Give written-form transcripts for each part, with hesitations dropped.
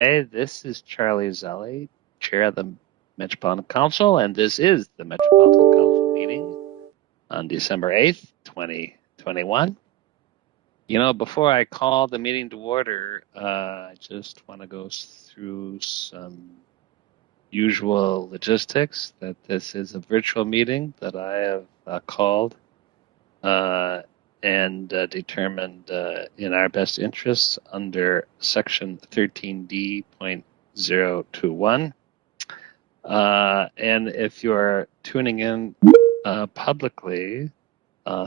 Hey, this is Charlie Zelli, Chair of the Metropolitan Council, and this is the Metropolitan Council meeting on December 8th, 2021. You know, before I call the meeting to order, I just want to go through some usual logistics that this is a virtual meeting that I have called and determined in our best interests under Section 13D.021. And if you're tuning in publicly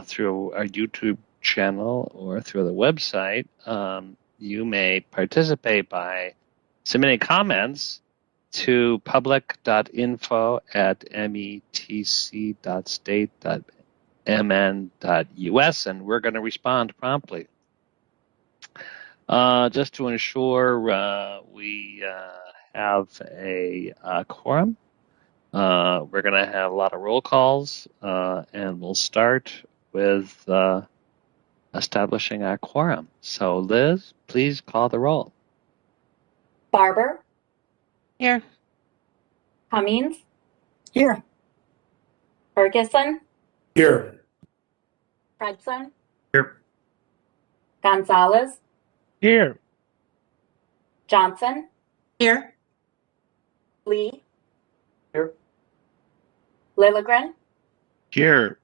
through our YouTube channel or through the website, you may participate by submitting comments to public.info@metc.state.mn.us, and we're going to respond promptly. Just to ensure we have a quorum, we're going to have a lot of roll calls, and we'll start with establishing our quorum. So Liz, please call the roll. Barber? Here. Cummings? Here. Ferguson? Here. Fredson? Here. Gonzalez? Here. Johnson? Here. Lee? Here. Lilligren? Here.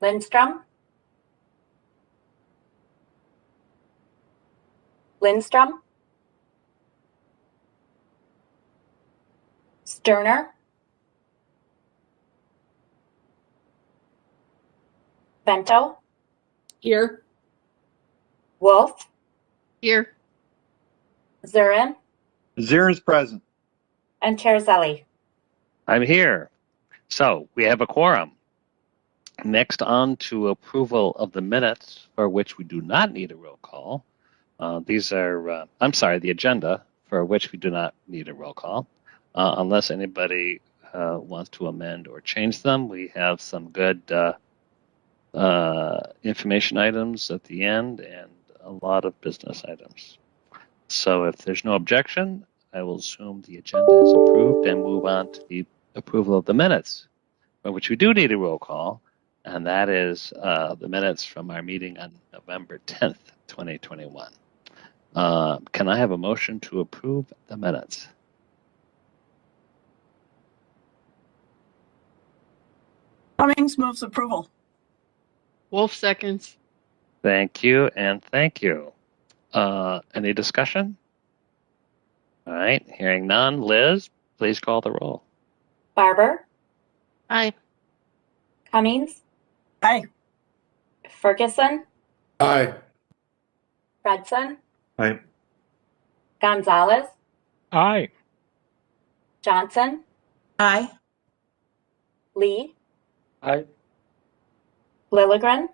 Lindstrom? Lindstrom? Sterner? Vento? Here. Wolf? Here. Zurin? Zarin's present. And Chair Zelli. I'm here. So we have a quorum. Next on to approval of the minutes, for which we do not need a roll call. These are, I'm sorry, the agenda, for which we do not need a roll call. Unless anybody wants to amend or change them. We have some good information items at the end and a lot of business items. So if there's no objection, I will assume the agenda is approved and move on to the approval of the minutes, for which we do need a roll call, and that is the minutes from our meeting on November 10th, 2021. Can I have a motion to approve the minutes? Cummings moves approval. Wolf seconds. Thank you, and thank you. Any discussion? All right, hearing none. Liz, please call the roll. Barber? Aye. Cummings? Aye. Ferguson? Aye. Fredson? Aye. Gonzalez? Aye. Johnson? Aye. Lee? Aye. Lilligren?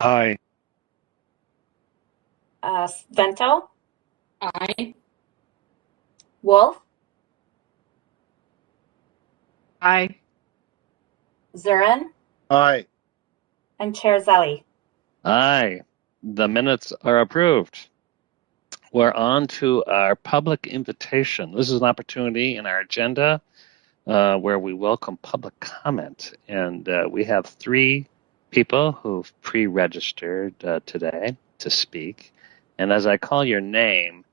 Aye. Vento? Aye. Wolf? Aye. Zurin? Aye. And Chair Zelli. Aye, the minutes are approved. We're on to our public invitation. This is an opportunity in our agenda where we welcome public comment. And we have 3 people who've pre-registered today to speak. And as I call your name,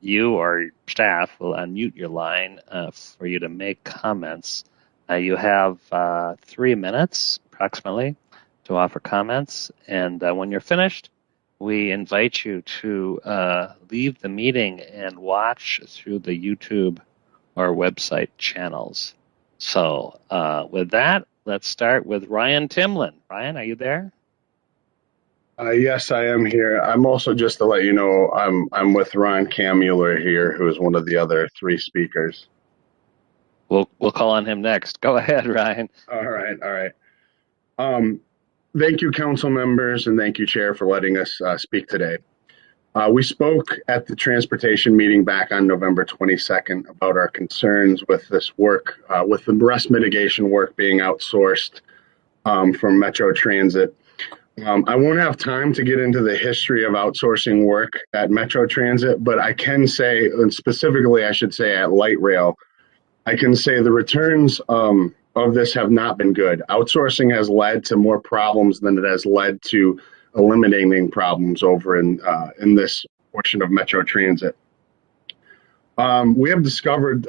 you or staff will unmute your line for you to make comments. You have 3 minutes approximately to offer comments. And when you're finished, we invite you to leave the meeting and watch through the YouTube or website channels. So with that, let's start with Ryan Timlin. Ryan, are you there? Yes, I am here. I'm also, just to let you know, I'm with Ron Kamueller here, who is one of the other 3 speakers. We'll call on him next. Go ahead, Ryan. All right. Thank you, council members, and thank you, Chair, for letting us speak today. We spoke at the transportation meeting back on November 22nd about our concerns with this work, with the rust mitigation work being outsourced from Metro Transit. I won't have time to get into the history of outsourcing work at Metro Transit, but I can say, and specifically, I should say at Light Rail, I can say the returns of this have not been good. Outsourcing has led to more problems than it has led to eliminating problems over in this portion of Metro Transit. We have discovered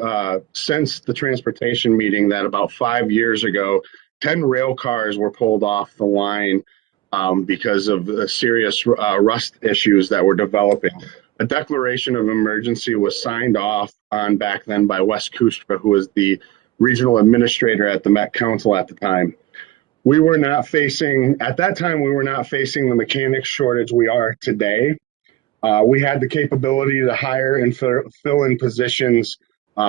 since the transportation meeting that about 5 years ago, 10 rail cars were pulled off the line because of the serious rust issues that were developing. A declaration of emergency was signed off on back then by Wes Kustra, who was the regional administrator at the Met Council at the time. We were not facing, at that time, we were not facing the mechanics shortage we are today. We had the capability to hire and fill in positions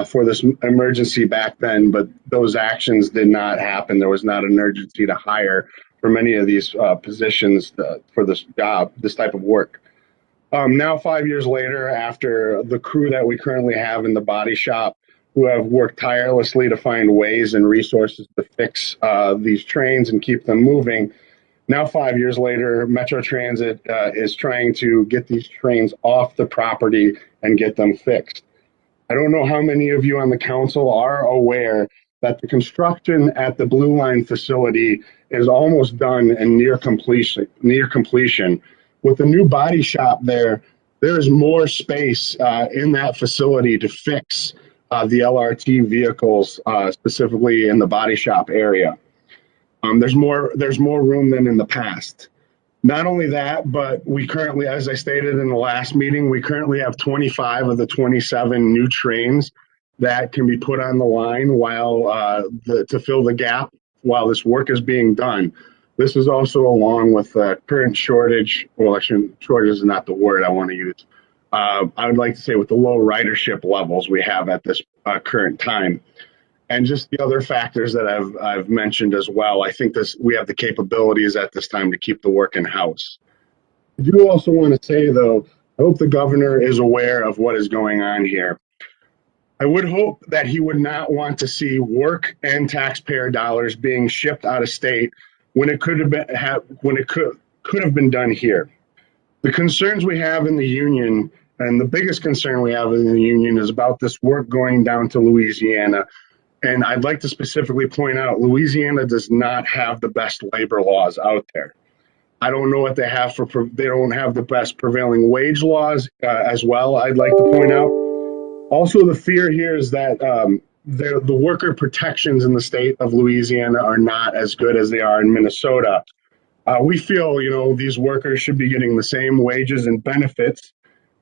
for this emergency back then, but those actions did not happen. There was not an urgency to hire for many of these positions for this job, this type of work. Now, 5 years later, after the crew that we currently have in the body shop, who have worked tirelessly to find ways and resources to fix these trains and keep them moving, now 5 years later, Metro Transit is trying to get these trains off the property and get them fixed. I don't know how many of you on the council are aware that the construction at the Blue Line facility is almost done and near completion. With the new body shop there is more space in that facility to fix the LRT vehicles, specifically in the body shop area. There's more room than in the past. Not only that, but we currently, as I stated in the last meeting, we currently have 25 of the 27 new trains that can be put on the line while to fill the gap while this work is being done. This is also along with the current shortage. Well, actually, shortage is not the word I want to use. I would like to say with the low ridership levels we have at this current time. And just the other factors that I've mentioned as well. I think we have the capabilities at this time to keep the work in-house. I do also want to say, though, I hope the governor is aware of what is going on here. I would hope that he would not want to see work and taxpayer dollars being shipped out of state when it could have been done here. The concerns we have in the union, and the biggest concern we have in the union, is about this work going down to Louisiana. And I'd like to specifically point out, Louisiana does not have the best labor laws out there. I don't know what they have they don't have the best prevailing wage laws as well, I'd like to point out. Also, the fear here is that the worker protections in the state of Louisiana are not as good as they are in Minnesota. We feel, these workers should be getting the same wages and benefits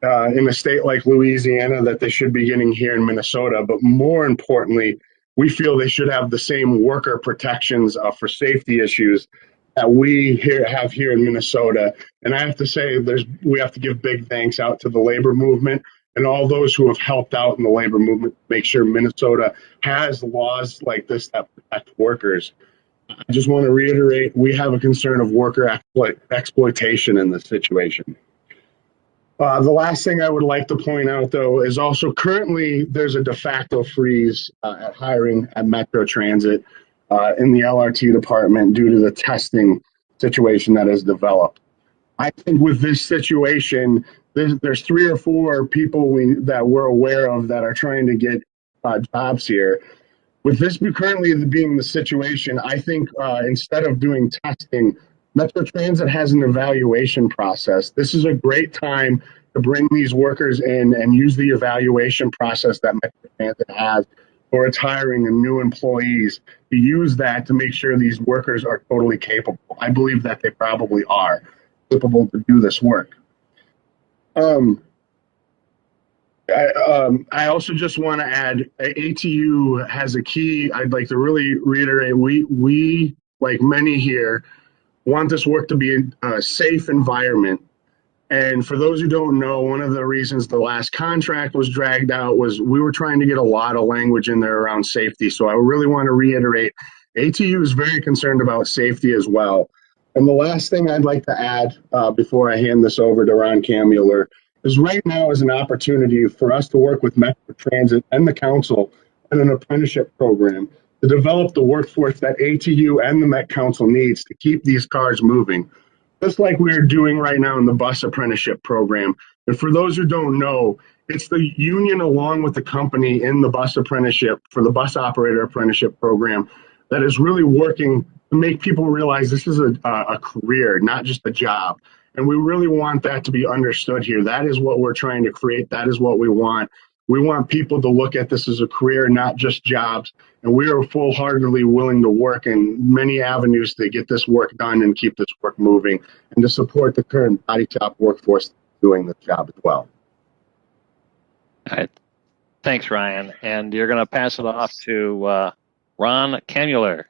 in a state like Louisiana that they should be getting here in Minnesota. But more importantly, we feel they should have the same worker protections for safety issues that we have here in Minnesota. And I have to say, we have to give big thanks out to the labor movement and all those who have helped out in the labor movement to make sure Minnesota has laws like this that protect workers. I just want to reiterate, we have a concern of worker exploitation in this situation. The last thing I would like to point out, though, is also currently there's a de facto freeze at hiring at Metro Transit in the LRT department due to the testing situation that has developed. I think with this situation, there's 3 or 4 people that we're aware of that are trying to get jobs here. With this currently being the situation, I think instead of doing testing, Metro Transit has an evaluation process. This is a great time to bring these workers in and use the evaluation process that Metro Transit has for its hiring of new employees, to use that to make sure these workers are totally capable. I believe that they probably are capable to do this work. I also just want to add, ATU has a key. I'd like to really reiterate, we like many here, want this work to be a safe environment. And for those who don't know, one of the reasons the last contract was dragged out was we were trying to get a lot of language in there around safety. So I really want to reiterate, ATU is very concerned about safety as well. And the last thing I'd like to add before I hand this over to Ron Camuller is right now is an opportunity for us to work with Metro Transit and the council in an apprenticeship program to develop the workforce that ATU and the Met Council needs to keep these cars moving. just like we're doing right now in the bus apprenticeship program. And for those who don't know, it's the union along with the company in the bus apprenticeship for the bus operator apprenticeship program that is really working to make people realize this is a career, not just a job. And we really want that to be understood here. That is what we're trying to create. That is what we want. We want people to look at this as a career, not just jobs. And we are full-heartedly willing to work in many avenues to get this work done and keep this work moving and to support the current body shop workforce doing this job as well. All right. Thanks, Ryan. And you're going to pass it off to Ron Kamuller.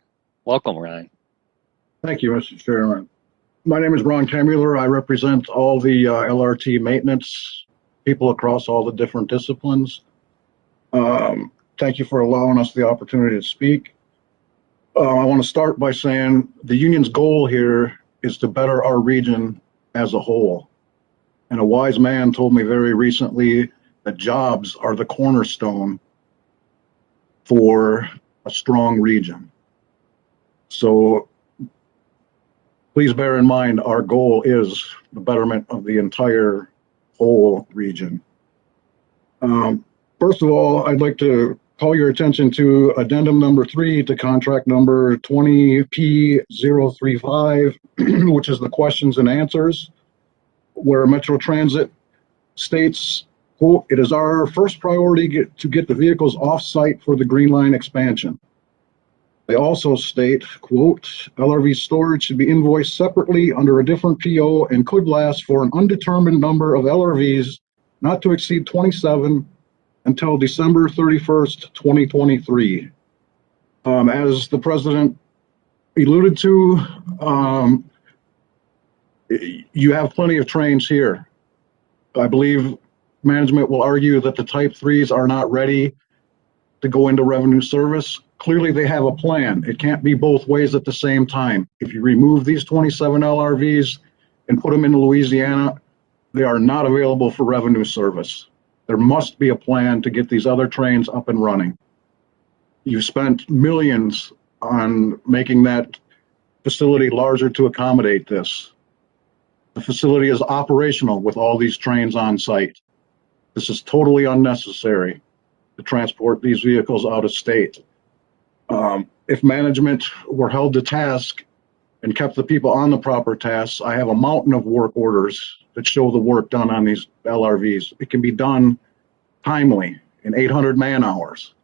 Welcome, Ryan. Thank you, Mr. Chairman. My name is Ron Kamuller. I represent all the LRT maintenance people across all the different disciplines. Thank you for allowing us the opportunity to speak. I want to start by saying the union's goal here is to better our region as a whole. And a wise man told me very recently that jobs are the cornerstone for a strong region. So please bear in mind, our goal is the betterment of the entire whole region. First of all, I'd like to call your attention to addendum number 3 to contract number 20P035, which is the questions and answers, where Metro Transit states, quote, "It is our first priority to get the vehicles off-site for the Green Line expansion." They also state, quote, "LRV storage should be invoiced separately under a different PO and could last for an undetermined number of LRVs not to exceed 27 until December 31st, 2023. As the president alluded to, you have plenty of trains here. I believe management will argue that the Type 3s are not ready to go into revenue service. Clearly, they have a plan. It can't be both ways at the same time. If you remove these 27 LRVs and put them into Louisiana, they are not available for revenue service. There must be a plan to get these other trains up and running. You've spent millions on making that facility larger to accommodate this. The facility is operational with all these trains on site. This is totally unnecessary to transport these vehicles out of state. If management were held to task and kept the people on the proper tasks, I have a mountain of work orders that show the work done on these LRVs. It can be done timely in 800 man hours.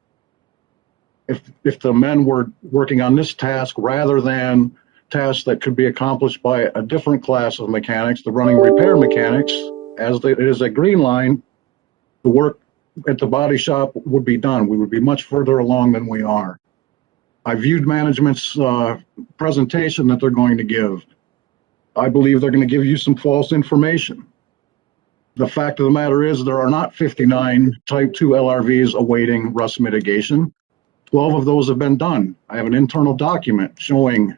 If the men were working on this task rather than tasks that could be accomplished by a different class of mechanics, the running repair mechanics, as it is a Green Line, the work at the body shop would be done. We would be much further along than we are. I viewed management's presentation that they're going to give. I believe they're going to give you some false information. The fact of the matter is there are not 59 Type 2 LRVs awaiting rust mitigation. 12 of those have been done. I have an internal document showing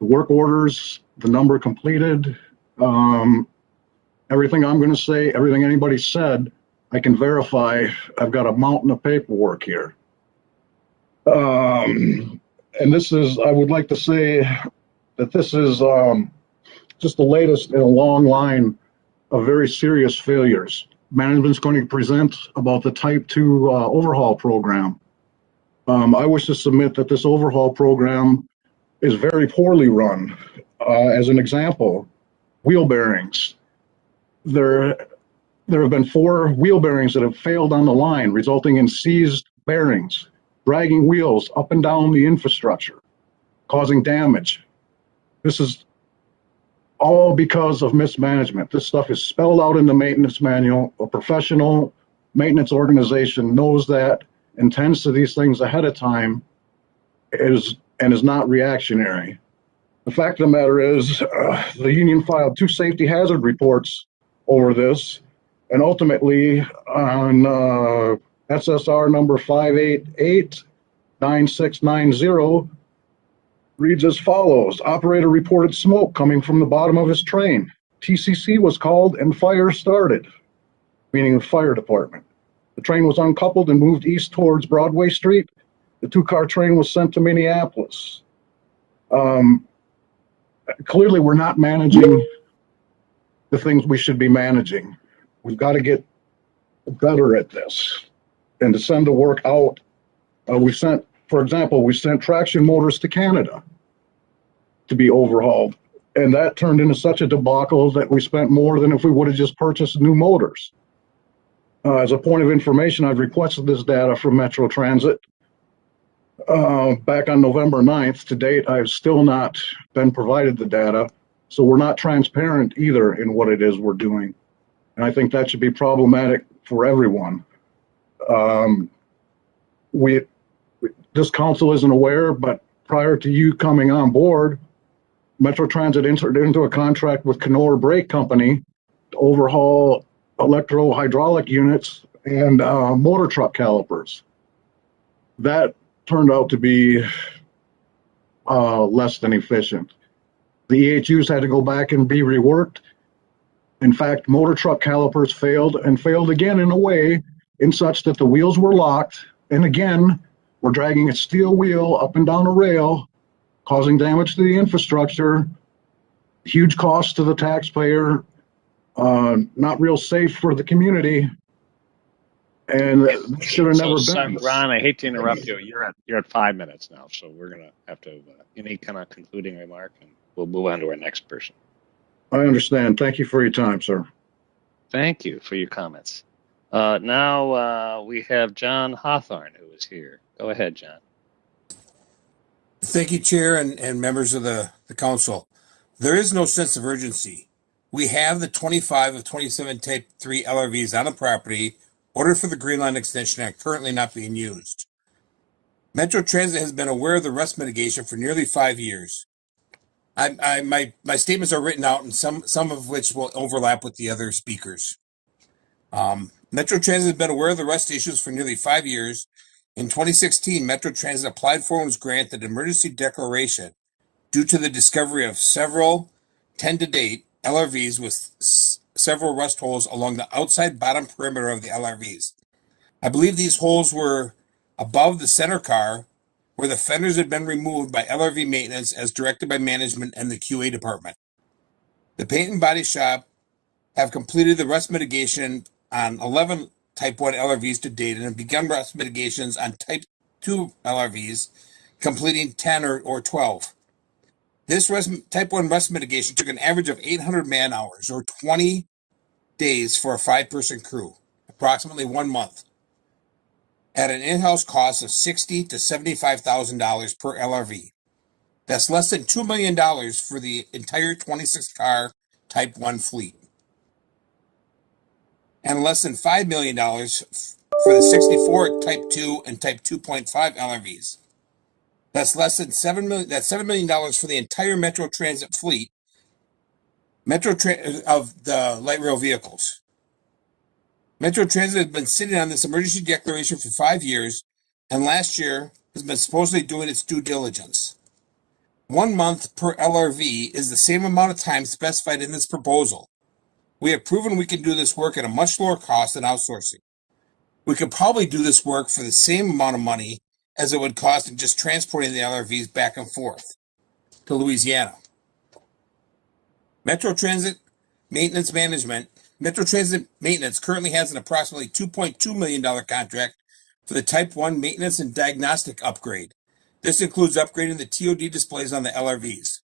the work orders, the number completed, everything I'm going to say, everything anybody said, I can verify. I've got a mountain of paperwork here. And this is, I would like to say that this is just the latest in a long line of very serious failures. Management's going to present about the Type 2 overhaul program. I wish to submit that this overhaul program is very poorly run. As an example, wheel bearings. There have been 4 wheel bearings that have failed on the line, resulting in seized bearings, dragging wheels up and down the infrastructure, causing damage. This is all because of mismanagement. This stuff is spelled out in the maintenance manual. A professional maintenance organization knows that and tends to these things ahead of time is not reactionary. The fact of the matter is the union filed 2 safety hazard reports over this, and ultimately on SSR number 5889690 reads as follows. Operator reported smoke coming from the bottom of his train. TCC was called and fire started, meaning the fire department. The train was uncoupled and moved east towards Broadway Street. The 2-car train was sent to Minneapolis. clearly we're not managing the things we should be managing. We've got to get better at this and to send the work out. For example, we sent traction motors to Canada to be overhauled. And that turned into such a debacle that we spent more than if we would have just purchased new motors. As a point of information, I've requested this data from Metro Transit back on November 9th. To date, I've still not been provided the data. So we're not transparent either in what it is we're doing. And I think that should be problematic for everyone. This council isn't aware, but prior to you coming on board, Metro Transit entered into a contract with Kenora Brake Company to overhaul electro-hydraulic units and motor truck calipers. That turned out to be less than efficient. The EHUs had to go back and be reworked. In fact, motor truck calipers failed and failed again in a way in such that the wheels were locked. And again, we're dragging a steel wheel up and down a rail, causing damage to the infrastructure, huge cost to the taxpayer, not real safe for the community. And that should have never been. Ron, I hate to interrupt you. You're at 5 minutes now, so we're gonna have to any kind of concluding remark, and we'll move on to our next person. I understand. Thank you for your time, sir. Thank you for your comments. Now we have John Hawthorne, who is here. Go ahead, John. Thank you, Chair and members of the council. There is no sense of urgency. We have the 25 of 27 Type 3 LRVs on the property ordered for the Green Line extension and currently not being used. Metro Transit has been aware of the rust mitigation for nearly 5 years. My statements are written out, and some of which will overlap with the other speakers. Metro Transit has been aware of the rust issues for nearly 5 years. In 2016, Metro Transit applied for and was granted an emergency declaration due to the discovery of several 10 to date LRVs with several rust holes along the outside bottom perimeter of the LRVs. I believe these holes were above the center car, where the fenders had been removed by LRV maintenance as directed by management and the QA department. The paint and body shop have completed the rust mitigation on 11 Type 1 LRVs to date and have begun rust mitigations on Type 2 LRVs, completing 10 or 12. This Type 1 rust mitigation took an average of 800 man hours, or 20 days for a 5-person crew, approximately 1 month, at an in-house cost of $60,000 to $75,000 per LRV. That's less than $2 million for the entire 26-car Type 1 fleet, and less than $5 million for the 64 Type 2 and Type 2.5 LRVs. That's less than $7 million. That's $7 million for the entire Metro Transit fleet, of the light rail vehicles. Metro Transit has been sitting on this emergency declaration for 5 years, and last year has been supposedly doing its due diligence. 1 month per LRV is the same amount of time specified in this proposal. We have proven we can do this work at a much lower cost than outsourcing. We could probably do this work for the same amount of money as it would cost in just transporting the LRVs back and forth to Louisiana. Metro Transit Maintenance currently has an approximately $2.2 million contract for the Type 1 maintenance and diagnostic upgrade. This includes upgrading the TOD displays on the LRVs.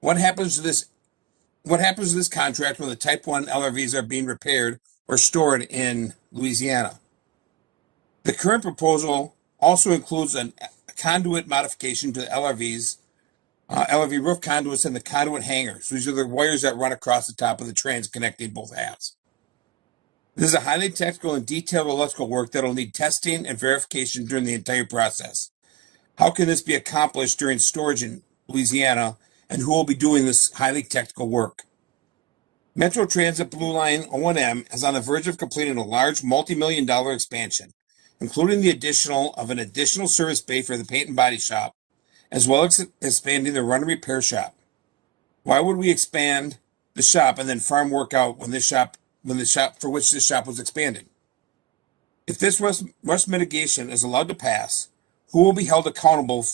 What happens to this contract when the Type 1 LRVs are being repaired or stored in Louisiana? The current proposal also includes a conduit modification to the LRVs, LRV roof conduits, and the conduit hangers. These are the wires that run across the top of the trains connecting both halves. This is a highly technical and detailed electrical work that will need testing and verification during the entire process. How can this be accomplished during storage in Louisiana, and who will be doing this highly technical work? Metro Transit Blue Line O&M is on the verge of completing a large multi-million-dollar expansion, including the additional service bay for the paint and body shop, as well as expanding the run and repair shop. Why would we expand the shop and then farm work out when the shop for which this shop was expanded? If this rust mitigation is allowed to pass, who will be held accountable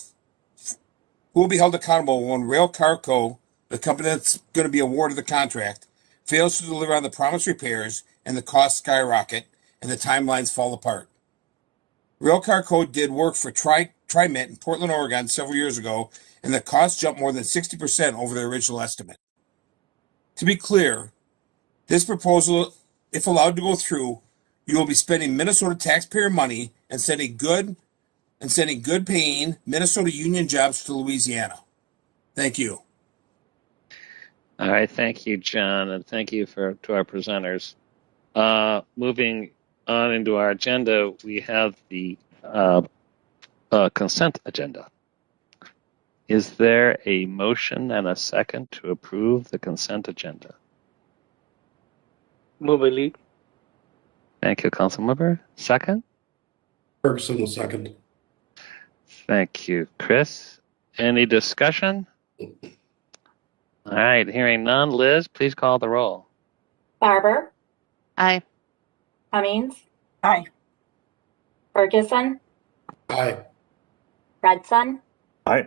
when Rail Carco the company that's going to be awarded the contract fails to deliver on the promised repairs and the costs skyrocket and the timelines fall apart. Railcar Code did work for TriMet in Portland, Oregon several years ago, and the cost jumped more than 60% over their original estimate. To be clear, this proposal, if allowed to go through, you will be spending Minnesota taxpayer money and sending good paying Minnesota union jobs to Louisiana. Thank you. All right, thank you, John, and thank you to our presenters. Moving on into our agenda, we have the consent agenda. Is there a motion and a second to approve the consent agenda? Move it, Lee. Thank you, Councilmember. Second? Ferguson will second. Thank you, Chris. Any discussion? All right, hearing none. Liz, please call the roll. Barber, Aye. Cummings, Aye. Ferguson, Aye. Redson, Aye.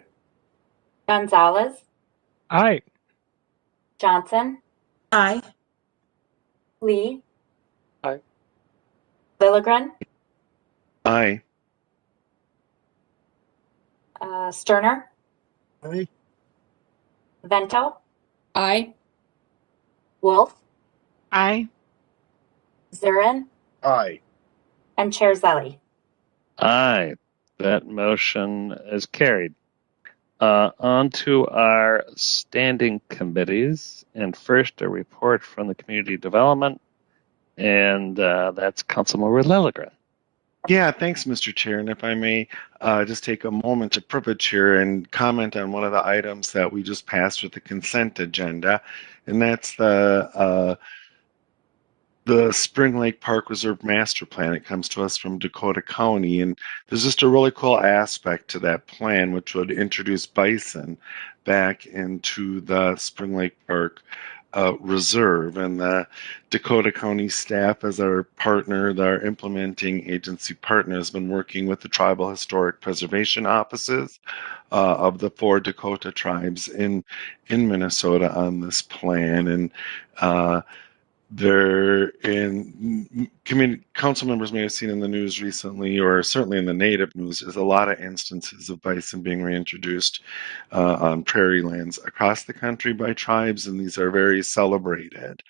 Gonzalez, Aye. Johnson, Aye. Lee. Aye. Lilligren, Aye. Sterner, Aye. Vento, Aye. Wolf, Aye. Zurin, Aye. and Chair Zelli. Aye, that motion is carried. On to our standing committees, and first a report from the Community Development, and that's Councilmember Lilligren. Yeah, thanks, Mr. Chair. And if I may just take a moment to privilege here and comment on one of the items that we just passed with the consent agenda, and that's the Spring Lake Park Reserve Master Plan. It comes to us from Dakota County, and there's just a really cool aspect to that plan, which would introduce bison back into the Spring Lake Park Reserve. And the Dakota County staff, as our partner, our implementing agency partner, has been working with the tribal historic preservation offices of the 4 Dakota tribes in Minnesota on this plan. And they're in community council members may have seen in the news recently, or certainly in the native news, is a lot of instances of bison being reintroduced on prairie lands across the country by tribes, and these are very celebrated.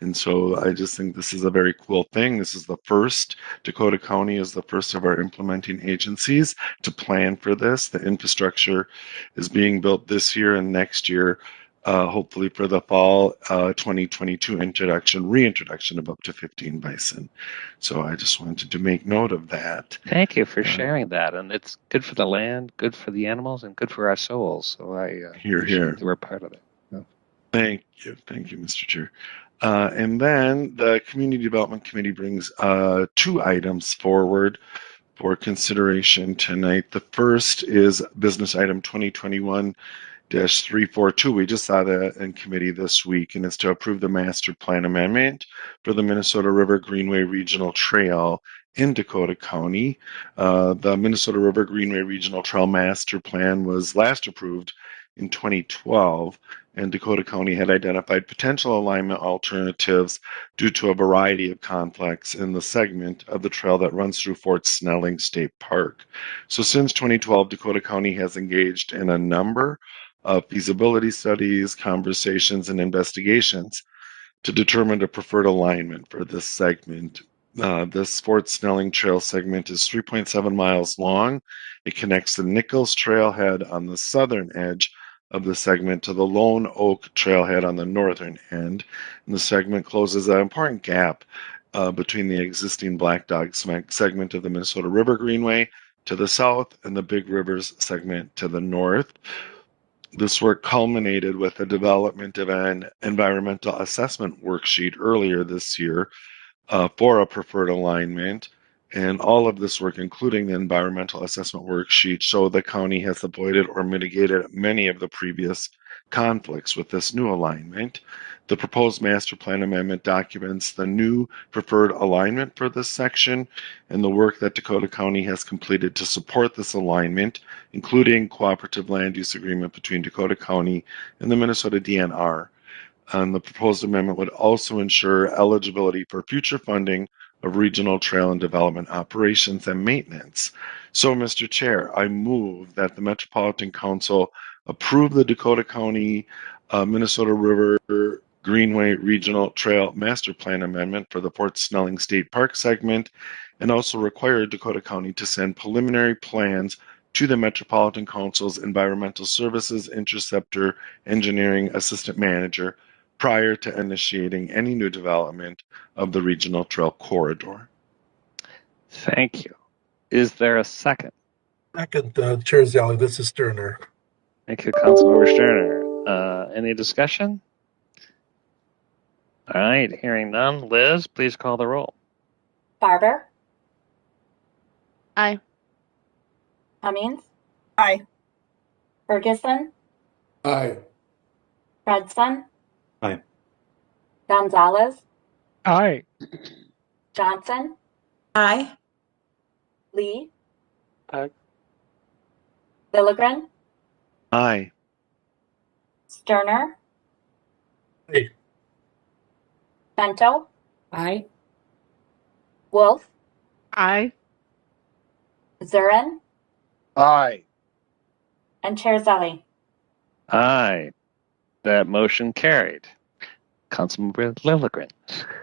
And so I just think this is a very cool thing. This is the first, Dakota County is the first of our implementing agencies to plan for this. The infrastructure is being built this year and next year, hopefully for the fall 2022 reintroduction of up to 15 bison. So I just wanted to make note of that. Thank you for sharing that, and it's good for the land, good for the animals, and good for our souls. So I appreciate that we're part of it. Yeah. Thank you, Mr. Chair. And then the Community Development Committee brings 2 items forward for consideration tonight. The first is business item 2021-342. We just saw that in committee this week, and it's to approve the master plan amendment for the Minnesota River Greenway Regional Trail in Dakota County. The Minnesota River Greenway Regional Trail master plan was last approved in 2012, and Dakota County had identified potential alignment alternatives due to a variety of conflicts in the segment of the trail that runs through Fort Snelling State Park. So since 2012, Dakota County has engaged in a number of feasibility studies, conversations, and investigations to determine the preferred alignment for this segment. This Fort Snelling Trail segment is 3.7 miles long. It connects the Nichols Trailhead on the southern edge of the segment to the Lone Oak Trailhead on the northern end. And the segment closes an important gap between the existing Black Dog segment of the Minnesota River Greenway to the south and the Big Rivers segment to the north. This work culminated with the development of an environmental assessment worksheet earlier this year for a preferred alignment. And all of this work, including the environmental assessment worksheet, show the county has avoided or mitigated many of the previous conflicts with this new alignment. The proposed master plan amendment documents the new preferred alignment for this section and the work that Dakota County has completed to support this alignment, including cooperative land use agreement between Dakota County and the Minnesota DNR. And the proposed amendment would also ensure eligibility for future funding of regional trail and development operations and maintenance. So, Mr. Chair, I move that the Metropolitan Council approve the Dakota County Minnesota River Greenway Regional Trail Master Plan Amendment for the Fort Snelling State Park segment, and also require Dakota County to send preliminary plans to the Metropolitan Council's Environmental Services Interceptor Engineering Assistant Manager prior to initiating any new development of the regional trail corridor. Thank you. Is there a second? Second, Chair Zally, this is Sterner. Thank you, Councilmember Sterner. Any discussion? All right, hearing none. Liz, please call the roll. Barber, Aye. Cummings, Aye. Ferguson, Aye. Fredson. Aye. Gonzalez, Aye. Johnson, Aye. Lee. Aye. Lilligren, Aye. Sterner. Aye. Bento, Aye. Wolf, Aye. Zurin, Aye. and Chair Zally. Aye. That motion carried. Councilmember Lilligren.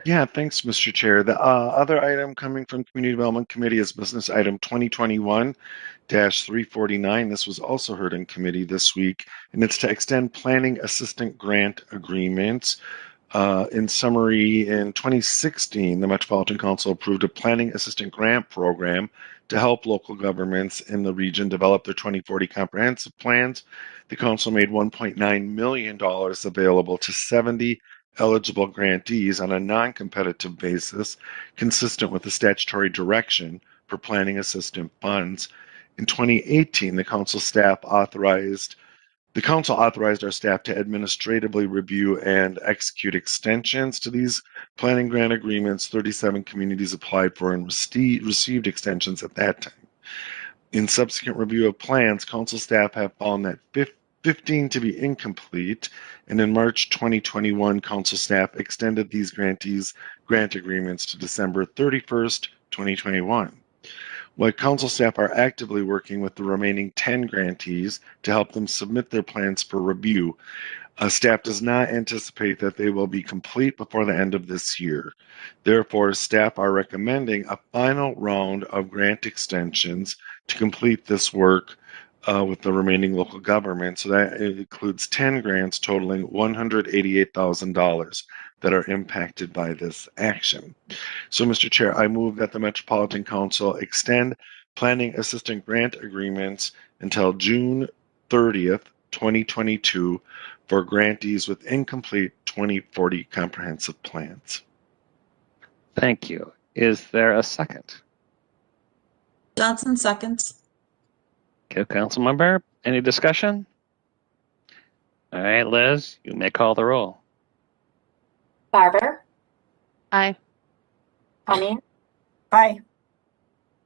Yeah, thanks, Mr. Chair. The other item coming from Community Development Committee is business item 2021-349. This was also heard in committee this week, and it's to extend planning assistant grant agreements. In summary, in 2016, the Metropolitan Council approved a planning assistant grant program to help local governments in the region develop their 2040 comprehensive plans. The council made $1.9 million available to 70 eligible grantees on a non-competitive basis, consistent with the statutory direction for planning assistant funds. In 2018, the council authorized our staff to administratively review and execute extensions to these planning grant agreements. 37 communities applied for and received extensions at that time. In subsequent review of plans, council staff have found that 15 to be incomplete, and in March 2021, council staff extended these grantees' grant agreements to December 31st, 2021. While council staff are actively working with the remaining 10 grantees to help them submit their plans for review, staff does not anticipate that they will be complete before the end of this year. Therefore, staff are recommending a final round of grant extensions to complete this work with the remaining local government. So that includes 10 grants totaling $188,000 that are impacted by this action. So, Mr. Chair, I move that the Metropolitan Council extend planning assistant grant agreements until June 30th, 2022 for grantees with incomplete 2040 comprehensive plans. Thank you. Is there a second? Johnson seconds. Okay, Councilmember, any discussion? All right, Liz, you may call the roll. Barber, Aye. Cummings, Aye.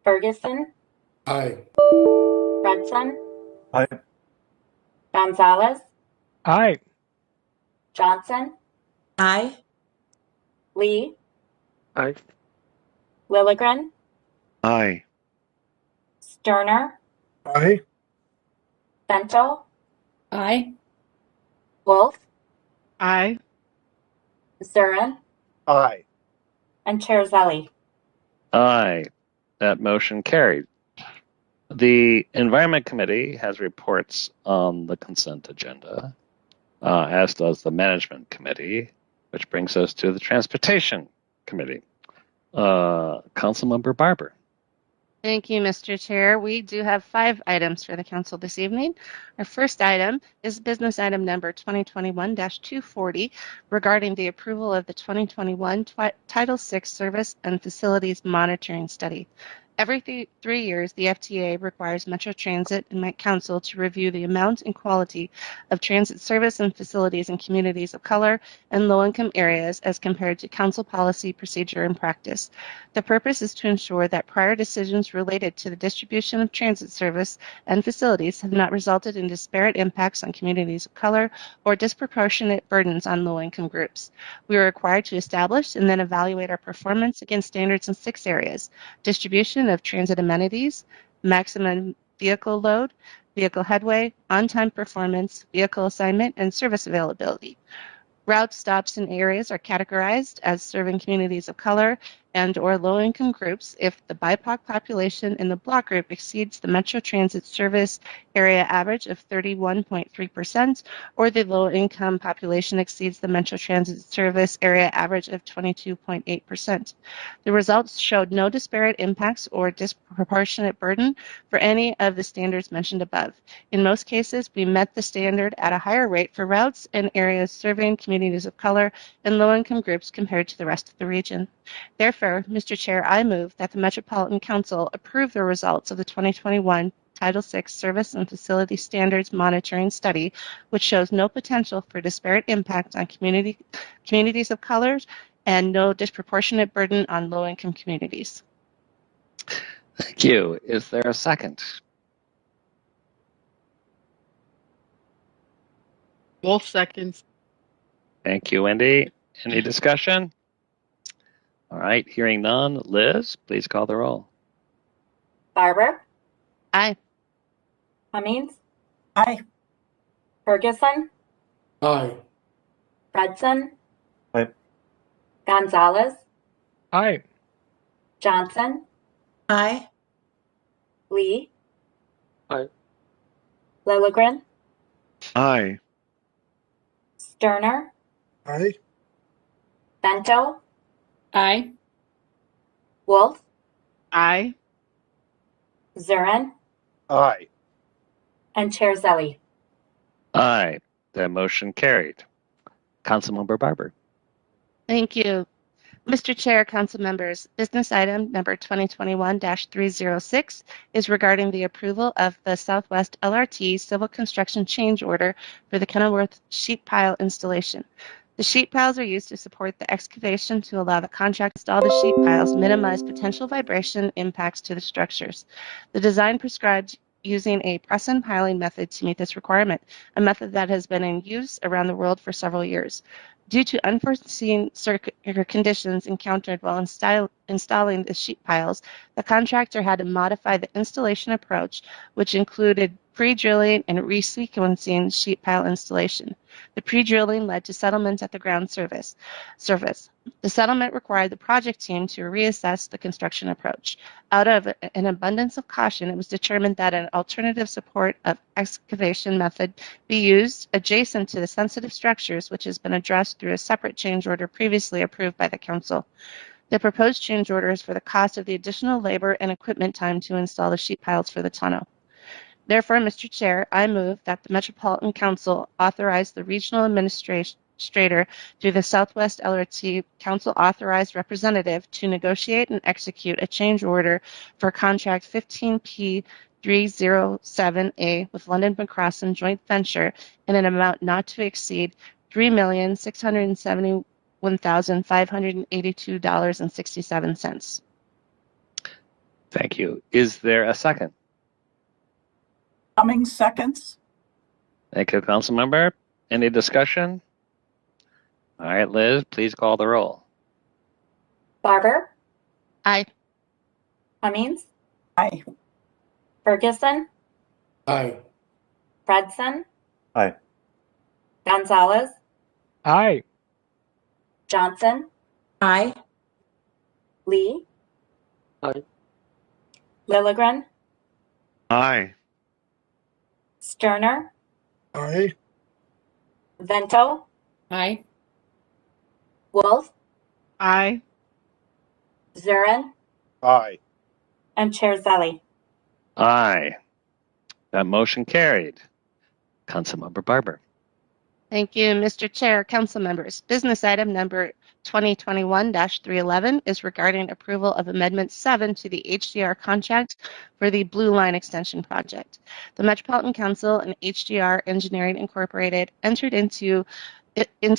Ferguson, Aye. Fredson, Aye. Gonzalez, Aye. Johnson, Aye. Lee, Aye. Lilligren, Aye. Sterner, Aye. Bento, Aye. Wolf, Aye. Zurin, Aye. and Chair Zally. Aye. That motion carried. The Environment Committee has reports on the consent agenda, as does the Management Committee, which brings us to the Transportation Committee. Councilmember Barber. Thank you, Mr. Chair. We do have 5 items for the council this evening. Our first item is business item number 2021-240 regarding the approval of the 2021 Title VI Service and Facilities Monitoring Study. Every 3 years, the FTA requires Metro Transit and Met Council to review the amount and quality of transit service and facilities in communities of color and low-income areas as compared to council policy, procedure, and practice. The purpose is to ensure that prior decisions related to the distribution of transit service and facilities have not resulted in disparate impacts on communities of color or disproportionate burdens on low-income groups. We are required to establish and then evaluate our performance against standards in 6 areas: distribution of transit amenities, maximum vehicle load, vehicle headway, on-time performance, vehicle assignment, and service availability. Route stops in areas are categorized as serving communities of color and/or low-income groups if the BIPOC population in the block group exceeds the Metro Transit service area average of 31.3%, or the low-income population exceeds the Metro Transit service area average of 22.8%. The results showed no disparate impacts or disproportionate burden for any of the standards mentioned above. In most cases, we met the standard at a higher rate for routes and areas serving communities of color and low-income groups compared to the rest of the region. Therefore, Mr. Chair, I move that the Metropolitan Council approve the results of the 2021 Title VI Service and Facility Standards Monitoring Study, which shows no potential for disparate impact on communities of color and no disproportionate burden on low-income communities. Thank you. Is there a second? Wolf seconds. Thank you, Wendy. Any discussion? All right, hearing none. Liz, please call the roll. Barber, Aye. Cummings, Aye. Ferguson, Aye. Fredson, Aye. Gonzalez, Aye. Johnson, Aye. Lee, Aye. Lilligren, Aye. Sterner, Aye. Bento, Aye. Wolf, Aye. Zurin, Aye. and Chair Zelli. Aye. The motion carried. Councilmember Barber. Thank you. Mr. Chair, council members, business item number 2021-306 is regarding the approval of the Southwest LRT civil construction change order for the Kenilworth sheet pile installation. The sheet piles are used to support the excavation to allow the contract to install the sheet piles, minimize potential vibration impacts to the structures. The design prescribed using a press and piling method to meet this requirement, a method that has been in use around the world for several years. Due to unforeseen conditions encountered while installing the sheet piles, the contractor had to modify the installation approach, which included pre-drilling and resequencing sheet pile installation. The pre-drilling led to settlements at the ground surface. The settlement required the project team to reassess the construction approach. Out of an abundance of caution, it was determined that an alternative support of excavation method be used adjacent to the sensitive structures, which has been addressed through a separate change order previously approved by the Council. The proposed change order is for the cost of the additional labor and equipment time to install the sheet piles for the tunnel. Therefore, Mr. Chair, I move that the Metropolitan Council authorize the regional administrator through the Southwest LRT Council authorized representative to negotiate and execute a change order for contract 15P307A with London McCrossan joint venture in an amount not to exceed $3,671,582.67. Thank you. Is there a second? Cummings seconds. Thank you, Councilmember. Any discussion? All right, Liz, please call the roll. Barber, Aye. Cummings, Aye. Ferguson, Aye. Fredson, Aye. Gonzalez, Aye. Johnson, Aye. Lee, Aye. Lilligren, Aye. Sterner, Aye. Vento, Aye. Wolf, Aye. Zurin, Aye. and Chair Zelli. Aye. That motion carried. Councilmember Barber. Thank you, Mr. Chair, council members. Business item number 2021-311 is regarding approval of Amendment 7 to the HDR contract for the Blue Line Extension project. The Metropolitan Council and HDR Engineering Incorporated entered into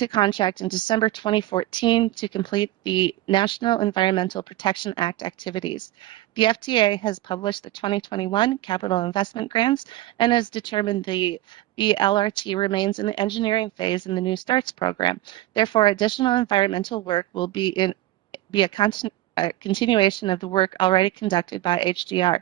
contract in December 2014 to complete the National Environmental Protection Act activities. The FTA has published the 2021 capital investment grants and has determined the LRT remains in the engineering phase in the New Starts program. Therefore, additional environmental work will be a continuation of the work already conducted by HDR.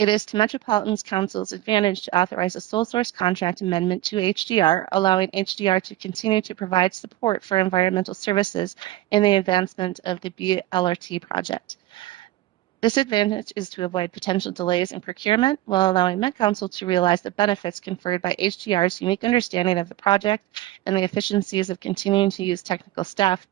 It is to Metropolitan Council's advantage to authorize a sole source contract amendment to HDR, allowing HDR to continue to provide support for environmental services in the advancement of the BLRT project. This advantage is to avoid potential delays in procurement while allowing Met Council to realize the benefits conferred by HDR's unique understanding of the project and the efficiencies of continuing to use technical staff,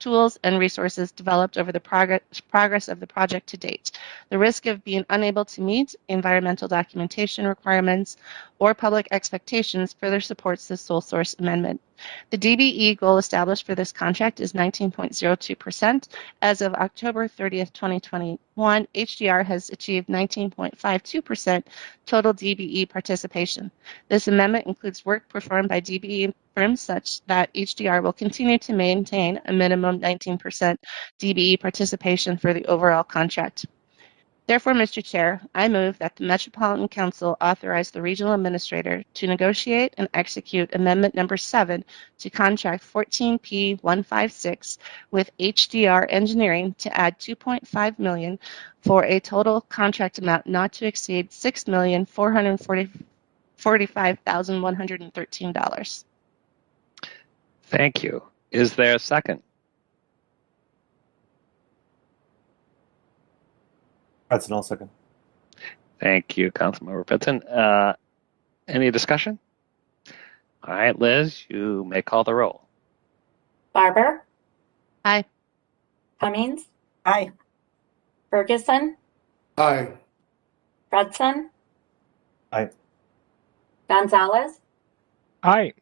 tools, and resources developed over the progress of the project to date. The risk of being unable to meet environmental documentation requirements or public expectations further supports the sole source amendment. The DBE goal established for this contract is 19.02%. As of October 30th, 2021, HDR has achieved 19.52% total DBE participation. This amendment includes work performed by DBE firms such that HDR will continue to maintain a minimum 19% DBE participation for the overall contract. Therefore, Mr. Chair, I move that the Metropolitan Council authorize the Regional Administrator to negotiate and execute Amendment Number 7 to Contract 14P156 with HDR Engineering to add $2.5 million for a total contract amount not to exceed $6,445,113. Thank you. Is there a second? That's an all second. Thank you, Councilmember Pitson. Any discussion? All right, Liz, you may call the roll. Barber, Aye. Cummings, Aye. Ferguson, Aye. Fredson, Aye. Gonzalez, Aye.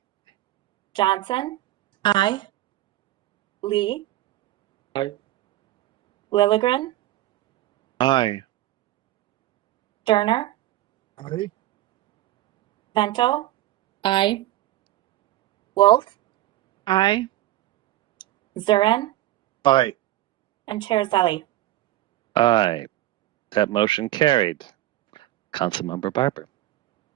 Johnson, Aye. Lee, Aye. Lilligren, Aye. Sterner, Aye. Vento, Aye. Wolf, Aye. Zurin, Aye. and Chair Zelli. Aye. That motion carried. Councilmember Barber.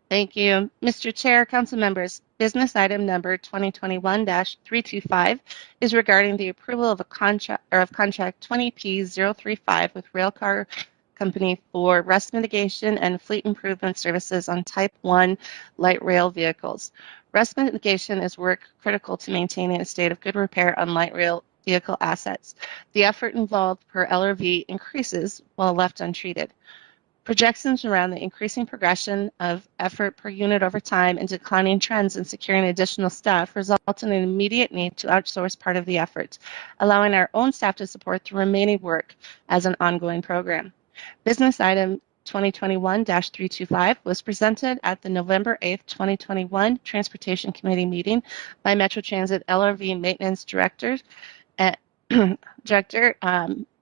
Thank you. Mr. Chair, council members, business item number 2021-325 is regarding the approval of a contract contract 20P035 with Railcar Company for rust mitigation and fleet improvement services on Type 1 light rail vehicles. Rust mitigation is work critical to maintaining a state of good repair on light rail vehicle assets. The effort involved per LRV increases while left untreated. Projections around the increasing progression of effort per unit over time and declining trends in securing additional staff result in an immediate need to outsource part of the effort, allowing our own staff to support the remaining work as an ongoing program. Business item 2021-325 was presented at the November 8th, 2021 Transportation Committee meeting by Metro Transit LRV Maintenance Director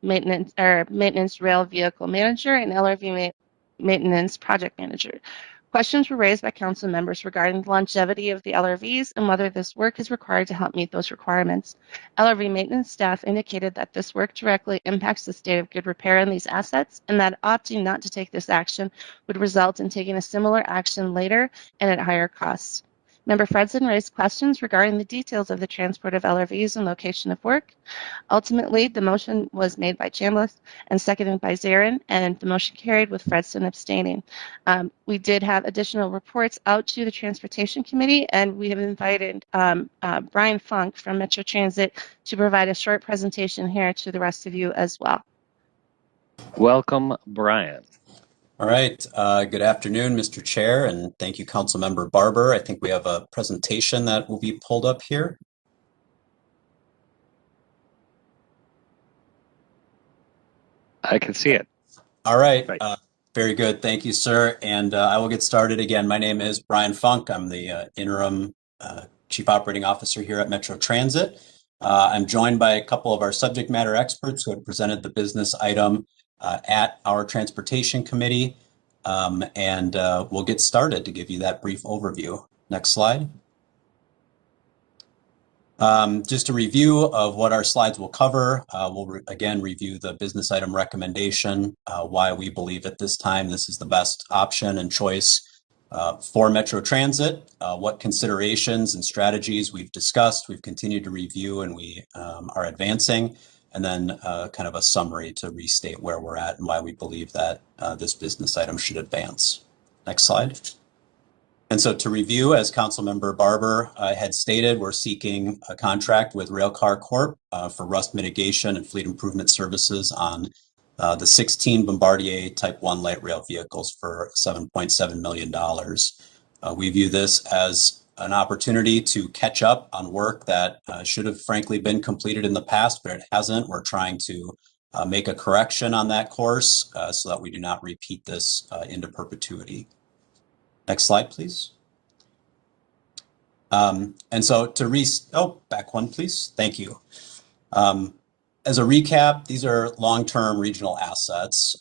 Maintenance Rail Vehicle Manager and LRV Maintenance Project Manager. Questions were raised by council members regarding the longevity of the LRVs and whether this work is required to help meet those requirements. LRV maintenance staff indicated that this work directly impacts the state of good repair in these assets and that opting not to take this action would result in taking a similar action later and at higher costs. Member Fredson raised questions regarding the details of the transport of LRVs and location of work. Ultimately, the motion was made by Chambliss and seconded by Zarin, and the motion carried with Fredson abstaining. We did have additional reports out to the Transportation Committee, and we have invited Brian Funk from Metro Transit to provide a short presentation here to the rest of you as well. Welcome, Brian. All right. Good afternoon, Mr. Chair, and thank you, Councilmember Barber. I think we have a presentation that will be pulled up here. I can see it. All right. Very good. Thank you, sir. And I will get started again. My name is Brian Funk. I'm the interim Chief Operating Officer here at Metro Transit. I'm joined by a couple of our subject matter experts who have presented the business item at our transportation committee. And we'll get started to give you that brief overview. Next slide. Just a review of what our slides will cover. We'll again review the business item recommendation, why we believe at this time this is the best option and choice for Metro Transit, what considerations and strategies we've discussed, we've continued to review, and we are advancing, and then kind of a summary to restate where we're at and why we believe that this business item should advance. Next slide. And so to review, as Councilmember Barber had stated, we're seeking a contract with Railcar Corp for rust mitigation and fleet improvement services on the 16 Bombardier Type 1 light rail vehicles for $7.7 million. We view this as an opportunity to catch up on work that should have frankly been completed in the past, but it hasn't. We're trying to make a correction on that course so that we do not repeat this into perpetuity. Next slide, please. And so to back one, please. Thank you. As a recap, these are long-term regional assets.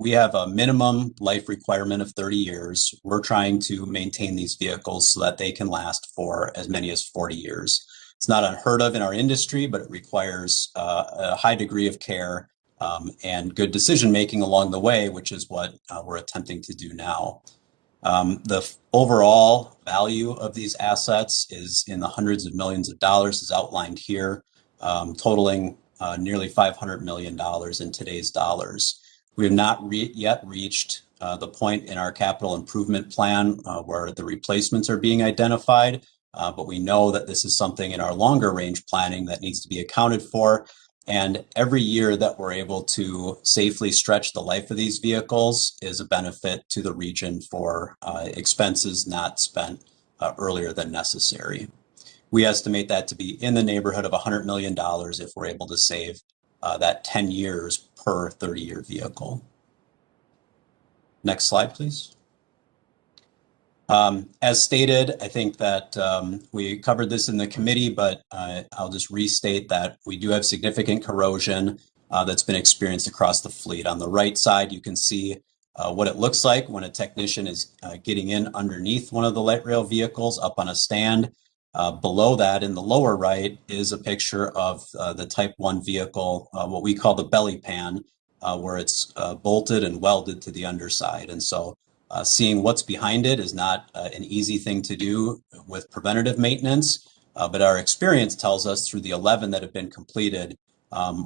We have a minimum life requirement of 30 years. We're trying to maintain these vehicles so that they can last for as many as 40 years. It's not unheard of in our industry, but it requires a high degree of care and good decision-making along the way, which is what we're attempting to do now. The overall value of these assets is in the hundreds of millions of dollars, as outlined here, totaling nearly $500 million in today's dollars. We have not yet reached the point in our capital improvement plan where the replacements are being identified, but we know that this is something in our longer range planning that needs to be accounted for. And every year that we're able to safely stretch the life of these vehicles is a benefit to the region for expenses not spent earlier than necessary. We estimate that to be in the neighborhood of $100 million if we're able to save that 10 years per 30-year vehicle. Next slide, please. As stated, I think that we covered this in the committee, but I'll just restate that we do have significant corrosion that's been experienced across the fleet. On the right side, you can see what it looks like when a technician is getting in underneath one of the light rail vehicles up on a stand. Below that, in the lower right, is a picture of the Type 1 vehicle, what we call the belly pan, where it's bolted and welded to the underside. And so seeing what's behind it is not an easy thing to do with preventative maintenance, but our experience tells us through the 11 that have been completed,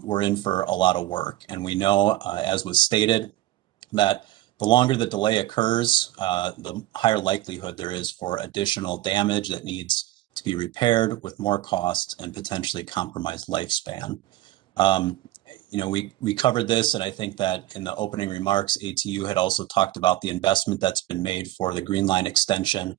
we're in for a lot of work. And we know, as was stated, that the longer the delay occurs, the higher likelihood there is for additional damage that needs to be repaired with more cost and potentially compromised lifespan. You know, we covered this, and I think that in the opening remarks, ATU had also talked about the investment that's been made for the Green Line extension.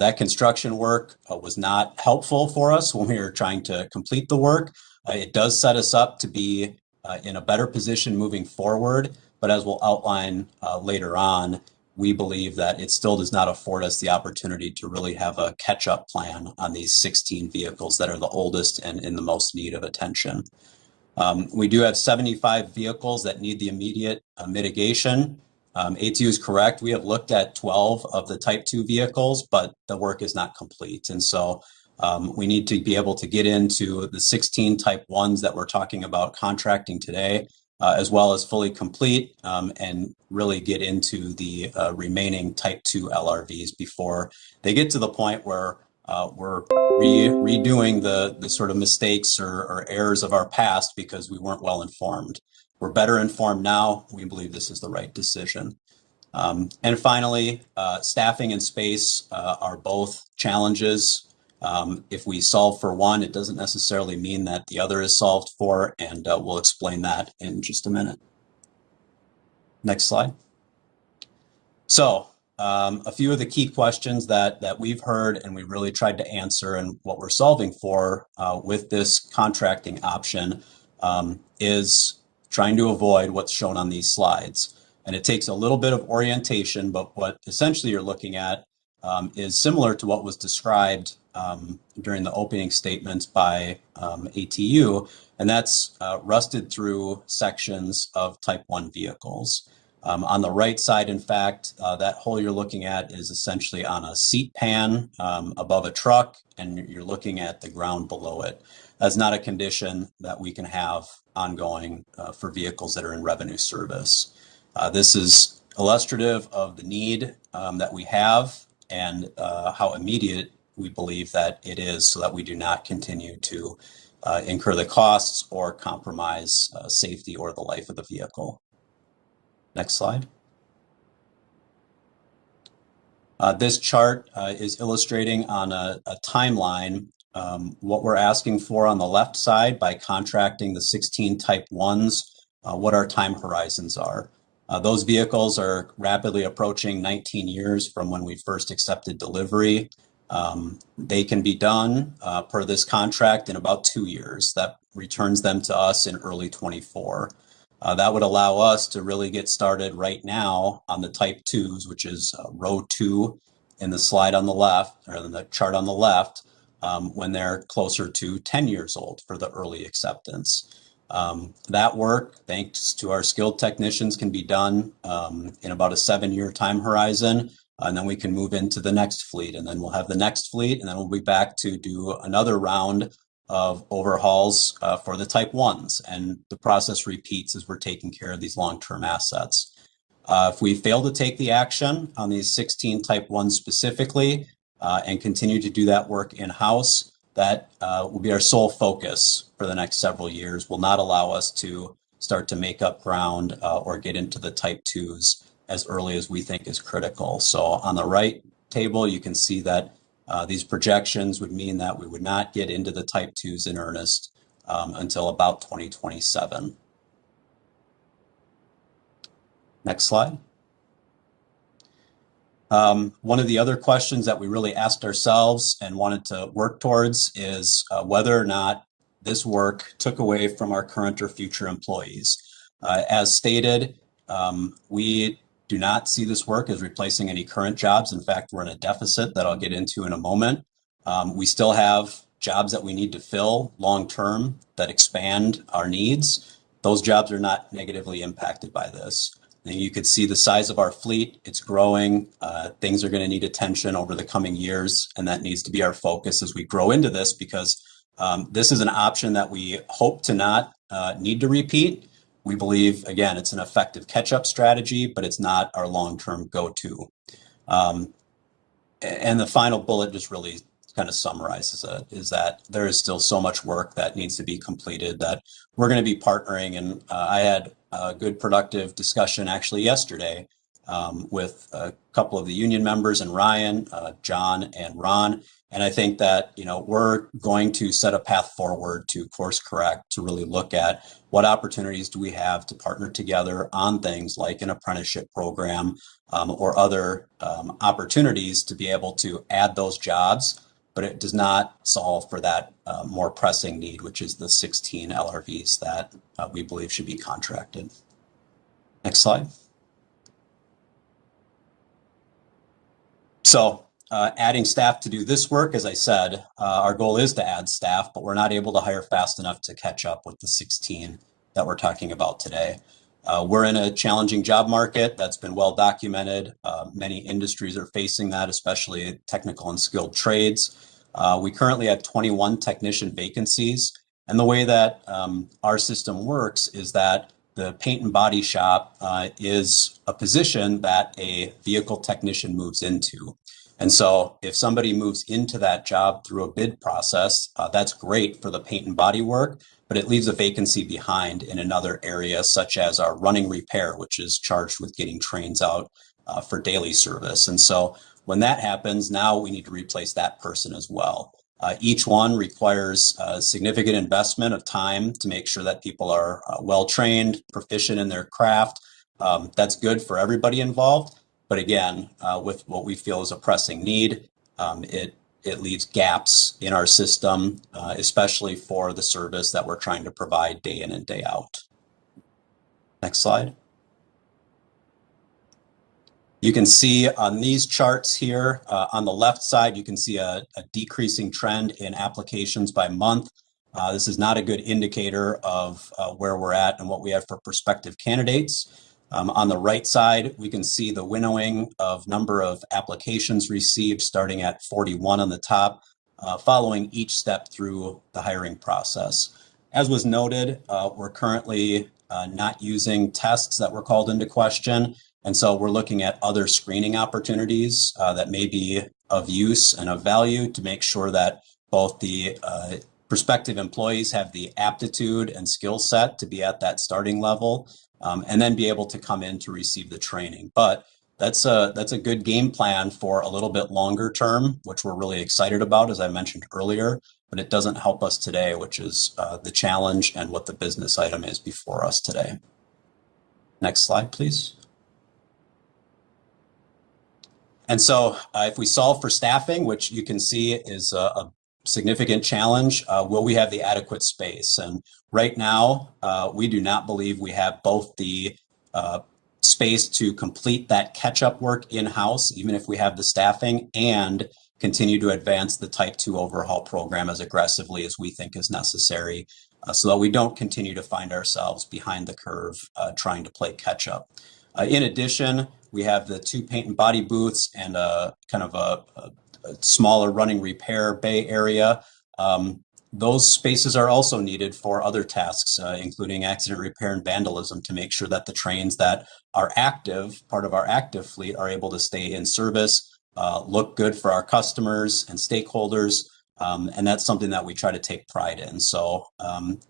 That construction work was not helpful for us when we were trying to complete the work. It does set us up to be in a better position moving forward, but as we'll outline later on, we believe that it still does not afford us the opportunity to really have a catch-up plan on these 16 vehicles that are the oldest and in the most need of attention. We do have 75 vehicles that need the immediate mitigation. ATU is correct. We have looked at 12 of the Type 2 vehicles, but the work is not complete. And so we need to be able to get into the 16 Type 1s that we're talking about contracting today, as well as fully complete and really get into the remaining Type 2 LRVs before they get to the point where we're redoing the sort of mistakes or errors of our past because we weren't well informed. We're better informed now. We believe this is the right decision. And finally, staffing and space are both challenges. If we solve for one, it doesn't necessarily mean that the other is solved for, and we'll explain that in just a minute. Next slide. So a few of the key questions that we've heard and we really tried to answer, and what we're solving for with this contracting option is trying to avoid what's shown on these slides. And it takes a little bit of orientation, but what essentially you're looking at is similar to what was described during the opening statements by ATU, and that's rusted through sections of Type 1 vehicles. On the right side, in fact, that hole you're looking at is essentially on a seat pan above a truck, and you're looking at the ground below it. That's not a condition that we can have ongoing for vehicles that are in revenue service. This is illustrative of the need that we have and how immediate we believe that it is, so that we do not continue to incur the costs or compromise safety or the life of the vehicle. Next slide. This chart is illustrating on a timeline what we're asking for on the left side by contracting the 16 Type 1s, what our time horizons are. Those vehicles are rapidly approaching 19 years from when we first accepted delivery. They can be done per this contract in about 2 years. That returns them to us in early 24. That would allow us to really get started right now on the Type 2s, which is row 2 in the slide on the left, or in the chart on the left, when they're closer to 10 years old for the early acceptance. That work, thanks to our skilled technicians, can be done in about a 7-year time horizon, and then we can move into the next fleet, and then we'll have the next fleet, and then we'll be back to do another round of overhauls for the Type 1s, and the process repeats as we're taking care of these long-term assets. If we fail to take the action on these 16 Type 1s specifically and continue to do that work in-house, that will be our sole focus for the next several years, will not allow us to start to make up ground or get into the Type 2s as early as we think is critical. So on the right table, you can see that these projections would mean that we would not get into the Type 2s in earnest until about 2027. Next slide. One of the other questions that we really asked ourselves and wanted to work towards is whether or not this work took away from our current or future employees. As stated, we do not see this work as replacing any current jobs. In fact, we're in a deficit that I'll get into in a moment. We still have jobs that we need to fill long-term that expand our needs. Those jobs are not negatively impacted by this. And you could see the size of our fleet, it's growing. Things are going to need attention over the coming years, and that needs to be our focus as we grow into this, because this is an option that we hope to not need to repeat. We believe, again, it's an effective catch-up strategy, but it's not our long-term go-to. And the final bullet just really kind of summarizes it, is that there is still so much work that needs to be completed that we're going to be partnering. And I had a good productive discussion actually yesterday with a couple of the union members and Ryan, John, and Ron. And I think that, we're going to set a path forward to course correct, to really look at what opportunities do we have to partner together on things like an apprenticeship program or other opportunities to be able to add those jobs, but it does not solve for that more pressing need, which is the 16 LRVs that we believe should be contracted. Next slide. So adding staff to do this work, as I said, our goal is to add staff, but we're not able to hire fast enough to catch up with the 16 that we're talking about today. We're in a challenging job market that's been well documented. Many industries are facing that, especially technical and skilled trades. We currently have 21 technician vacancies. And the way that our system works is that the paint and body shop is a position that a vehicle technician moves into. And so if somebody moves into that job through a bid process, that's great for the paint and body work, but it leaves a vacancy behind in another area, such as our running repair, which is charged with getting trains out for daily service. And so when that happens, now we need to replace that person as well. Each one requires a significant investment of time to make sure that people are well-trained, proficient in their craft. That's good for everybody involved. But again, with what we feel is a pressing need, it leaves gaps in our system, especially for the service that we're trying to provide day in and day out. Next slide. You can see on these charts here, on the left side, you can see a decreasing trend in applications by month. This is not a good indicator of where we're at and what we have for prospective candidates. On the right side, we can see the winnowing of number of applications received starting at 41 on the top, following each step through the hiring process. As was noted, we're currently not using tests that were called into question. And so we're looking at other screening opportunities that may be of use and of value to make sure that both the prospective employees have the aptitude and skill set to be at that starting level, and then be able to come in to receive the training. But that's a good game plan for a little bit longer term, which we're really excited about, as I mentioned earlier, but it doesn't help us today, which is the challenge and what the business item is before us today. Next slide, please. And so if we solve for staffing, which you can see is a significant challenge, will we have the adequate space? And right now, we do not believe we have both the space to complete that catch-up work in-house, even if we have the staffing, and continue to advance the Type 2 overhaul program as aggressively as we think is necessary, so that we don't continue to find ourselves behind the curve trying to play catch-up. In addition, we have the 2 paint and body booths and a kind of a smaller running repair bay area. Those spaces are also needed for other tasks, including accident repair and vandalism, to make sure that the trains that are active, part of our active fleet, are able to stay in service, look good for our customers and stakeholders. And that's something that we try to take pride in. So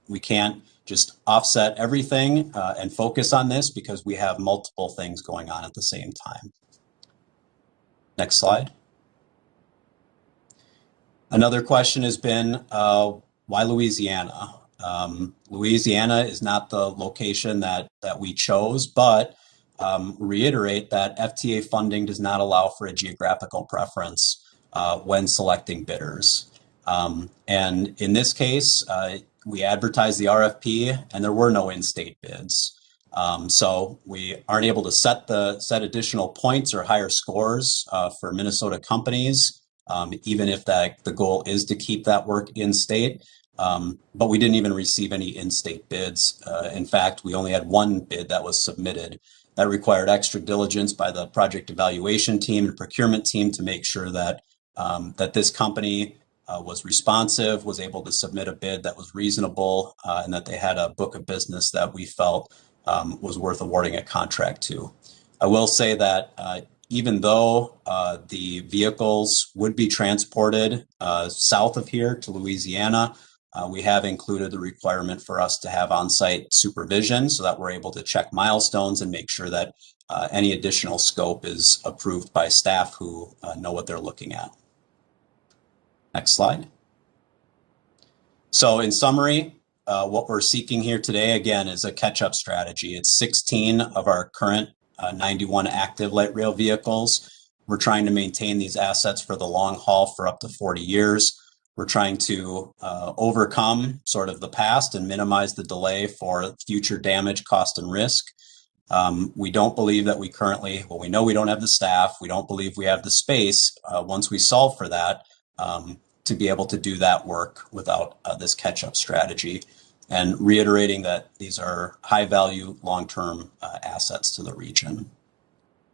we can't just offset everything and focus on this because we have multiple things going on at the same time. Next slide. Another question has been, why Louisiana? Louisiana is not the location that we chose, but reiterate that FTA funding does not allow for a geographical preference when selecting bidders. And in this case, we advertised the RFP and there were no in-state bids. So we aren't able to set additional points or higher scores for Minnesota companies, even if the goal is to keep that work in-state. But we didn't even receive any in-state bids. In fact, we only had one bid that was submitted. That required extra diligence by the project evaluation team and procurement team to make sure that this company was responsive, was able to submit a bid that was reasonable, and that they had a book of business that we felt was worth awarding a contract to. I will say that even though the vehicles would be transported south of here to Louisiana, we have included the requirement for us to have on-site supervision so that we're able to check milestones and make sure that any additional scope is approved by staff who know what they're looking at. Next slide. So in summary, what we're seeking here today, again, is a catch-up strategy. It's 16 of our current 91 active light rail vehicles. We're trying to maintain these assets for the long haul for up to 40 years. We're trying to overcome sort of the past and minimize the delay for future damage, cost, and risk. We don't believe that we currently, well, we know we don't have the staff. We don't believe we have the space once we solve for that to be able to do that work without this catch-up strategy. And reiterating that these are high-value, long-term assets to the region.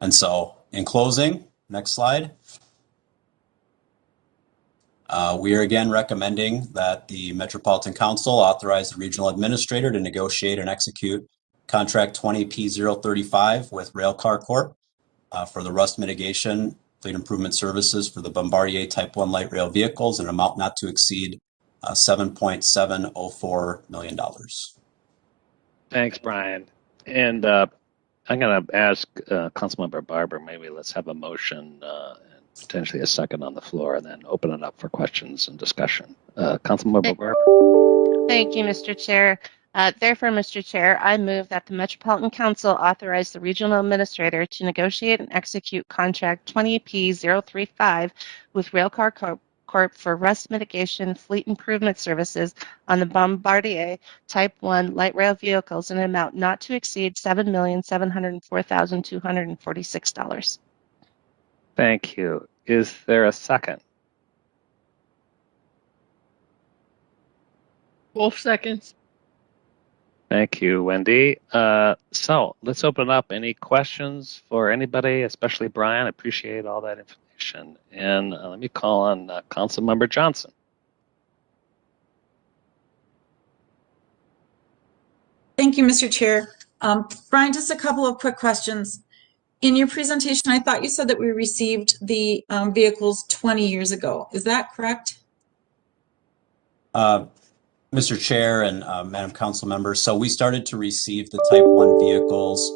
And so, in closing, next slide. We are again recommending that the Metropolitan Council authorize the regional administrator to negotiate and execute contract 20P035 with Railcar Corp for the rust mitigation fleet improvement services for the Bombardier Type 1 light rail vehicles, an amount not to exceed $7.704 million. Thanks, Brian. And I'm going to ask Councilmember Barber, maybe let's have a motion and potentially a second on the floor and then open it up for questions and discussion. Councilmember Barber. Thank you, Mr. Chair. Therefore, Mr. Chair, I move that the Metropolitan Council authorize the regional administrator to negotiate and execute contract 20P035 with Railcar Corp for rust mitigation fleet improvement services on the Bombardier Type 1 light rail vehicles in an amount not to exceed $7,704,246. Thank you. Is there a second? Wolf seconds. Thank you, Wendy. So let's open up. Any questions for anybody, especially Brian? I appreciate all that information. And let me call on Councilmember Johnson. Thank you, Mr. Chair. Brian, just a couple of quick questions. In your presentation, I thought you said that we received the vehicles 20 years ago. Is that correct? Mr. Chair and Madam Council members, so we started to receive the Type 1 vehicles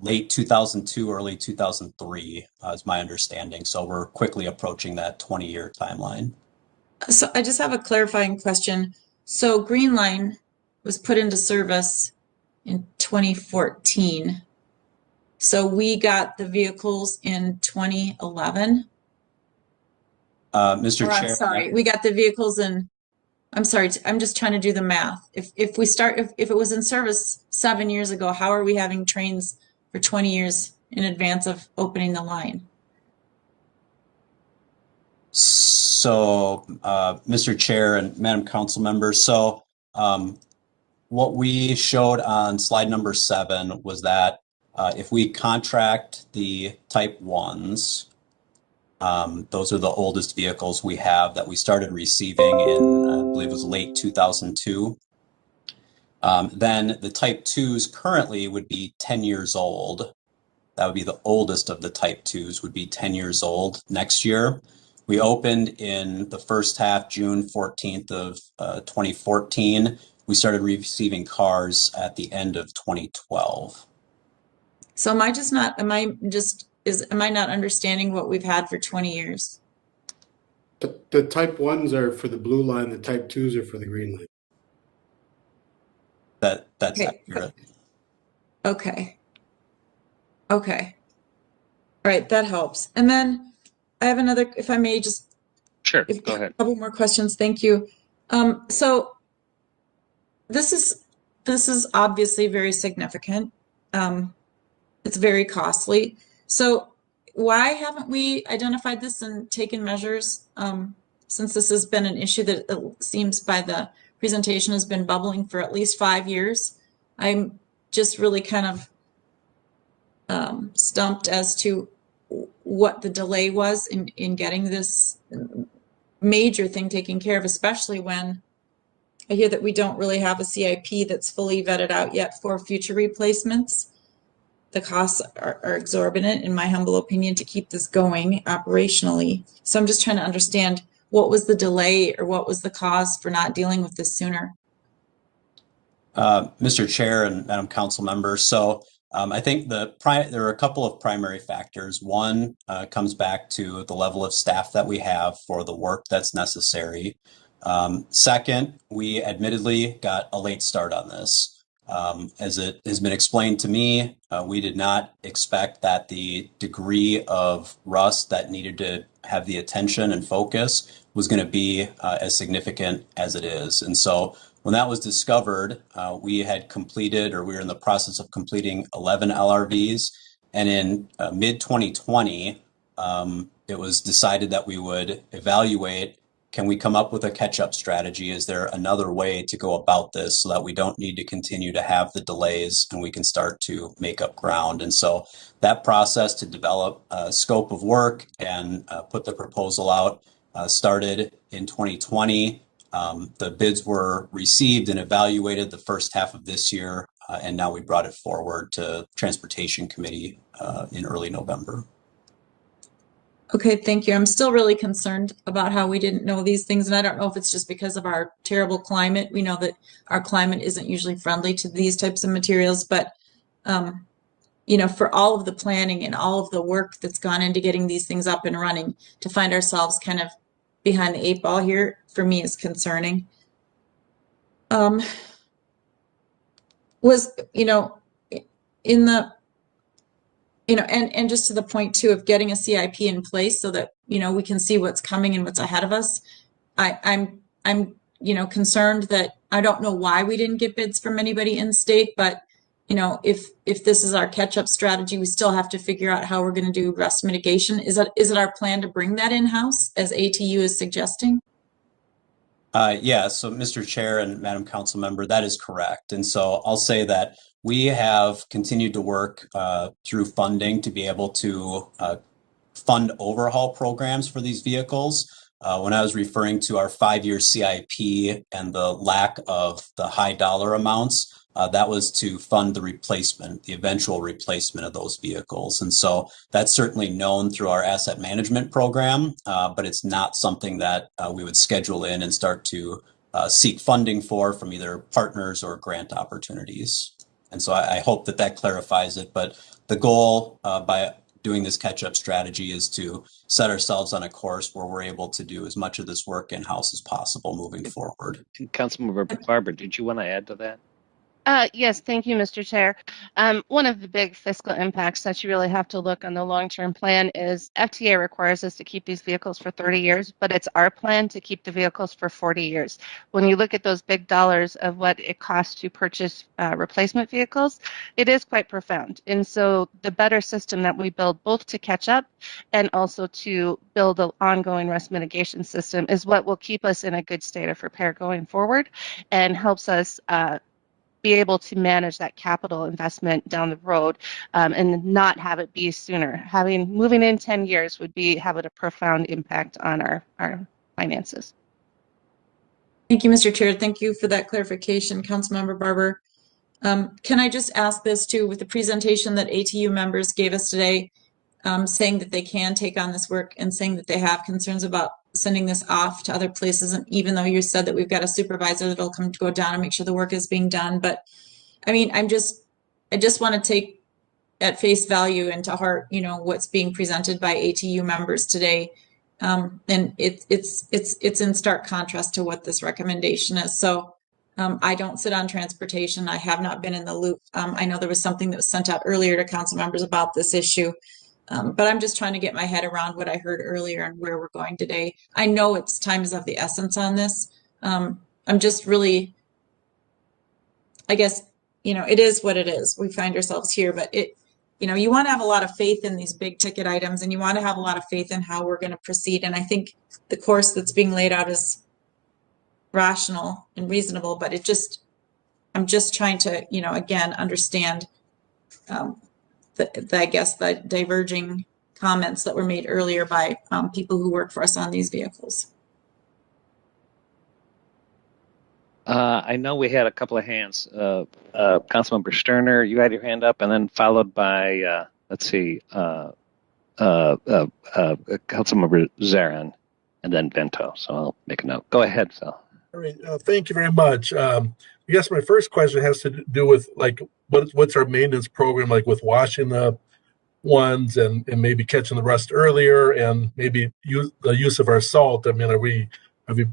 late 2002, early 2003 is my understanding. So we're quickly approaching that 20-year timeline. So I just have a clarifying question. So Green Line was put into service in 2014. So we got the vehicles in 2011? Mr. Chair. I'm sorry, we got the vehicles in, I'm sorry, I'm just trying to do the math. If it was in service 7 years ago, how are we having trains for 20 years in advance of opening the line? So, Mr. Chair and Madam Council members, so what we showed on slide number 7 was that if we contract the Type 1s, those are the oldest vehicles we have that we started receiving in, I believe it was late 2002. Then the Type 2s currently would be 10 years old. That would be the oldest of the Type 2s would be 10 years old next year. We opened in the first half, June 14th of 2014. We started receiving cars at the end of 2012. So am I not understanding what we've had for 20 years? The Type 1s are for the blue line, the Type 2s are for the green line. That's okay. accurate. Okay. Okay. All right, that helps. And then I have another, if I may just. Sure, go ahead. A couple more questions, thank you. So this is obviously very significant. It's very costly. So why haven't we identified this and taken measures since this has been an issue that it seems by the presentation has been bubbling for at least 5 years? I'm just really kind of stumped as to what the delay was in getting this major thing taken care of, especially when I hear that we don't really have a CIP that's fully vetted out yet for future replacements. The costs are exorbitant, in my humble opinion, to keep this going operationally. So I'm just trying to understand what was the delay or what was the cause for not dealing with this sooner? Mr. Chair and Madam Council members, so I think there are a couple of primary factors. One comes back to the level of staff that we have for the work that's necessary. Second, we admittedly got a late start on this. As it has been explained to me, we did not expect that the degree of rust that needed to have the attention and focus was going to be as significant as it is. And so when that was discovered, we had completed, or we were in the process of completing 11 LRVs. And in mid-2020, it was decided that we would evaluate, can we come up with a catch-up strategy? Is there another way to go about this so that we don't need to continue to have the delays and we can start to make up ground? And so that process to develop a scope of work and put the proposal out started in 2020. The bids were received and evaluated the first half of this year, and now we brought it forward to Transportation Committee in early November. Okay, thank you. I'm still really concerned about how we didn't know these things, and I don't know if it's just because of our terrible climate. We know that our climate isn't usually friendly to these types of materials, but you know, for all of the planning and all of the work that's gone into getting these things up and running, to find ourselves kind of behind the 8 ball here, for me, is concerning. Was, you know, in the, you know, and just to the point too of getting a CIP in place so that, you know, we can see what's coming and what's ahead of us. I'm, you know, concerned that I don't know why we didn't get bids from anybody in state, but if this is our catch-up strategy, we still have to figure out how we're going to do rust mitigation. Is it our plan to bring that in-house as ATU is suggesting? Yeah, so Mr. Chair and Madam Council Member, that is correct. And so I'll say that we have continued to work through funding to be able to fund overhaul programs for these vehicles. When I was referring to our 5-year CIP and the lack of the high dollar amounts, that was to fund the eventual replacement of those vehicles. And so that's certainly known through our asset management program, but it's not something that we would schedule in and start to seek funding for from either partners or grant opportunities. And so I hope that clarifies it. But the goal by doing this catch-up strategy is to set ourselves on a course where we're able to do as much of this work in-house as possible moving forward. Councilmember Barber, did you want to add to that? Yes, thank you, Mr. Chair. One of the big fiscal impacts that you really have to look on the long-term plan is FTA requires us to keep these vehicles for 30 years, but it's our plan to keep the vehicles for 40 years. When you look at those big dollars of what it costs to purchase replacement vehicles, it is quite profound. And so the better system that we build both to catch up and also to build an ongoing rust mitigation system is what will keep us in a good state of repair going forward and helps us be able to manage that capital investment down the road and not have it be sooner. Moving in 10 years would have a profound impact on our finances. Thank you, Mr. Chair. Thank you for that clarification, Councilmember Barber. Can I just ask this too, with the presentation that ATU members gave us today, saying that they can take on this work and saying that they have concerns about sending this off to other places, and even though you said that we've got a supervisor that'll come to go down and make sure the work is being done, but I mean, I just want to take at face value and to heart, what's being presented by ATU members today, and it's in stark contrast to what this recommendation is. So I don't sit on transportation. I have not been in the loop. I know there was something that was sent out earlier to council members about this issue. But I'm just trying to get my head around what I heard earlier and where we're going today. I know time is of the essence on this. I'm just really, I guess, it is what it is. We find ourselves here, but you want to have a lot of faith in these big ticket items, and you want to have a lot of faith in how we're going to proceed. And I think the course that's being laid out is rational and reasonable, but I'm just trying to, again, understand I guess the diverging comments that were made earlier by people who work for us on these vehicles. I know we had a couple of hands. Councilmember Sterner, you had your hand up, and then followed by, Councilmember Zarin, and then Vento. So I'll make a note. Go ahead, Sal. All right, thank you very much. I guess my first question has to do with what's our maintenance program like with washing the ones and maybe catching the rust earlier, and maybe the use of our salt. I mean, have we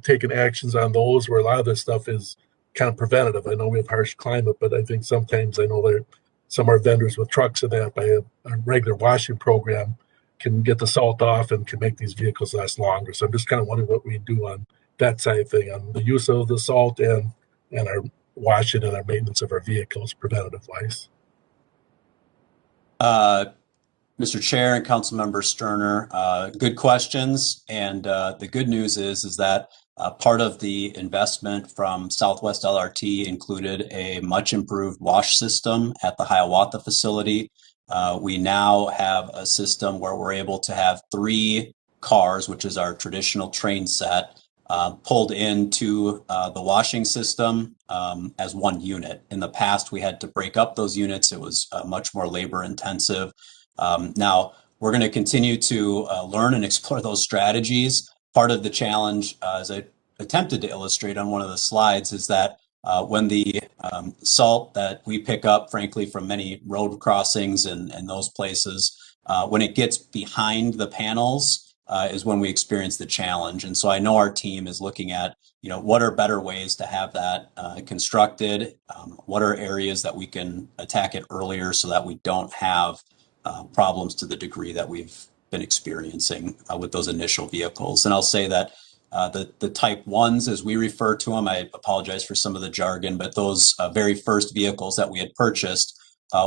taken actions on those where a lot of this stuff is kind of preventative? I know we have harsh climate, but I think sometimes some of our vendors with trucks and that by a regular washing program can get the salt off and can make these vehicles last longer. So I'm just kind of wondering what we do on that side of thing, on the use of the salt and our washing and our maintenance of our vehicles preventative wise. Mr. Chair and Councilmember Sterner, good questions. And the good news is that part of the investment from Southwest LRT included a much improved wash system at the Hiawatha facility. We now have a system where we're able to have 3 cars, which is our traditional train set, pulled into the washing system as one unit. In the past, we had to break up those units. It was much more labor intensive. Now, we're going to continue to learn and explore those strategies. Part of the challenge, as I attempted to illustrate on one of the slides, is that when the salt that we pick up, frankly, from many road crossings and those places, when it gets behind the panels, is when we experience the challenge. And so I know our team is looking at, what are better ways to have that constructed? What are areas that we can attack it earlier so that we don't have problems to the degree that we've been experiencing with those initial vehicles? And I'll say that the type 1s, as we refer to them, I apologize for some of the jargon, but those very first vehicles that we had purchased,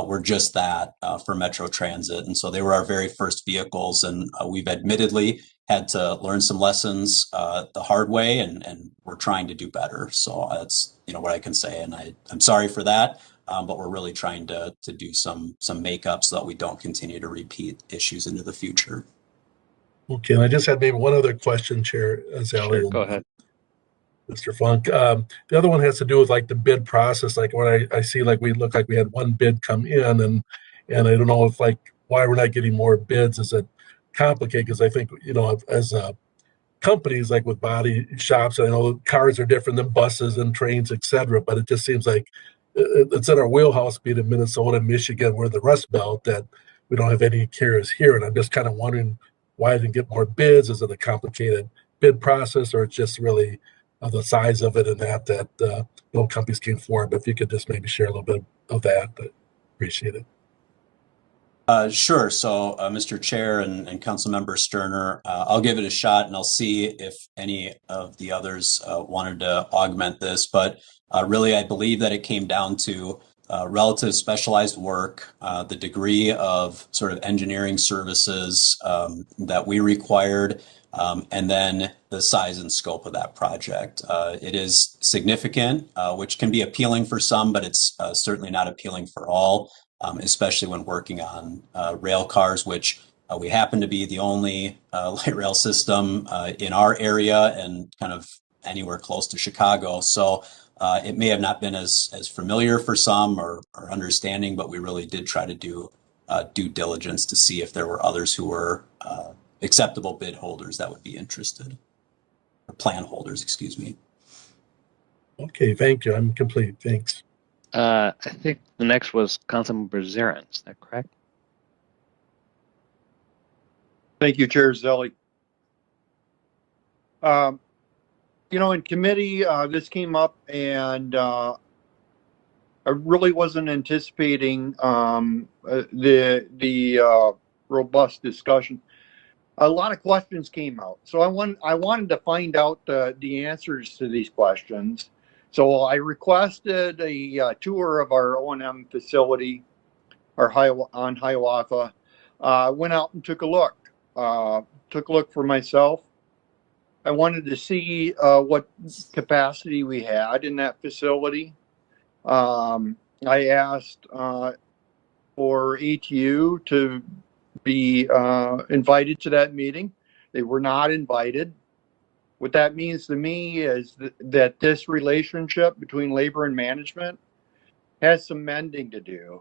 were just that for Metro Transit. And so they were our very first vehicles. And we've admittedly had to learn some lessons the hard way, and we're trying to do better. So that's, what I can say. And I'm sorry for that, but we're really trying to do some makeup so that we don't continue to repeat issues into the future. Okay, and I just had maybe one other question, Chair Zally. Sure, go ahead. Mr. Funk. The other one has to do with like the bid process. Like when I see like we look like we had one bid come in, and I don't know if like why we're not getting more bids. Is it complicated? Because I think as companies like with body shops, I know cars are different than buses and trains, etc. But it just seems like it's in our wheelhouse, being in Minnesota, Michigan, we're the Rust Belt, that we don't have any carriers here. And I'm just kind of wondering why I didn't get more bids. Is it a complicated bid process, or it's just really the size of it and that no companies came forward? But if you could just maybe share a little bit of that, I'd appreciate it. Sure. So, Mr. Chair and Councilmember Sterner, I'll give it a shot, and I'll see if any of the others wanted to augment this. But really, I believe that it came down to relative specialized work, the degree of sort of engineering services that we required, and then the size and scope of that project. It is significant, which can be appealing for some, but it's certainly not appealing for all. Especially when working on rail cars, which we happen to be the only light rail system in our area and kind of anywhere close to Chicago. So it may have not been as familiar for some or understanding, but we really did try to do due diligence to see if there were others who were acceptable bid holders that would be interested, or plan holders, excuse me. Okay, thank you. I'm complete. Thanks. I think the next was Councilmember Zarin. Is that correct? Thank you, Chair Zelle. In committee, this came up, and I really wasn't anticipating the robust discussion. A lot of questions came out, so I wanted to find out the answers to these questions. So I requested a tour of our O&M facility, on Hiawatha. Went out and took a look. Took a look for myself. I wanted to see what capacity we had in that facility. I asked for ATU to be invited to that meeting. They were not invited. What that means to me is that this relationship between labor and management has some mending to do.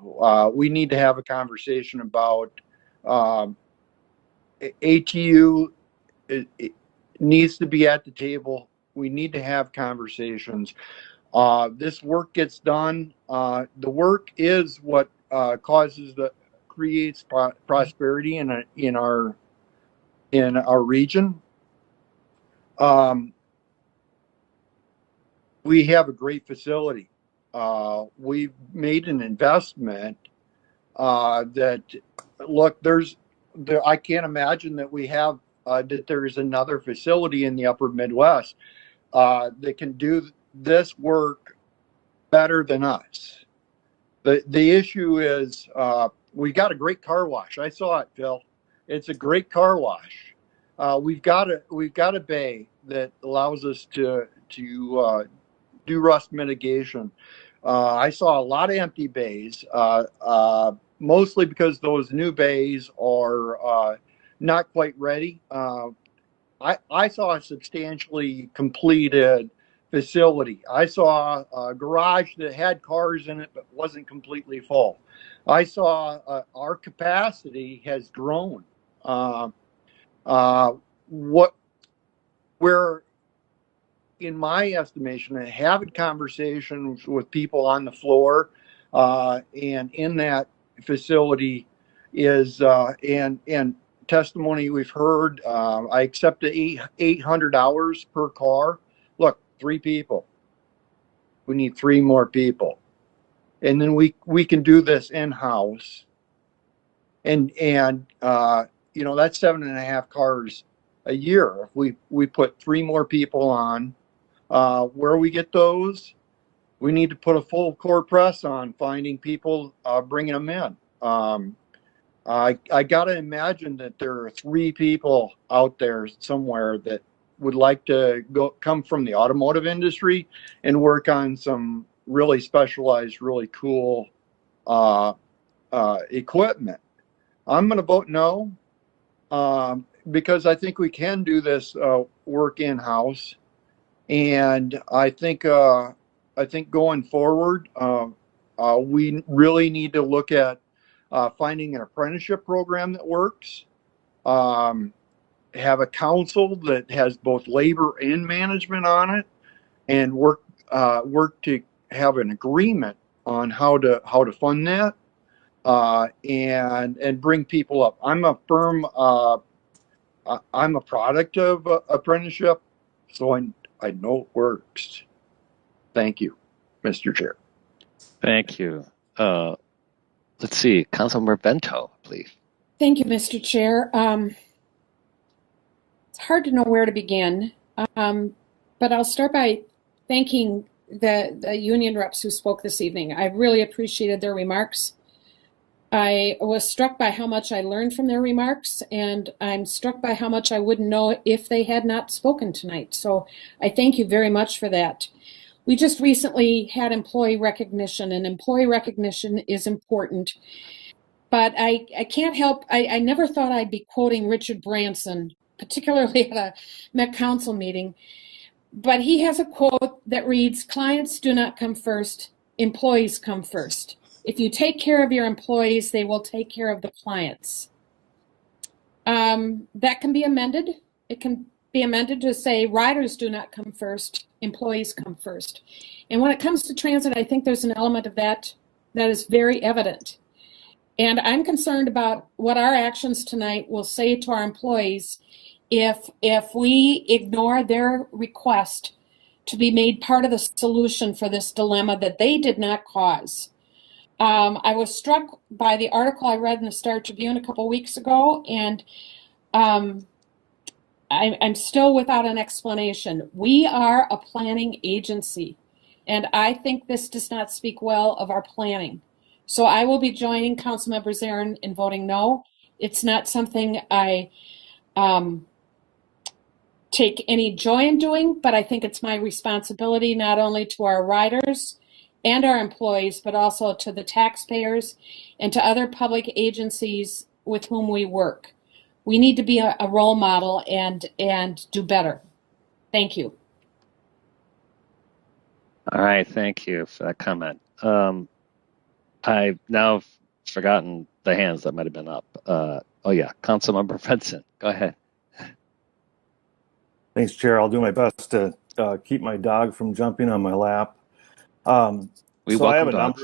We need to have a conversation about ATU. It needs to be at the table. We need to have conversations. This work gets done. The work is what creates prosperity in our region. We have a great facility. We've made an investment that, look, I can't imagine that we have that there is another facility in the upper Midwest that can do this work better than us. The issue is we got a great car wash. I saw it, Phil. It's a great car wash. We've got a bay that allows us to do rust mitigation. I saw a lot of empty bays, mostly because those new bays are not quite ready. I saw a substantially completed facility. I saw a garage that had cars in it but wasn't completely full. I saw our capacity has grown. We're, in my estimation, and having conversations with people on the floor and in that facility is and testimony we've heard. I accept the $800 per car. Look, 3 people. We need 3 more people, and then we can do this in house. And that's 7.5 cars a year. If we put 3 more people on, where we get those, we need to put a full court press on finding people, bringing them in. I got to imagine that there are 3 people out there somewhere that would like to come from the automotive industry and work on some really specialized, really cool equipment. I'm going to vote no, because I think we can do this work in-house, and I think going forward, we really need to look at finding an apprenticeship program that works. Have a council that has both labor and management on it, and work to have an agreement on how to fund that, and bring people up. I'm a product of apprenticeship, so I know it works. Thank you, Mr. Chair. Thank you. Let's see, Councilmember Bento, please. Thank you, Mr. Chair. It's hard to know where to begin, but I'll start by thanking the union reps who spoke this evening. I really appreciated their remarks. I was struck by how much I learned from their remarks, and I'm struck by how much I wouldn't know if they had not spoken tonight. So I thank you very much for that. We just recently had employee recognition, and employee recognition is important. But I can't help, I never thought I'd be quoting Richard Branson, particularly at a Met Council meeting. But he has a quote that reads, "Clients do not come first, employees come first. If you take care of your employees, they will take care of the clients." That can be amended. It can be amended to say riders do not come first, employees come first. And when it comes to transit, I think there's an element of that is very evident. And I'm concerned about what our actions tonight will say to our employees if we ignore their request to be made part of the solution for this dilemma that they did not cause. I was struck by the article I read in the Star Tribune a couple weeks ago, and I'm still without an explanation. We are a planning agency, and I think this does not speak well of our planning. So I will be joining Councilmember Zarin in voting no. It's not something I take any joy in doing, but I think it's my responsibility not only to our riders and our employees, but also to the taxpayers and to other public agencies with whom we work. We need to be a role model and do better. Thank you. All right, thank you for that comment. I've now forgotten the hands that might have been up. Oh yeah, Councilmember Benson, go ahead. Thanks, Chair. I'll do my best to keep my dog from jumping on my lap. We welcome dogs.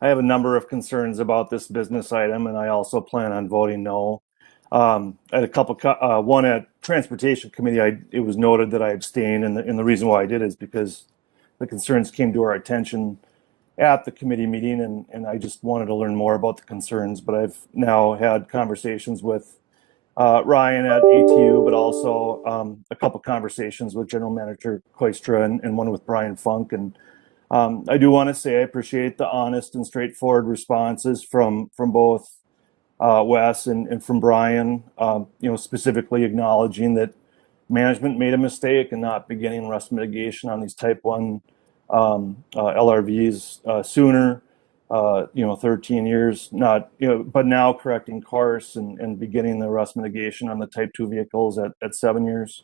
I have a number of concerns about this business item, and I also plan on voting no. At a couple, one at Transportation Committee, it was noted that I abstained, and the reason why I did is because the concerns came to our attention at the committee meeting, and I just wanted to learn more about the concerns. But I've now had conversations with Ryan at ATU, but also a couple conversations with General Manager Koistra and one with Brian Funk. And I do want to say I appreciate the honest and straightforward responses from both Wes and from Brian, specifically acknowledging that management made a mistake in not beginning rust mitigation on these type 1 LRVs sooner. 13 years, but now correcting course and beginning the rust mitigation on the type 2 vehicles at 7 years,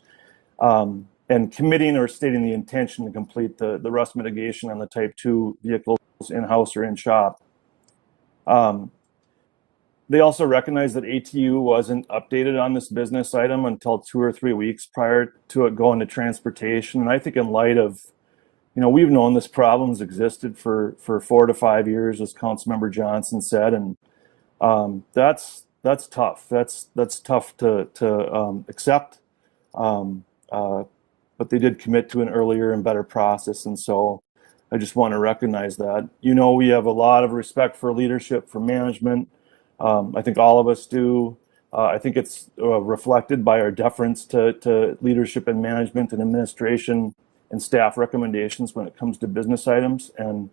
and committing or stating the intention to complete the rust mitigation on the type 2 vehicles in-house or in shop. They also recognize that ATU wasn't updated on this business item until 2 or 3 weeks prior to it going to transportation. And I think in light of we've known this problem's existed for 4 to 5 years, as Councilmember Johnson said, and that's tough. That's tough to accept. But they did commit to an earlier and better process, and so I just want to recognize that. We have a lot of respect for leadership, for management. I think all of us do. I think it's reflected by our deference to leadership and management and administration and staff recommendations when it comes to business items. And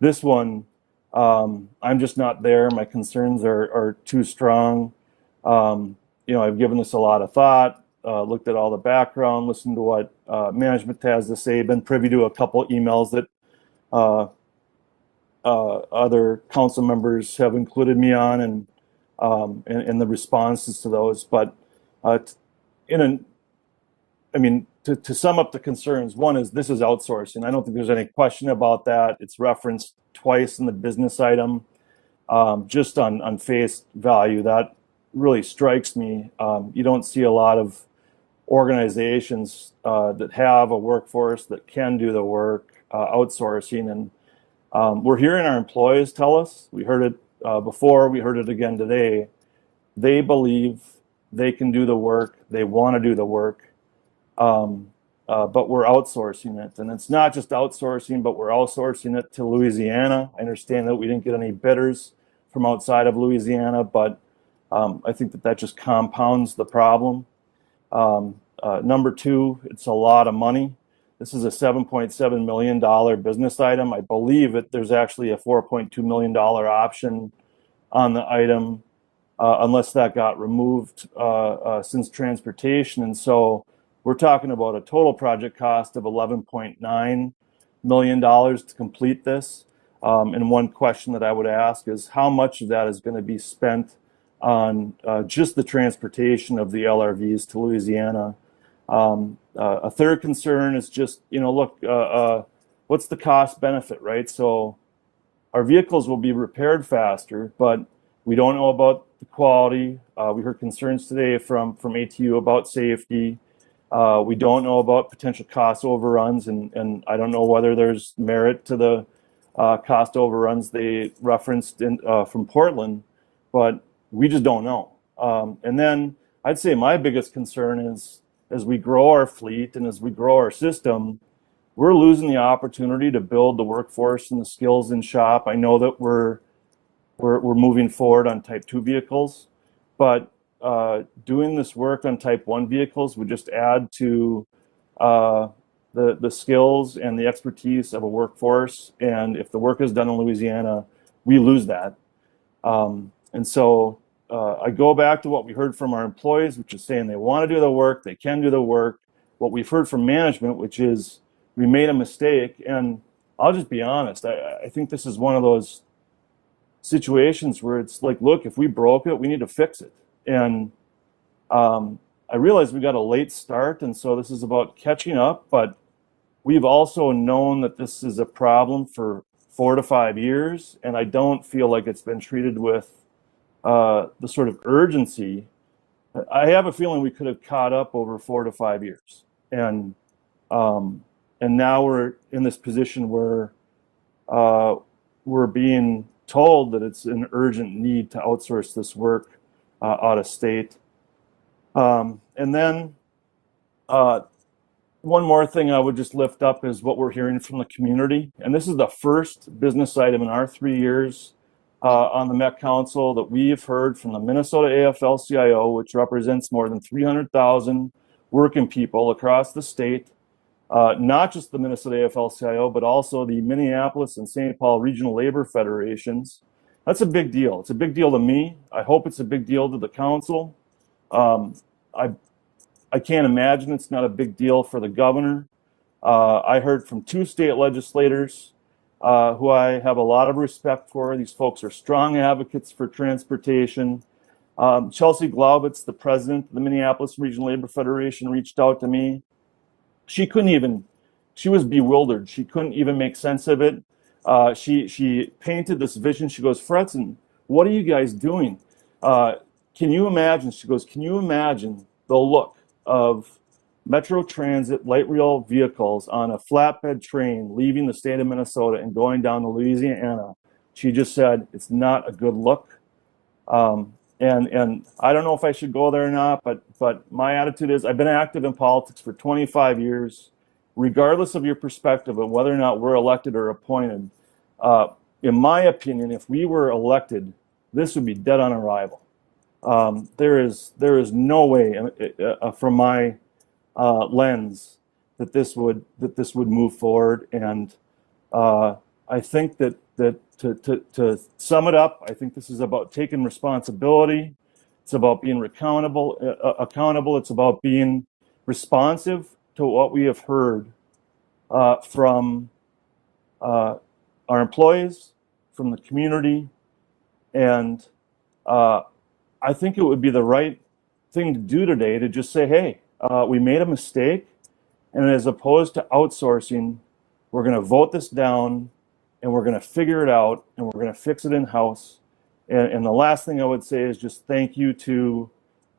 this one, I'm just not there. My concerns are too strong. I've given this a lot of thought, looked at all the background, listened to what management has to say, been privy to a couple emails that other council members have included me on, and the responses to those. But to sum up the concerns, one is this is outsourcing. I don't think there's any question about that. It's referenced twice in the business item. Just on face value, that really strikes me. You don't see a lot of organizations that have a workforce that can do the work outsourcing. And we're hearing our employees tell us, we heard it before, we heard it again today, they believe they can do the work, they want to do the work, but we're outsourcing it. And it's not just outsourcing, but we're outsourcing it to Louisiana. I understand that we didn't get any bidders from outside of Louisiana, but I think that just compounds the problem. Number two, it's a lot of money. This is a $7.7 million business item. I believe there's actually a $4.2 million option on the item, unless that got removed since transportation. And so we're talking about a total project cost of $11.9 million to complete this. And one question that I would ask is how much of that is going to be spent on just the transportation of the LRVs to Louisiana? A third concern is just, what's the cost benefit, right? So our vehicles will be repaired faster, but we don't know about the quality. We heard concerns today from ATU about safety. We don't know about potential cost overruns, and I don't know whether there's merit to the cost overruns they referenced from Portland, but we just don't know. And then I'd say my biggest concern is as we grow our fleet and as we grow our system, we're losing the opportunity to build the workforce and the skills in shop. I know that we're moving forward on Type 2 vehicles, but doing this work on Type 1 vehicles would just add to the skills and the expertise of a workforce. And if the work is done in Louisiana, we lose that. And so I go back to what we heard from our employees, which is saying they want to do the work, they can do the work. What we've heard from management, which is we made a mistake. And I'll just be honest, I think this is one of those situations where it's like, look, if we broke it, we need to fix it. And I realize we got a late start, and so this is about catching up, but we've also known that this is a problem for 4 to 5 years, and I don't feel like it's been treated with the sort of urgency. I have a feeling we could have caught up over 4 to 5 years, and now we're in this position where we're being told that it's an urgent need to outsource this work out of state. And then one more thing I would just lift up is what we're hearing from the community. And this is the first business item in our 3 years on the Met Council that we've heard from the Minnesota AFL-CIO, which represents more than 300,000 working people across the state, not just the Minnesota AFL-CIO, but also the Minneapolis and St. Paul Regional Labor Federations. That's a big deal. It's a big deal to me. I hope it's a big deal to the council. I can't imagine it's not a big deal for the governor. I heard from 2 state legislators who I have a lot of respect for. These folks are strong advocates for transportation. Chelsea Glaubitz, the president of the Minneapolis Regional Labor Federation, reached out to me. She was bewildered. She couldn't even make sense of it. She painted this vision. She goes, Fretzen, what are you guys doing? Can you imagine? She goes, can you imagine the look of Metro Transit light rail vehicles on a flatbed train leaving the state of Minnesota and going down to Louisiana? She just said, it's not a good look. And I don't know if I should go there or not, but my attitude is I've been active in politics for 25 years, regardless of your perspective of whether or not we're elected or appointed. In my opinion, if we were elected, this would be dead on arrival. There is no way, from my lens, that this would move forward. And I think that to sum it up, I think this is about taking responsibility. It's about being accountable. It's about being responsive to what we have heard from our employees, from the community, and I think it would be the right thing to do today to just say, hey, we made a mistake, and as opposed to outsourcing, we're going to vote this down, and we're going to figure it out, and we're going to fix it in-house. And the last thing I would say is just thank you to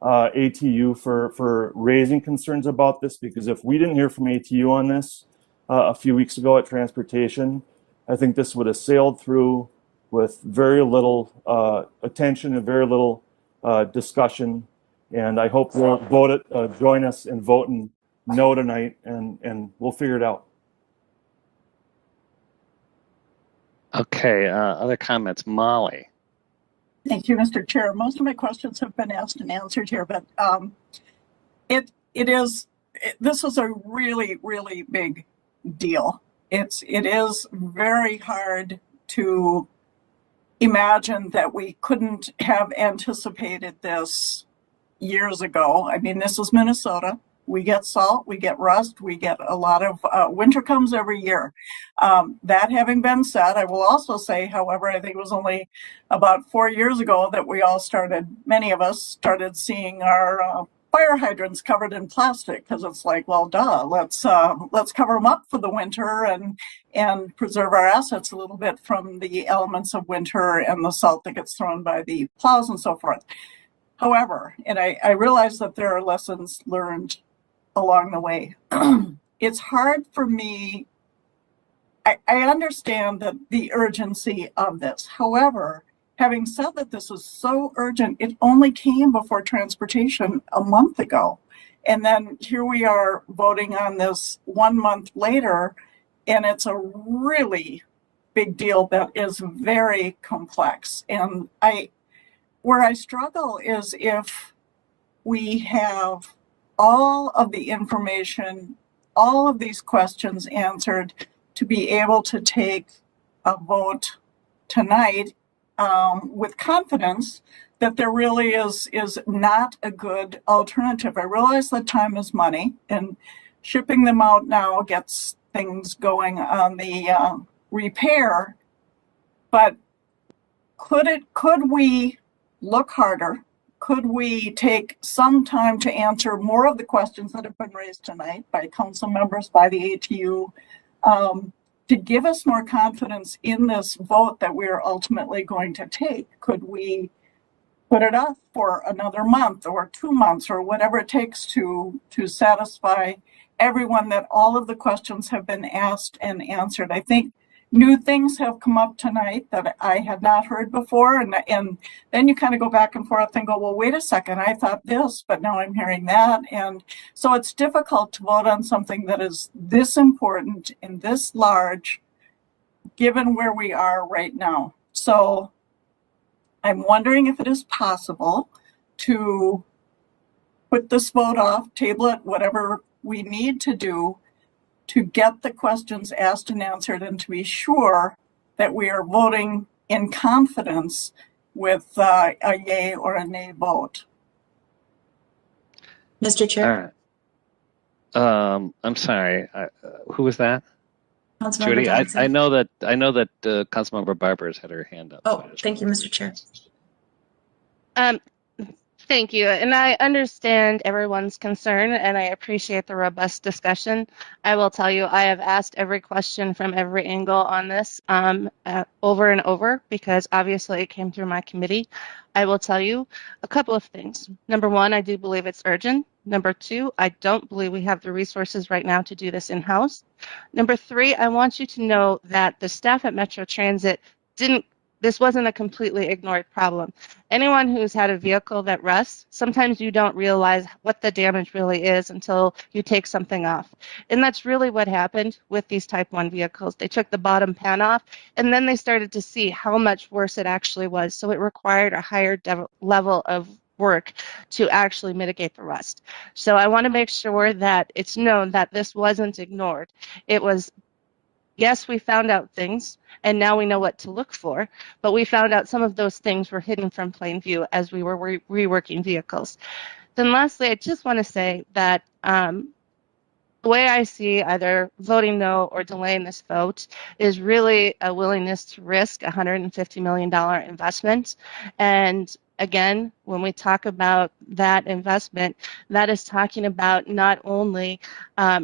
ATU for raising concerns about this, because if we didn't hear from ATU on this a few weeks ago at Transportation, I think this would have sailed through with very little attention and very little discussion. And I hope you'll join us in voting no tonight, and we'll figure it out. Okay, other comments? Molly. Thank you, Mr. Chair. Most of my questions have been asked and answered here, but this is a really, really big deal. It is very hard to imagine that we couldn't have anticipated this years ago. I mean, this is Minnesota. We get salt, we get rust, we get a lot of winter comes every year. That having been said, I will also say, however, I think it was only about 4 years ago that many of us started seeing our fire hydrants covered in plastic, because it's like, well, duh, let's cover them up for the winter and preserve our assets a little bit from the elements of winter and the salt that gets thrown by the plows and so forth. However, and I realize that there are lessons learned along the way. It's hard for me. I understand the urgency of this. However, having said that this is so urgent, it only came before Transportation a month ago. And then here we are voting on this 1 month later, and it's a really big deal that is very complex. And where I struggle is if we have all of the information, all of these questions answered, to be able to take a vote tonight with confidence that there really is not a good alternative. I realize that time is money, and shipping them out now gets things going on the repair, but could we look harder? Could we take some time to answer more of the questions that have been raised tonight by council members, by the ATU, to give us more confidence in this vote that we're ultimately going to take? Could we put it up for another month or 2 months or whatever it takes to satisfy everyone that all of the questions have been asked and answered? I think new things have come up tonight that I had not heard before. And then you kind of go back and forth and go, well, wait a second, I thought this, but now I'm hearing that. And so it's difficult to vote on something that is this important and this large, given where we are right now. So I'm wondering if it is possible to put this vote off, table it, whatever we need to do to get the questions asked and answered, and to be sure that we are voting in confidence with a yay or a nay vote. Mr. Chair. All right. I'm sorry. Who was that? Councilmember Judy. Johnson. I know that Councilmember Barber's had her hand up. Oh, thank you, Mr. Chair. Thank you. And I understand everyone's concern, and I appreciate the robust discussion. I will tell you, I have asked every question from every angle on this over and over, because obviously it came through my committee. I will tell you a couple of things. Number one, I do believe it's urgent. Number two, I don't believe we have the resources right now to do this in-house. Number three, I want you to know that the staff at Metro Transit this wasn't a completely ignored problem. Anyone who's had a vehicle that rusts, sometimes you don't realize what the damage really is until you take something off. And that's really what happened with these Type 1 vehicles. They took the bottom pan off, and then they started to see how much worse it actually was. So it required a higher level of work to actually mitigate the rust. So I want to make sure that it's known that this wasn't ignored. It was, yes, we found out things and now we know what to look for, but we found out some of those things were hidden from plain view as we were reworking vehicles. Then lastly, I just want to say that the way I see either voting no or delaying this vote is really a willingness to risk a $150 million investment. And again, when we talk about that investment, that is talking about not only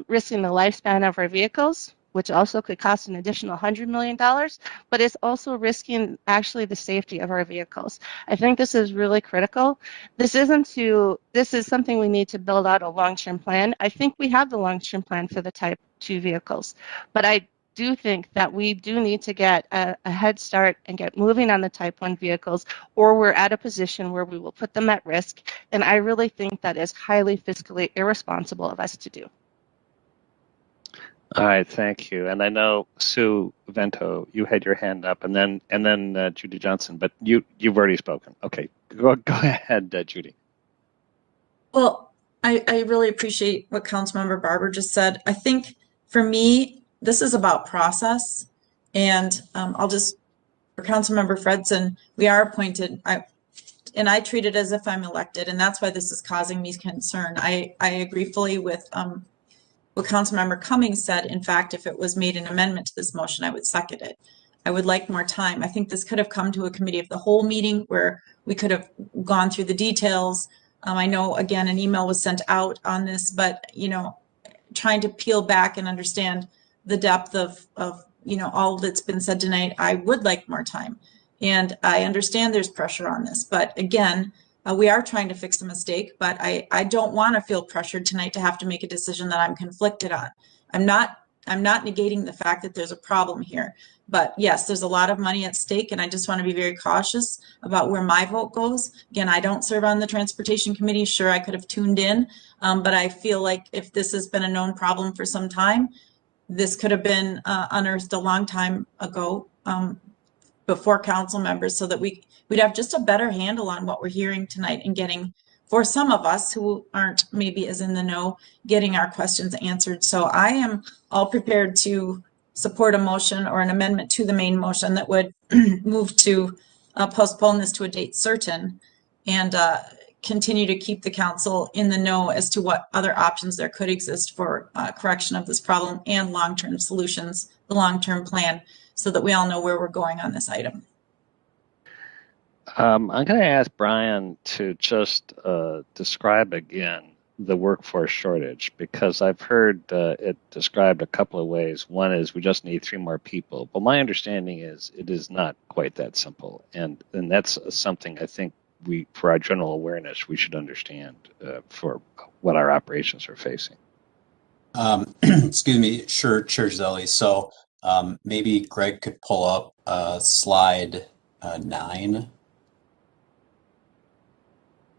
risking the lifespan of our vehicles, which also could cost an additional $100 million, but it's also risking actually the safety of our vehicles. I think this is really critical. This is something we need to build out a long-term plan. I think we have the long-term plan for the Type 2 vehicles, but I do think that we do need to get a head start and get moving on the Type 1 vehicles, or we're at a position where we will put them at risk. And I really think that is highly fiscally irresponsible of us to do. All right, thank you. And I know Sue Vento, you had your hand up, and then Judy Johnson, but you've already spoken. Okay, go ahead, Judy. Well, I really appreciate what Councilmember Barber just said. I think for me, this is about process. And I'll just, for Councilmember Fredson, we are appointed. I treat it as if I'm elected, and that's why this is causing me concern. I agree fully with what Councilmember Cummings said. In fact, if it was made an amendment to this motion, I would second it. I would like more time. I think this could have come to a committee of the whole meeting where we could have gone through the details. I know, again, an email was sent out on this, but, trying to peel back and understand the depth of all that's been said tonight, I would like more time. And I understand there's pressure on this, but again, we are trying to fix a mistake, but I don't want to feel pressured tonight to have to make a decision that I'm conflicted on. I'm not negating the fact that there's a problem here, but yes, there's a lot of money at stake, and I just want to be very cautious about where my vote goes. Again, I don't serve on the Transportation Committee. Sure, I could have tuned in, but I feel like if this has been a known problem for some time, this could have been unearthed a long time ago before council members, so that we'd have just a better handle on what we're hearing tonight and getting, for some of us who aren't maybe as in the know, getting our questions answered. So I am all prepared to support a motion or an amendment to the main motion that would move to postpone this to a date certain and continue to keep the council in the know as to what other options there could exist for correction of this problem and long-term solutions, the long-term plan, so that we all know where we're going on this item. I'm going to ask Brian to just describe again the workforce shortage, because I've heard it described a couple of ways. One is we just need 3 more people, but my understanding is it is not quite that simple, and that's something I think for our general awareness, we should understand for what our operations are facing. Excuse me, sure, Chair Zelli. So maybe Greg could pull up slide 9.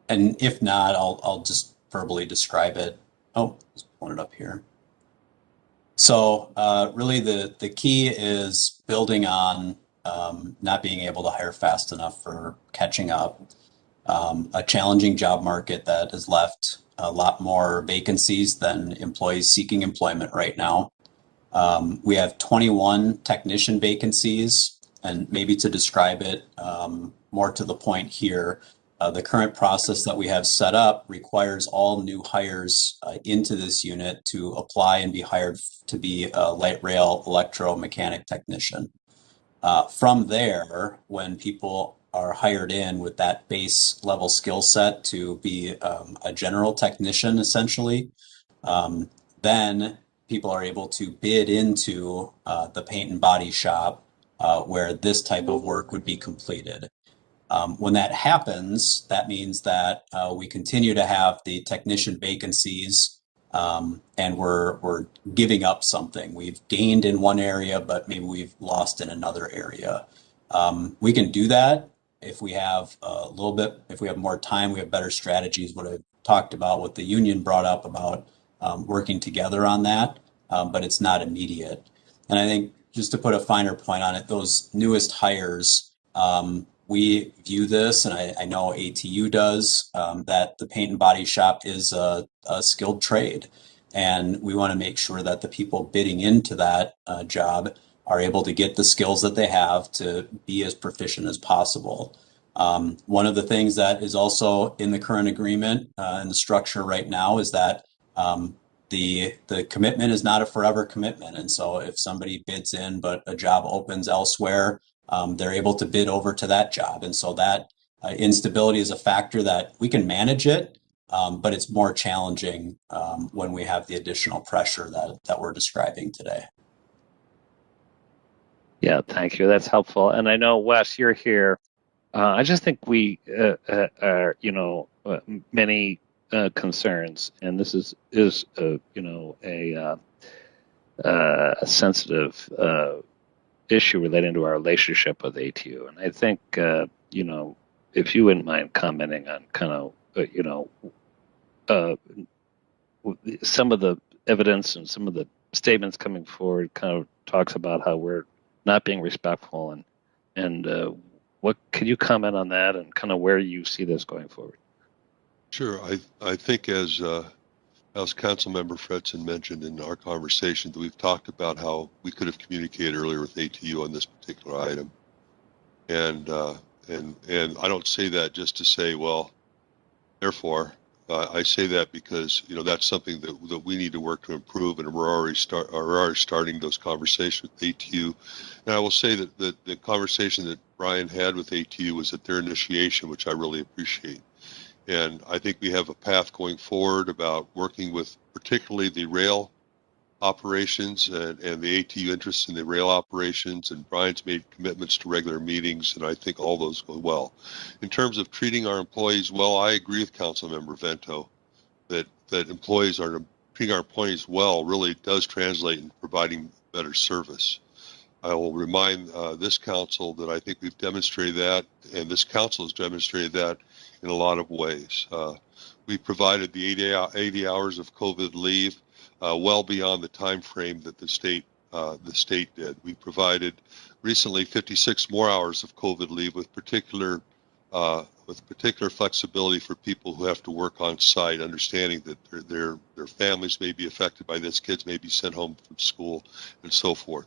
And if not, I'll just verbally describe it. Oh, let's pull it up here. So really the key is building on not being able to hire fast enough for catching up, a challenging job market that has left a lot more vacancies than employees seeking employment right now. We have 21 technician vacancies, and maybe to describe it more to the point here, the current process that we have set up requires all new hires into this unit to apply and be hired to be a light rail electromechanic technician. From there, when people are hired in with that base level skill set to be a general technician, essentially, then people are able to bid into the paint and body shop where this type of work would be completed. When that happens, that means that we continue to have the technician vacancies, and we're giving up something. We've gained in one area, but maybe we've lost in another area. We can do that if we have if we have more time, we have better strategies. What I talked about, what the union brought up about working together on that, but it's not immediate. And I think just to put a finer point on it, those newest hires, We view this, and I know ATU does, that the paint and body shop is a skilled trade. And we want to make sure that the people bidding into that job are able to get the skills that they have to be as proficient as possible. One of the things that is also in the current agreement and the structure right now is that the commitment is not a forever commitment. And so if somebody bids in, but a job opens elsewhere, they're able to bid over to that job. And so that instability is a factor that we can manage it, but it's more challenging when we have the additional pressure that we're describing today. Yeah, thank you. That's helpful. And I know, Wes, you're here. I just think we are, many concerns, and this is a sensitive issue relating to our relationship with ATU. And I think, if you wouldn't mind commenting on kind of, some of the evidence and some of the statements coming forward kind of talks about how we're not being respectful, and what can you comment on that and kind of where you see this going forward? Sure. I think as Councilmember Fredson mentioned in our conversation, that we've talked about how we could have communicated earlier with ATU on this particular item, and I don't say that just to say, well, therefore. I say that because that's something that we need to work to improve, and we're already starting those conversations with ATU. And I will say that the conversation that Brian had with ATU was at their initiation, which I really appreciate. And I think we have a path going forward about working with particularly the rail operations and the ATU interests in the rail operations, and Brian's made commitments to regular meetings, and I think all those go well. In terms of treating our employees well, I agree with Councilmember Vento that employees are treating our employees well really does translate in providing better service. I will remind this council that I think we've demonstrated that, and this council has demonstrated that in a lot of ways. We provided the 80 hours of COVID leave well beyond the time frame that the state did. We provided recently 56 more hours of COVID leave with particular flexibility for people who have to work on site, understanding that their families may be affected by this, kids may be sent home from school, and so forth.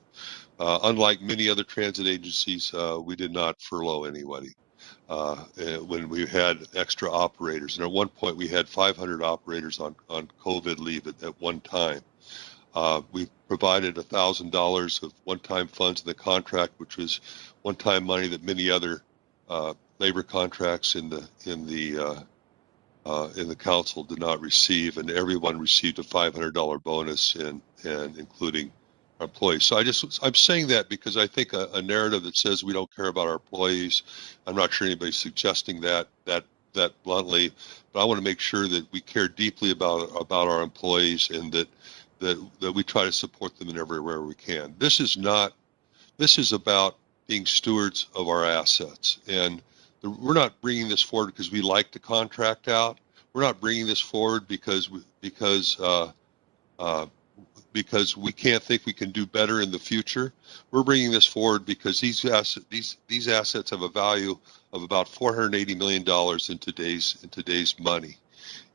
Unlike many other transit agencies, we did not furlough anybody when we had extra operators. And at one point, we had 500 operators on COVID leave at one time. We provided $1,000 of one-time funds in the contract, which was one-time money that many other labor contracts in the council did not receive, and everyone received a $500 bonus, and including our employees. So I'm saying that because I think a narrative that says we don't care about our employees, I'm not sure anybody's suggesting that bluntly, but I want to make sure that we care deeply about our employees, and that we try to support them in everywhere we can. This is about being stewards of our assets, and we're not bringing this forward because we like to contract out. We're not bringing this forward because we can't think we can do better in the future. We're bringing this forward because these assets have a value of about $480 million in today's money,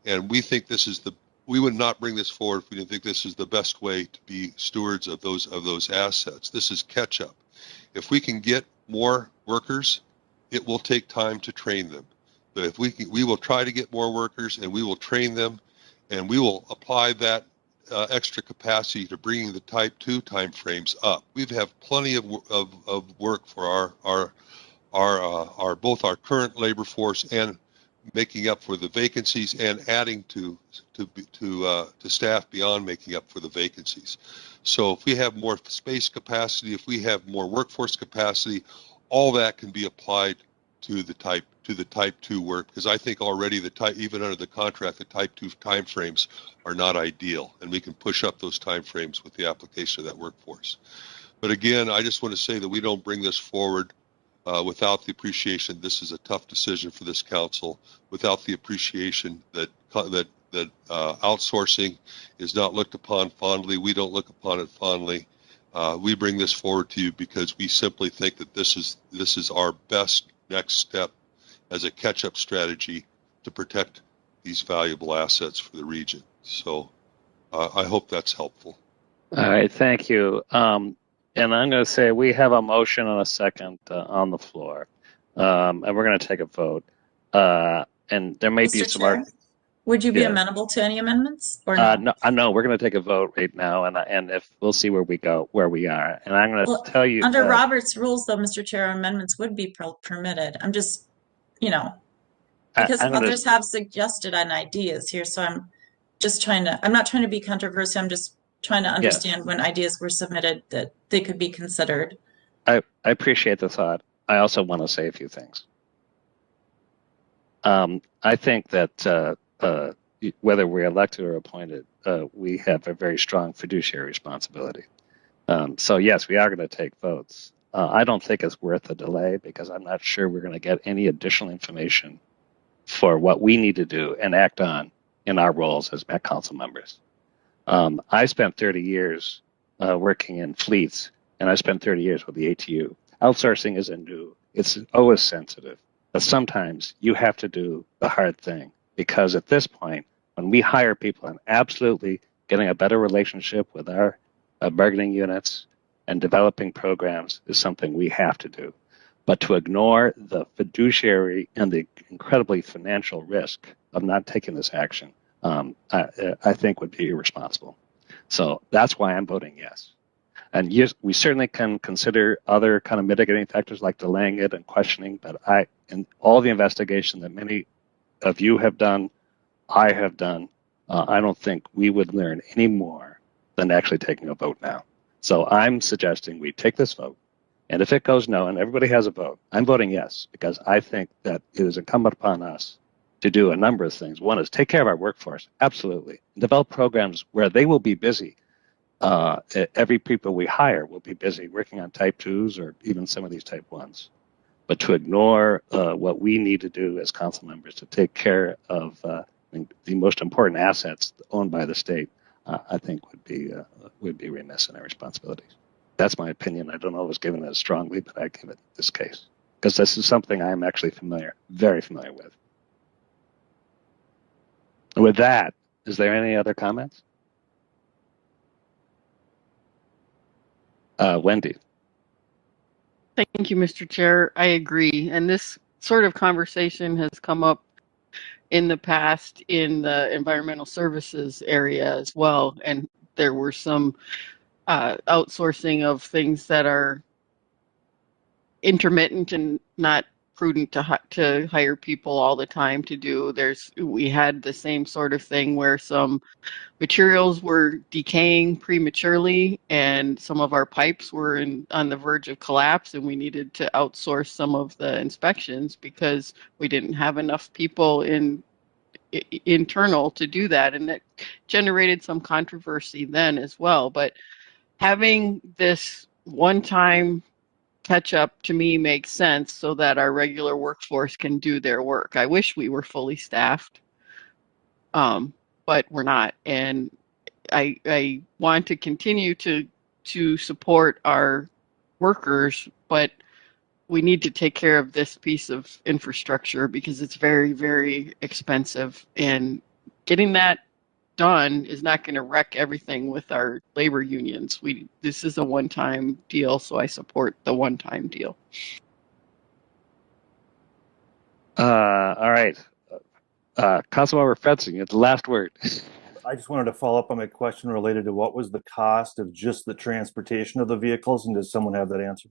and we think we would not bring this forward if we didn't think this is the best way to be stewards of those assets. This is catch up. If we can get more workers, it will take time to train them. But if we will try to get more workers, and we will train them, and we will apply that extra capacity to bringing the Type 2 timeframes up. We have plenty of work for our both our current labor force and making up for the vacancies, and adding to staff beyond making up for the vacancies. So if we have more space capacity, if we have more workforce capacity, all that can be applied to the Type 2 work, because I think already even under the contract, the Type 2 timeframes are not ideal, and we can push up those timeframes with the application of that workforce. But again, I just want to say that we don't bring this forward without the appreciation. This is a tough decision for this council. Without the appreciation that outsourcing is not looked upon fondly, we don't look upon it fondly. We bring this forward to you because we simply think that this is our best next step as a catch-up strategy to protect these valuable assets for the region. So I hope that's helpful. All right, thank you. And I'm going to say we have a motion and a second on the floor, and we're going to take a vote. And there may be Mr. some Chair, would you be yeah. amenable to any amendments or no? No, we're going to take a vote right now, and if we'll see where we are. And I'm going to Well, tell you under Robert's rules, though, Mr. Chair, amendments would be permitted. I'm just, you know, because others have suggested on ideas here, so I'm just trying to, I'm not trying to be controversial, I'm just trying to understand when ideas were submitted that they could be considered. I appreciate the thought. I also want to say a few things. I think that whether we're elected or appointed, we have a very strong fiduciary responsibility. So yes, we are going to take votes. I don't think it's worth a delay because I'm not sure we're going to get any additional information for what we need to do and act on in our roles as Met Council members. I spent 30 years working in fleets, and I spent 30 years with the ATU. Outsourcing isn't new. It's always sensitive. But sometimes you have to do the hard thing because at this point, when we hire people and absolutely getting a better relationship with our bargaining units and developing programs is something we have to do. But to ignore the fiduciary and the incredibly financial risk of not taking this action, I think would be irresponsible. So that's why I'm voting yes. And yes, we certainly can consider other kind of mitigating factors like delaying it and questioning, but in all the investigation that many of you have done, I have done, I don't think we would learn any more than actually taking a vote now. So I'm suggesting we take this vote, and if it goes no, and everybody has a vote, I'm voting yes, because I think that it is incumbent upon us to do a number of things. One is take care of our workforce, absolutely. Develop programs where they will be busy. Every people we hire will be busy working on type 2s or even some of these type 1s. But to ignore what we need to do as council members to take care of the most important assets owned by the state, I think would be remiss in our responsibilities. That's my opinion. I don't always give it as strongly, but I give it this case because this is something I'm actually very familiar with. With that, is there any other comments? Wendy. Thank you, Mr. Chair. I agree. And this sort of conversation has come up in the past in the environmental services area as well. And there were some outsourcing of things that are intermittent and not prudent to hire people all the time to do. We had the same sort of thing where some materials were decaying prematurely and some of our pipes were on the verge of collapse, and we needed to outsource some of the inspections because we didn't have enough people internal to do that, and that generated some controversy then as well. But having this one-time catch up to me makes sense so that our regular workforce can do their work. I wish we were fully staffed, but we're not. And I want to continue to support our workers, but we need to take care of this piece of infrastructure because it's very, very expensive. And getting that done is not going to wreck everything with our labor unions. This is a one-time deal, so I support the one-time deal. All right. Councilmember Fredson, you have the last word. I just wanted to follow up on my question related to what was the cost of just the transportation of the vehicles, and does someone have that answer?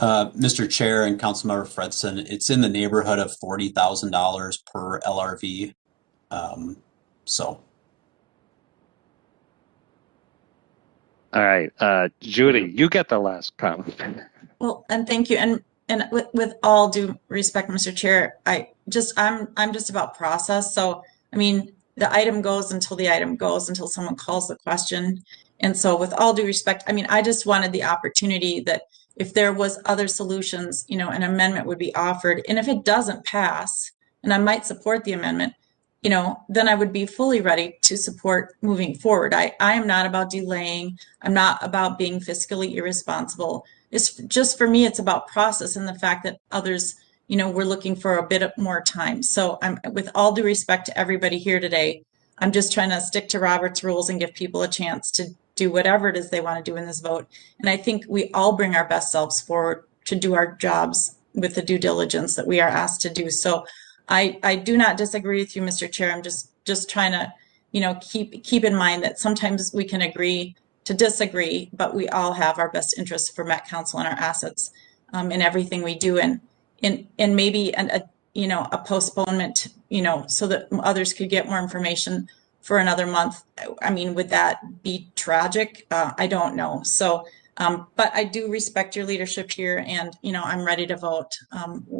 Mr. Chair and Councilmember Fredson, it's in the neighborhood of $40,000 per LRV. So. All right, Judy, you get the last comment. Well, and thank you. And with all due respect, Mr. Chair, I'm just about process. So, I mean, the item goes until the item goes until someone calls the question. And so with all due respect, I mean, I just wanted the opportunity that if there was other solutions, you know, an amendment would be offered. And if it doesn't pass, and I might support the amendment, you know, then I would be fully ready to support moving forward. I am not about delaying. I'm not about being fiscally irresponsible. It's just, for me, it's about process and the fact that others, we're looking for a bit more time. So I'm, with all due respect to everybody here today, I'm just trying to stick to Robert's rules and give people a chance to do whatever it is they want to do in this vote. And I think we all bring our best selves forward to do our jobs with the due diligence that we are asked to do. So I do not disagree with you, Mr. Chair. I'm just trying to, keep in mind that sometimes we can agree to disagree, but we all have our best interests for Met Council and our assets in everything we do. And maybe a postponement, so that others could get more information for another month. I mean, would that be tragic? I don't know. So, but I do respect your leadership here, and I'm ready to vote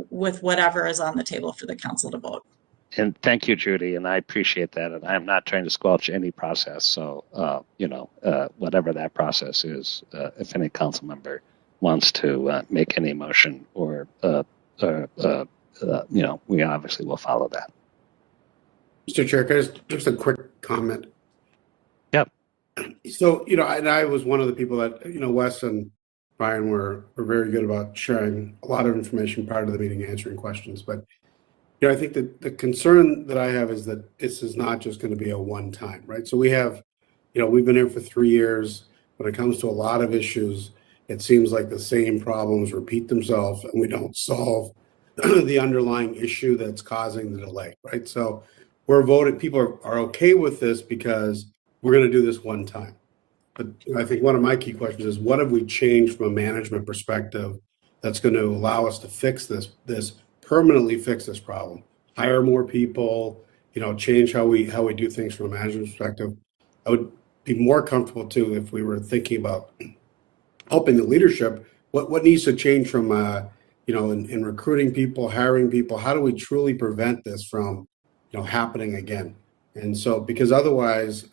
with whatever is on the table for the council to vote. And thank you, Judy, and I appreciate that. And I'm not trying to squelch any process. So, whatever that process is, if any council member wants to make any motion or, we obviously will follow that. Mr. Chair, can I just a quick comment? Yep. So, and I was one of the people that, Wes and Brian were very good about sharing a lot of information prior to the meeting, answering questions. But, I think that the concern that I have is that this is not just going to be a one time, right? So we have, we've been here for 3 years. When it comes to a lot of issues, it seems like the same problems repeat themselves and we don't solve the underlying issue that's causing the delay, right? So we're voting, people are okay with this because we're going to do this one time. But I think one of my key questions is, what have we changed from a management perspective that's going to allow us to fix this permanently fix this problem? Hire more people, change how we do things from a management perspective. I would be more comfortable too if we were thinking about helping the leadership. What needs to change from in recruiting people, hiring people? How do we truly prevent this from happening again? And so, because otherwise,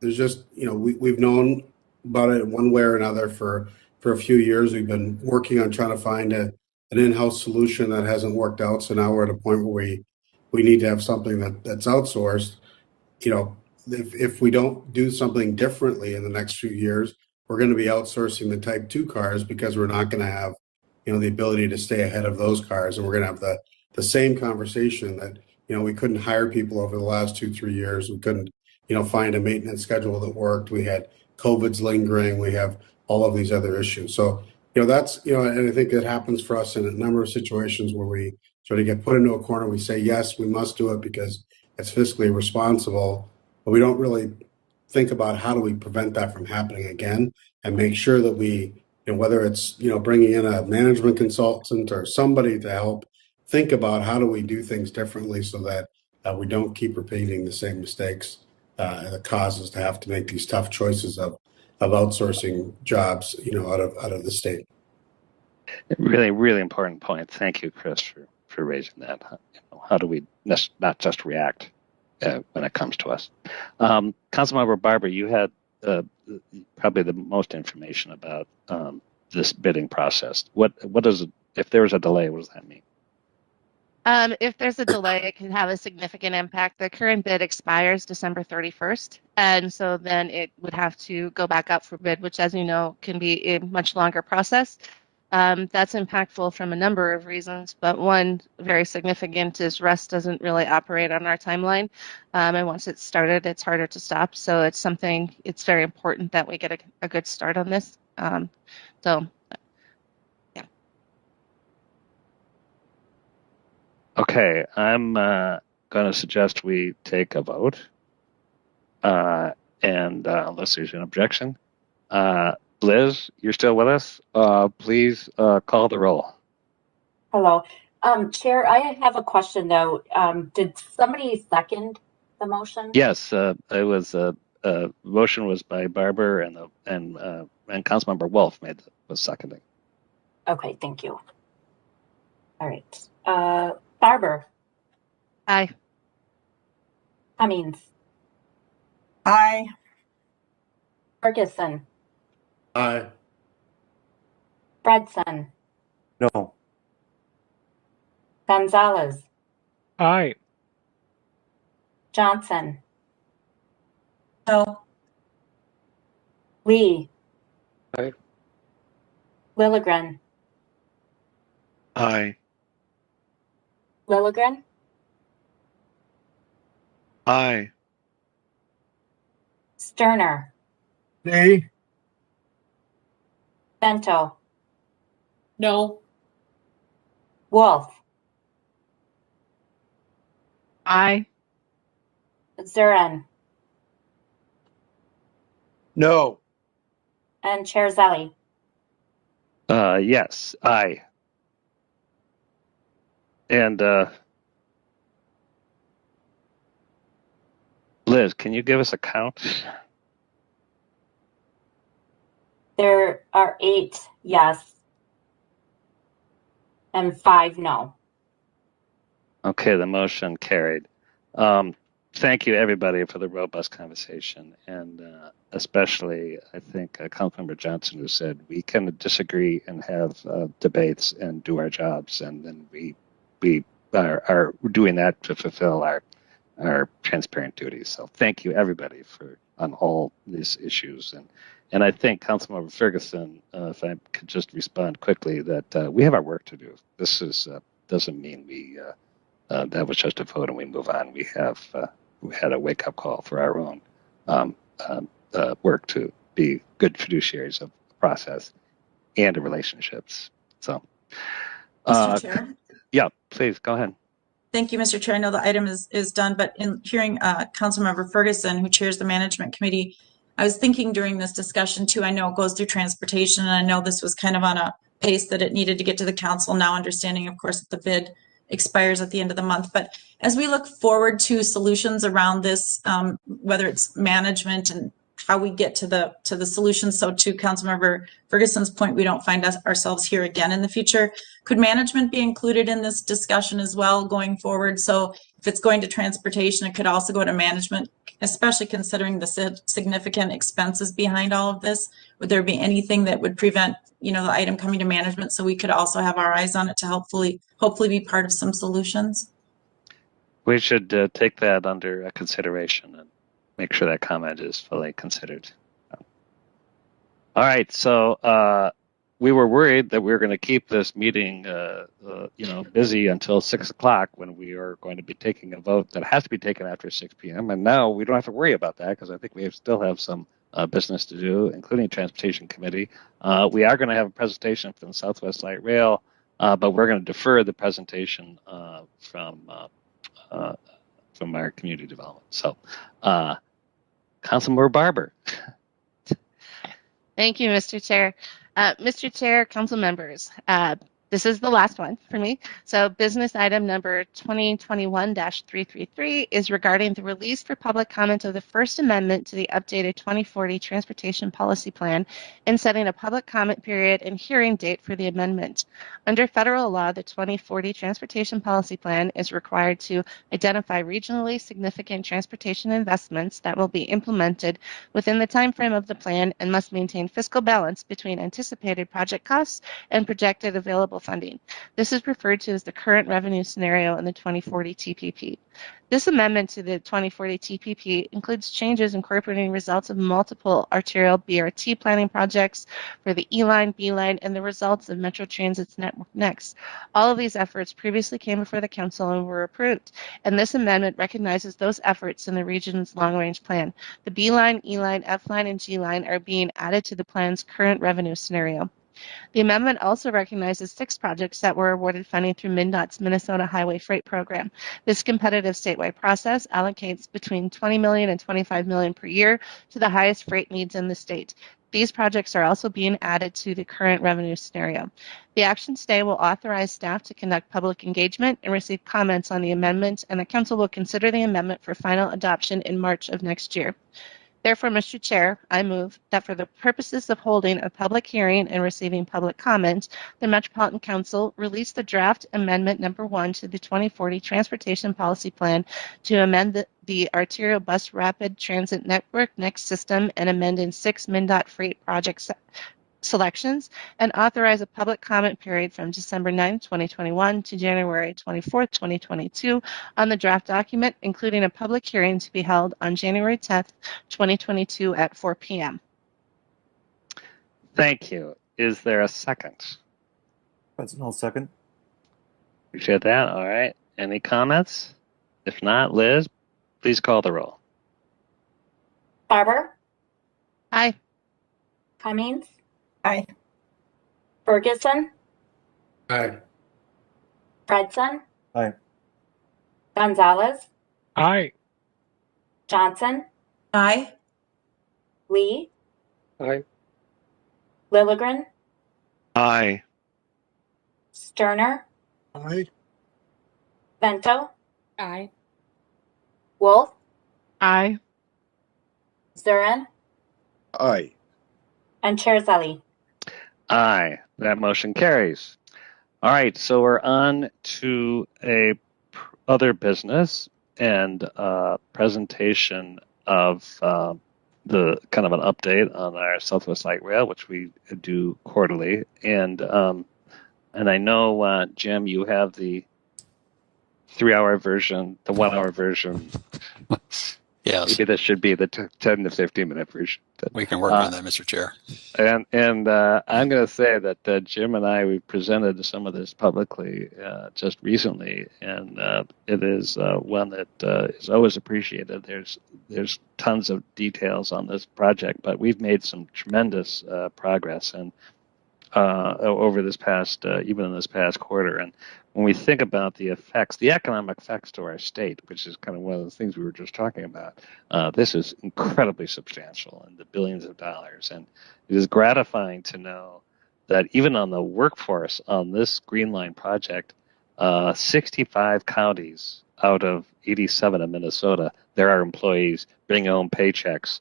there's just we've known about it one way or another for a few years. We've been working on trying to find an in-house solution that hasn't worked out. So now we're at a point where we need to have something that's outsourced. If we don't do something differently in the next few years, we're going to be outsourcing the Type 2 cars because we're not going to have the ability to stay ahead of those cars, and we're going to have the same conversation that we couldn't hire people over the last 2-3 years. We couldn't find a maintenance schedule that worked. We had COVID's lingering. We have all of these other issues. So that's and I think it happens for us in a number of situations where we sort of get put into a corner. We say yes, we must do it because it's fiscally responsible, but we don't really think about how do we prevent that from happening again, and make sure that we, whether it's bringing in a management consultant or somebody to help think about how do we do things differently so that we don't keep repeating the same mistakes that cause us to have to make these tough choices of outsourcing jobs out of the state. Really, really important point. Thank you, Chris, for raising that. How do we not just react when it comes to us? Councilmember Barber, you had probably the most information about this bidding process. What does, if there is a delay, what does that mean? If there's a delay, it can have a significant impact. The current bid expires December 31st, and so then it would have to go back up for bid, which, as you know, can be a much longer process. That's impactful from a number of reasons, but one very significant is REST doesn't really operate on our timeline, and once it's started, it's harder to stop. So it's very important that we get a good start on this. So. Okay, I'm going to suggest we take a vote, and unless there's an objection, Liz, you're still with us? Please call the roll. Hello. Chair, I have a question though. Did somebody second the motion? Yes, it was motion was by Barber and Councilmember Wolf was seconding. Okay, thank you. All right. Barber. Aye. Cummings. Aye. Ferguson. Aye. Fredson. No. Gonzalez. Aye. Johnson. No. Lee. Aye. Lilligren, Aye. Lilligren, Aye. Sterner, Nay. Bento, No. Wolf, Aye. Zurin, No. and Chair Zelli. Yes, aye. And Liz, can you give us a count? There are 8 yes and 5 no. Okay, the motion carried. Thank you, everybody, for the robust conversation, and especially, I think, Councilmember Johnson, who said we can disagree and have debates and do our jobs, and then we are doing that to fulfill our transparent duties. So thank you, everybody, on all these issues. And I think, Councilmember Ferguson, if I could just respond quickly, that we have our work to do. This doesn't mean that was just a vote and we move on. We had a wake-up call for our own work to be good fiduciaries of process and of relationships. So, Mr. Chair. yeah, please go ahead. Thank you, Mr. Chair. I know the item is done, but in hearing Councilmember Ferguson, who chairs the Management Committee, I was thinking during this discussion too, I know it goes through transportation, and I know this was kind of on a pace that it needed to get to the council, now understanding, of course, that the bid expires at the end of the month. But as we look forward to solutions around this, whether it's management and how we get to the solutions, so to Councilmember Ferguson's point, we don't find ourselves here again in the future. Could management be included in this discussion as well going forward? So if it's going to transportation, it could also go to management, especially considering the significant expenses behind all of this. Would there be anything that would prevent, the item coming to management, so we could also have our eyes on it to hopefully be part of some solutions? We should take that under consideration and make sure that comment is fully considered. All right, so we were worried that we were going to keep this meeting, busy until 6 o'clock when we are going to be taking a vote that has to be taken after 6 p.m. And now we don't have to worry about that because I think we still have some business to do, including Transportation Committee. We are going to have a presentation from Southwest Light Rail, but we're going to defer the presentation from our community development. So, Councilmember Barber. Thank you, Mr. Chair. Mr. Chair, council members, this is the last one for me. So business item number 2021-333 is regarding the release for public comment of the First Amendment to the updated 2040 Transportation Policy Plan and setting a public comment period and hearing date for the amendment. Under federal law, the 2040 Transportation Policy Plan is required to identify regionally significant transportation investments that will be implemented within the time frame of the plan and must maintain fiscal balance between anticipated project costs and projected available funding. This is referred to as the current revenue scenario in the 2040 TPP. This amendment to the 2040 TPP includes changes incorporating results of multiple arterial BRT planning projects for the E-Line, B-Line, and the results of Metro Transit's Network Next. All of these efforts previously came before the Council and were approved, and this amendment recognizes those efforts in the region's long-range plan. The B-Line, E-Line, F-Line, and G-Line are being added to the plan's current revenue scenario. The amendment also recognizes 6 projects that were awarded funding through MnDOT's Minnesota Highway Freight Program. This competitive statewide process allocates between $20 million and $25 million per year to the highest freight needs in the state. These projects are also being added to the current revenue scenario. The action today will authorize staff to conduct public engagement and receive comments on the amendment, and the Council will consider the amendment for final adoption in March of next year. Therefore, Mr. Chair, I move that for the purposes of holding a public hearing and receiving public comment, the Metropolitan Council release the draft amendment number 1 to the 2040 Transportation Policy Plan to amend the arterial bus rapid transit network next system and amend in 6 MnDOT freight project selections, and authorize a public comment period from December 9, 2021 to January 24, 2022 on the draft document, including a public hearing to be held on January 10, 2022 at 4 p.m. Thank you. Is there a second? That's an all second. Appreciate that. All right. Any comments? If not, Liz, please call the roll. Barber, Aye. Cummings, Aye. Ferguson, Aye. Fredson, Aye. Gonzalez, Aye. Johnson, Aye. Lee, Aye. Lilligren, Aye. Sterner, Aye. Vento, Aye. Wolf, Aye. Zurin, Aye. and Chair Zelli. Aye. That motion carries. All right, so we're on to a other business and presentation of the kind of an update on our Southwest Light Rail, which we do quarterly. And I know, Jim, you have the 3-hour version, the 1-hour version. Yes. Maybe this should be the 10 to 15-minute version. We can work on that, Mr. Chair. And I'm going to say that Jim and I, we presented some of this publicly just recently, and it is one that is always appreciated. There's tons of details on this project, but we've made some tremendous progress and over this past, even in this past quarter. And when we think about the effects, the economic effects to our state, which is kind of one of the things we were just talking about, this is incredibly substantial in the billions of dollars. And it is gratifying to know that even on the workforce on this Green Line project, 65 counties out of 87 in Minnesota, there are employees bringing home paychecks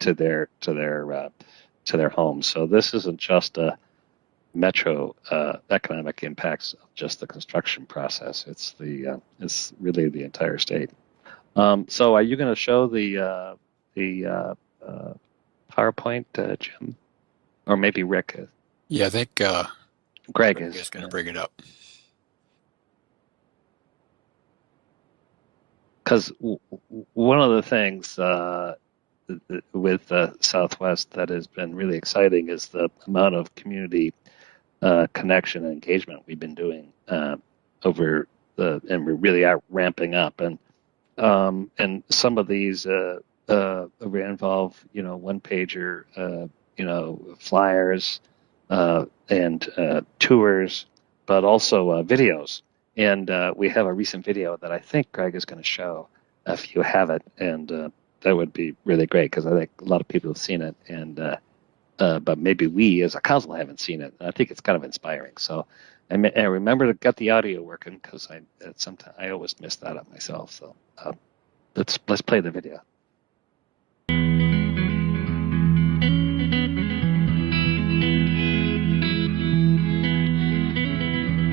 to their homes. So this isn't just a metro economic impacts of just the construction process. It's really the entire state. So are you going to show the PowerPoint, Jim, or maybe Rick? Yeah, I think Greg is going to bring it up. Because one of the things with Southwest that has been really exciting is the amount of community connection and engagement we've been doing and we really are ramping up. And some of these involve, one-pager, flyers and tours, but also videos. And we have a recent video that I think Greg is going to show if you have it, and that would be really great because I think a lot of people have seen it, and but maybe we as a council haven't seen it. I think it's kind of inspiring. So I remember to get the audio working because sometimes I always miss that up myself. So let's play the video.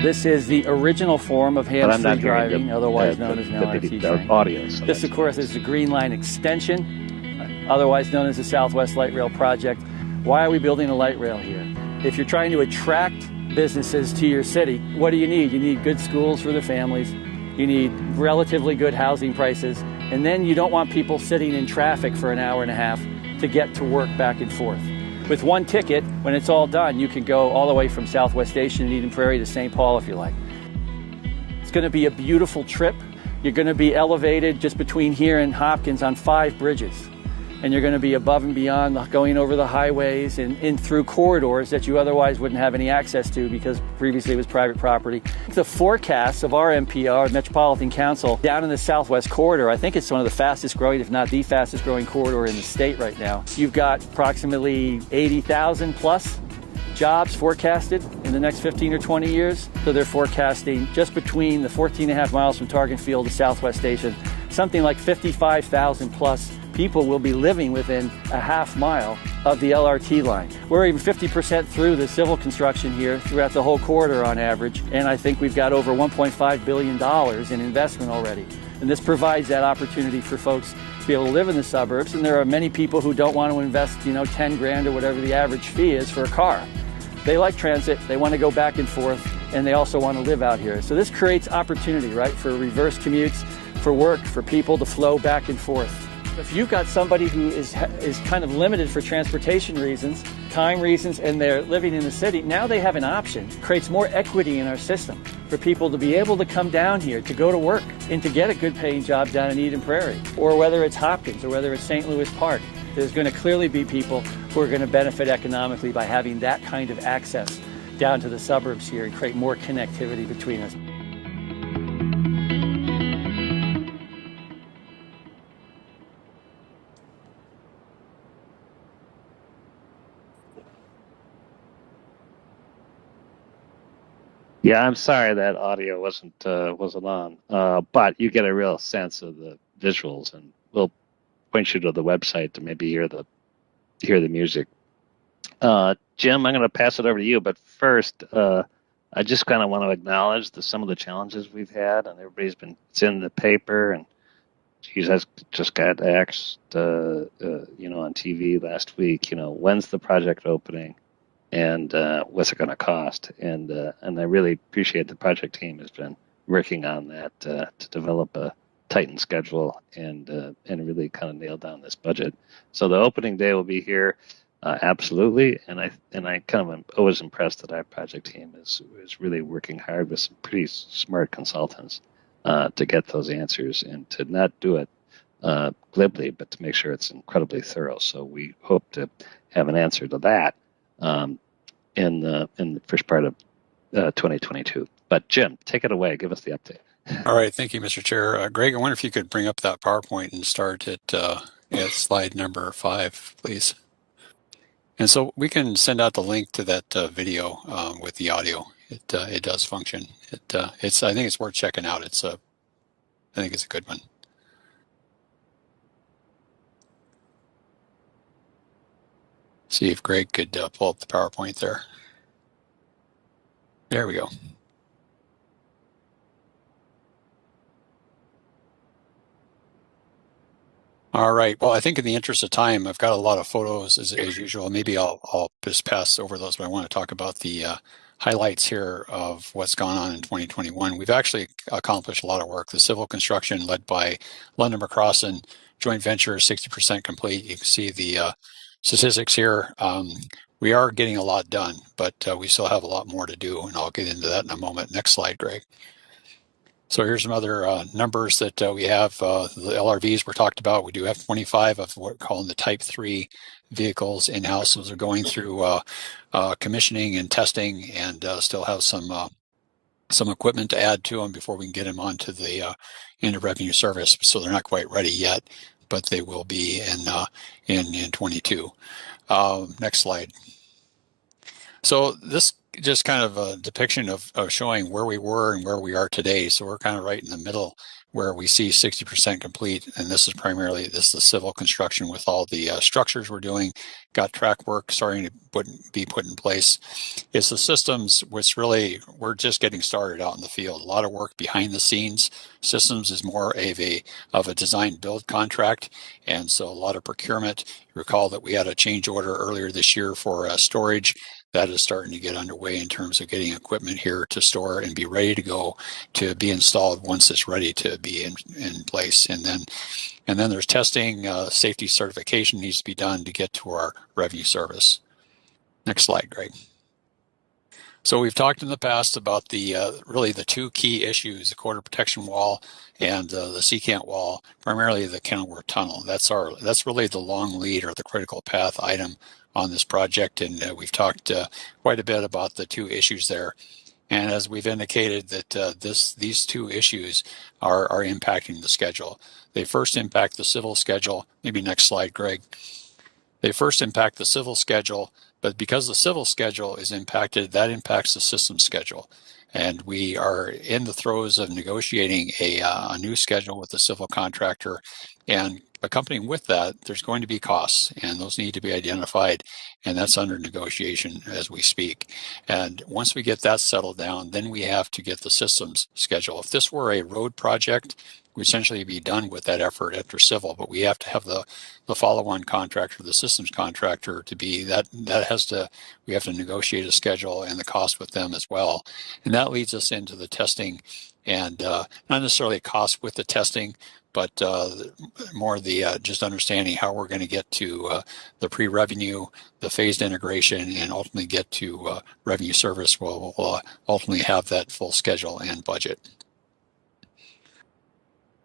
This is the original form of hands-free driving, otherwise known as an LRT train. Audio. So this, of course, is the Green Line extension, otherwise known as the Southwest Light Rail project. Why are we building a light rail here? If you're trying to attract businesses to your city, what do you need? You need good schools for their families. You need relatively good housing prices. And then you don't want people sitting in traffic for an hour and a half to get to work back and forth. With one ticket, when it's all done, you can go all the way from Southwest Station in Eden Prairie to St. Paul if you like. It's going to be a beautiful trip. You're going to be elevated just between here and Hopkins on 5 bridges. And you're going to be above and beyond, going over the highways and in through corridors that you otherwise wouldn't have any access to because previously it was private property. The forecasts of our MPR, Metropolitan Council, down in the Southwest Corridor, I think it's one of the fastest growing, if not the fastest growing corridor in the state right now. You've got approximately 80,000 plus jobs forecasted in the next 15 or 20 years. So they're forecasting just between the 14.5 miles from Target Field to Southwest Station, something like 55,000 plus people will be living within a half mile of the LRT line. We're even 50% through the civil construction here throughout the whole corridor on average, and I think we've got over $1.5 billion in investment already. And this provides that opportunity for folks to be able to live in the suburbs, and there are many people who don't want to invest, 10 grand or whatever the average fee is for a car. They like transit, they want to go back and forth, and they also want to live out here. So this creates opportunity, right, for reverse commutes, for work, for people to flow back and forth. If you've got somebody who is kind of limited for transportation reasons, time reasons and they're living in the city, now they have an option. It creates more equity in our system for people to be able to come down here, to go to work, and to get a good paying job down in Eden Prairie, or whether it's Hopkins, or whether it's St. Louis Park. There's going to clearly be people who are going to benefit economically by having that kind of access down to the suburbs here and create more connectivity between us. Yeah, I'm sorry that audio wasn't on, but you get a real sense of the visuals, and we'll point you to the website to maybe hear the music. Jim, I'm going to pass it over to you, but first, I just kind of want to acknowledge some of the challenges we've had, and it's in the paper, and geez, I just got asked, on TV last week, when's the project opening? And what's it going to cost? And I really appreciate the project team has been working on that to develop a tightened schedule and really kind of nail down this budget. So the opening day will be here, absolutely. And I kind of am always impressed that our project team is really working hard with some pretty smart consultants to get those answers and to not do it glibly, but to make sure it's incredibly thorough. So we hope to have an answer to that in the first part of 2022. But Jim, take it away. Give us the update. All right. Thank you, Mr. Chair. Greg, I wonder if you could bring up that PowerPoint and start at slide number 5, please. And so we can send out the link to that video with the audio. It does function. I think it's worth checking out. I think it's a good one. See if Greg could pull up the PowerPoint there. There we go. All right. Well, I think in the interest of time, I've got a lot of photos as usual. Maybe I'll just pass over those, but I want to talk about the highlights here of what's gone on in 2021. We've actually accomplished a lot of work. The civil construction led by London McCrossan joint venture is 60% complete. You can see the statistics here. We are getting a lot done, but we still have a lot more to do, and I'll get into that in a moment. Next slide, Greg. So here's some other numbers that we have. The LRVs were talked about. We do have 25 of what we're calling the Type 3 vehicles in-house. Those are going through commissioning and testing, and still have some equipment to add to them before we can get them onto the end of revenue service. So they're not quite ready yet, but they will be in 22. Next slide. So this just kind of a depiction of showing where we were and where we are today. So we're kind of right in the middle where we see 60% complete. And this is the civil construction with all the structures we're doing, got track work starting to be put in place. It's the systems which really, we're just getting started out in the field. A lot of work behind the scenes. Systems is more of a design build contract. And so a lot of procurement. You recall that we had a change order earlier this year for storage. That is starting to get underway in terms of getting equipment here to store and be ready to go to be installed once it's ready to be in place. And then there's testing, safety certification needs to be done to get to our revenue service. Next slide, Greg. So we've talked in the past about really the two key issues, the quarter protection wall and the secant wall, primarily the Kenilworth Tunnel. That's really the long lead or the critical path item on this project, and we've talked quite a bit about the two issues there. And as we've indicated that these two issues are impacting the schedule. They first impact the civil schedule. Maybe next slide, Greg. They first impact the civil schedule, but because the civil schedule is impacted, that impacts the system schedule. And we are in the throes of negotiating a new schedule with the civil contractor. And accompanying with that, there's going to be costs, and those need to be identified, and that's under negotiation as we speak. And once we get that settled down, then we have to get the systems schedule. If this were a road project, we essentially be done with that effort after civil, but we have to have the follow-on contractor, the systems contractor, to be we have to negotiate a schedule and the cost with them as well. And that leads us into the testing, and not necessarily a cost with the testing, but more the just understanding how we're going to get to the pre-revenue, the phased integration, and ultimately get to revenue service. We'll ultimately have that full schedule and budget.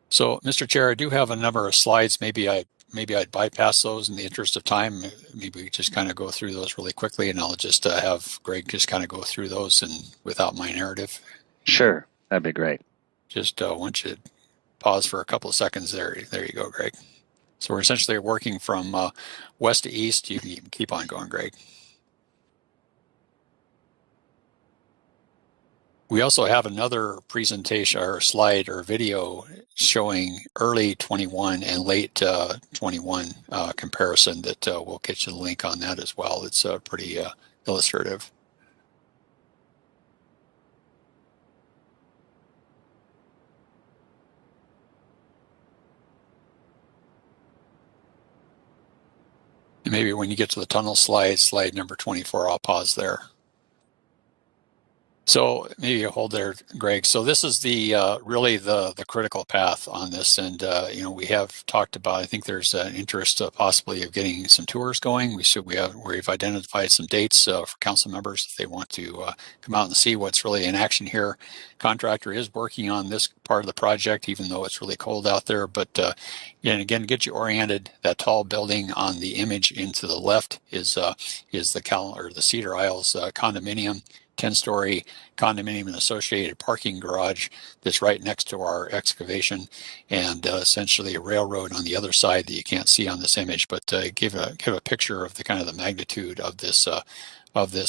So, Mr. Chair, I do have a number of slides. Maybe I'd bypass those in the interest of time. Maybe we just kind of go through those really quickly, and I'll just have Greg just kind of go through those and without my narrative. Sure, that'd be great. Just want you to pause for a couple of seconds there. There you go, Greg. So we're essentially working from west to east. You can keep on going, Greg. We also have another presentation or slide or video showing early 21 and late 21 comparison that we'll get you the link on that as well. It's pretty illustrative. And maybe when you get to the tunnel slide number 24, I'll pause there. So maybe you hold there, Greg. So this is the really the critical path on this, and you know, we have talked about. I think there's an interest possibly of getting some tours going. We've identified some dates for council members if they want to come out and see what's really in action here. Contractor is working on this part of the project, even though it's really cold out there. But and again, get you oriented. That tall building on the image into the left is the Cedar Isles condominium. 10-story condominium and associated parking garage that's right next to our excavation, and essentially a railroad on the other side that you can't see on this image, but give a picture of the kind of the magnitude of this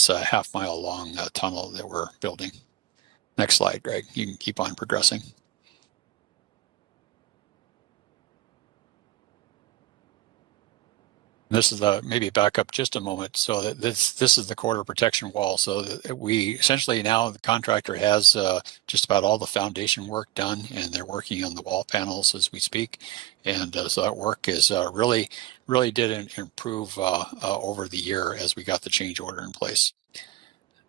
half-mile long tunnel that we're building. Next slide, Greg. You can keep on progressing. This is maybe back up just a moment. So that this is the corridor protection wall. So that we essentially now the contractor has just about all the foundation work done, and they're working on the wall panels as we speak. And so that work is really did improve over the year as we got the change order in place.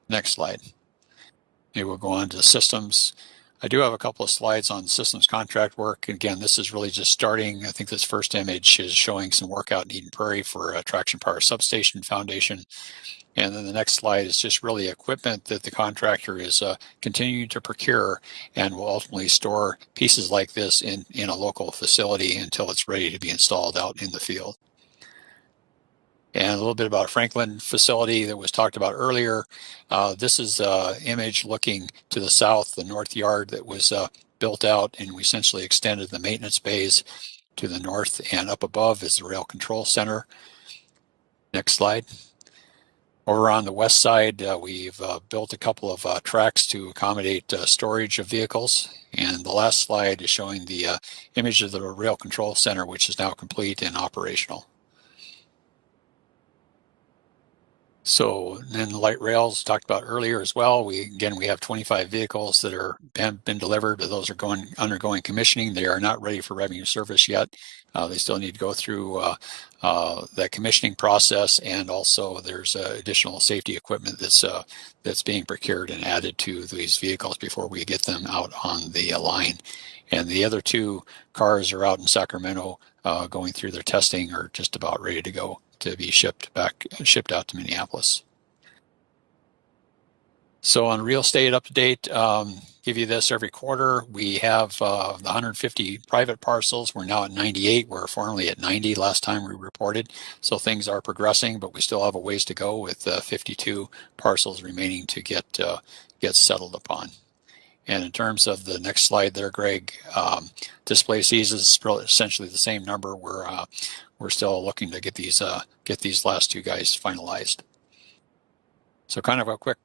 Next slide. Maybe we'll go on to systems. I do have a couple of slides on systems contract work. Again, this is really just starting. I think this first image is showing some work out in Eden Prairie for a traction power substation foundation. And then the next slide is just really equipment that the contractor is continuing to procure and will ultimately store pieces like this in a local facility until it's ready to be installed out in the field. And a little bit about Franklin facility that was talked about earlier. This is an image looking to the south, the north yard that was built out, and we essentially extended the maintenance bays to the north, and up above is the rail control center. Next slide. Over on the west side, we've built a couple of tracks to accommodate storage of vehicles. And the last slide is showing the image of the rail control center, which is now complete and operational. So then the light rails talked about earlier as well. We have 25 vehicles that have been delivered. Those are undergoing commissioning. They are not ready for revenue service yet. They still need to go through that commissioning process, and also there's additional safety equipment that's being procured and added to these vehicles before we get them out on the line. And the other two cars are out in Sacramento going through their testing, or just about ready to go to be shipped out to Minneapolis. So on real estate update, give you this every quarter. We have the 150 private parcels. We're now at 98. We're formerly at 90 last time we reported. So things are progressing, but we still have a ways to go with 52 parcels remaining to get settled upon. And in terms of the next slide there, Greg, displaced is essentially the same number. We're still looking to get these last two guys finalized. So kind of a quick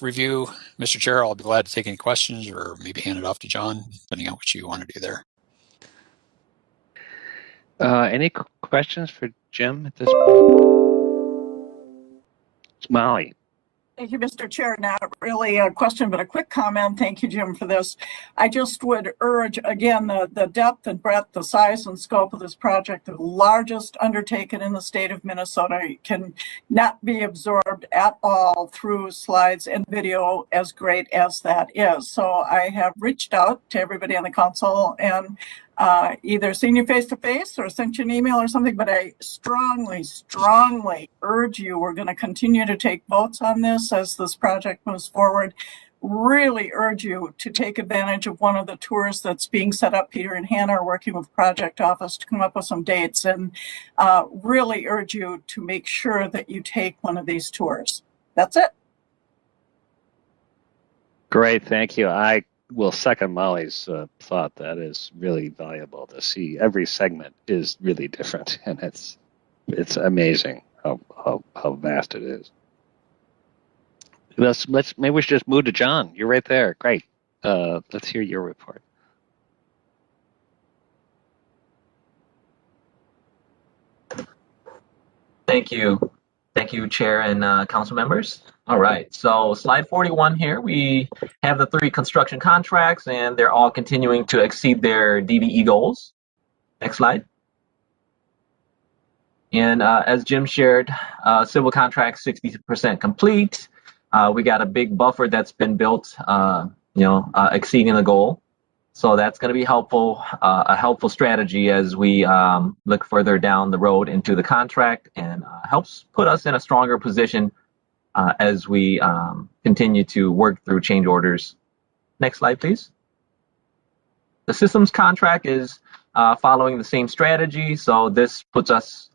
review. Mr. Chair, I'll be glad to take any questions or maybe hand it off to John, depending on what you want to do there. Any questions for Jim at this point? It's Molly. Thank you, Mr. Chair. Not really a question, but a quick comment. Thank you, Jim, for this. I just would urge, again, the depth and breadth, the size and scope of this project, the largest undertaken in the state of Minnesota, can not be absorbed at all through slides and video, as great as that is. So I have reached out to everybody on the council and either seen you face to face or sent you an email or something, but I strongly, strongly urge you, we're going to continue to take votes on this as this project moves forward. Really urge you to take advantage of one of the tours that's being set up. Peter and Hannah are working with Project Office to come up with some dates, and really urge you to make sure that you take one of these tours. That's it. Great, thank you. I will second Molly's thought. That is really valuable to see. Every segment is really different, and it's amazing how vast it is. Maybe we should just move to John. You're right there. Great. Let's hear your report. Thank you. Thank you, Chair and Council members. All right, so slide 41 here, we have the 3 construction contracts, and they're all continuing to exceed their DBE goals. Next slide. And as Jim shared, civil contract 60% complete. We got a big buffer that's been built, exceeding the goal. So that's going to be helpful, a helpful strategy as we look further down the road into the contract, and helps put us in a stronger position as we continue to work through change orders. Next slide, please. The systems contract is following the same strategy, so this puts us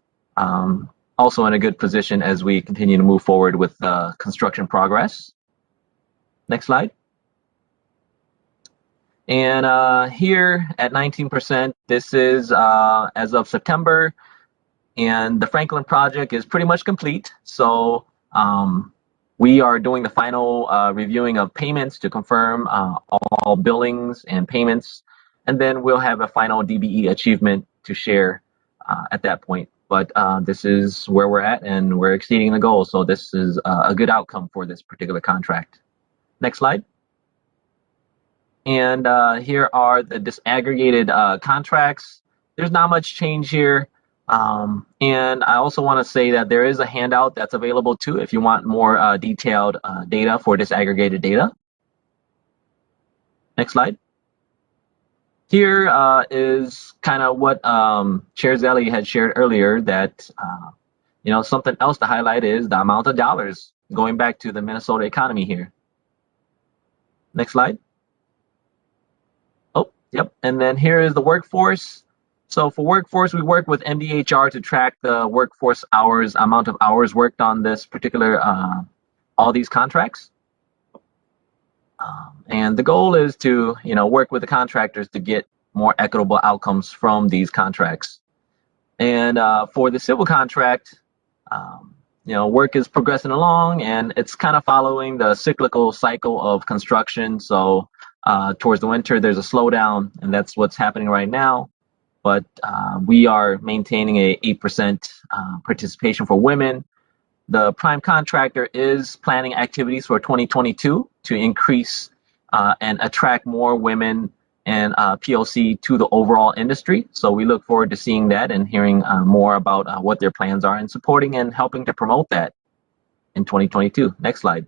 also in a good position as we continue to move forward with construction progress. Next slide. And here at 19%, this is as of September, and the Franklin project is pretty much complete. So we are doing the final reviewing of payments to confirm all billings and payments, and then we'll have a final DBE achievement to share at that point. But this is where we're at, and we're exceeding the goal. So this is a good outcome for this particular contract. Next slide. And here are the disaggregated contracts. There's not much change here. And I also want to say that there is a handout that's available too if you want more detailed data for disaggregated data. Next slide. Here is kind of what Chair Zelli had shared earlier, that something else to highlight is the amount of dollars going back to the Minnesota economy here. Next slide. Oh, yep. And then here is the workforce. So for workforce, we work with MDHR to track the workforce hours, amount of hours worked on this particular, all these contracts. And the goal is to, work with the contractors to get more equitable outcomes from these contracts. And for the civil contract, work is progressing along, and it's kind of following the cyclical cycle of construction. So towards the winter, there's a slowdown, and that's what's happening right now. But we are maintaining a 8% participation for women. The prime contractor is planning activities for 2022 to increase and attract more women and POC to the overall industry. So we look forward to seeing that and hearing more about what their plans are, and supporting and helping to promote that in 2022. Next slide.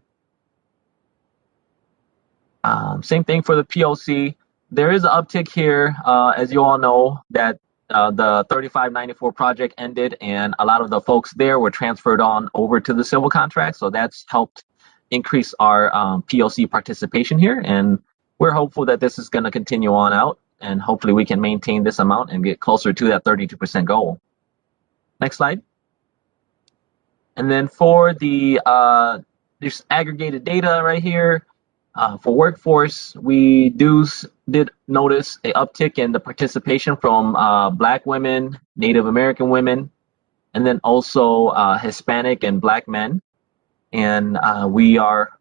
Same thing for the POC. There is an uptick here, as you all know, that the 3594 project ended, and a lot of the folks there were transferred on over to the civil contract. So that's helped increase our POC participation here, and we're hopeful that this is going to continue on out, and hopefully we can maintain this amount and get closer to that 32% goal. Next slide. And then for the this aggregated data right here, for workforce, we did notice an uptick in the participation from Black women, Native American women, and then also Hispanic and Black men. And we are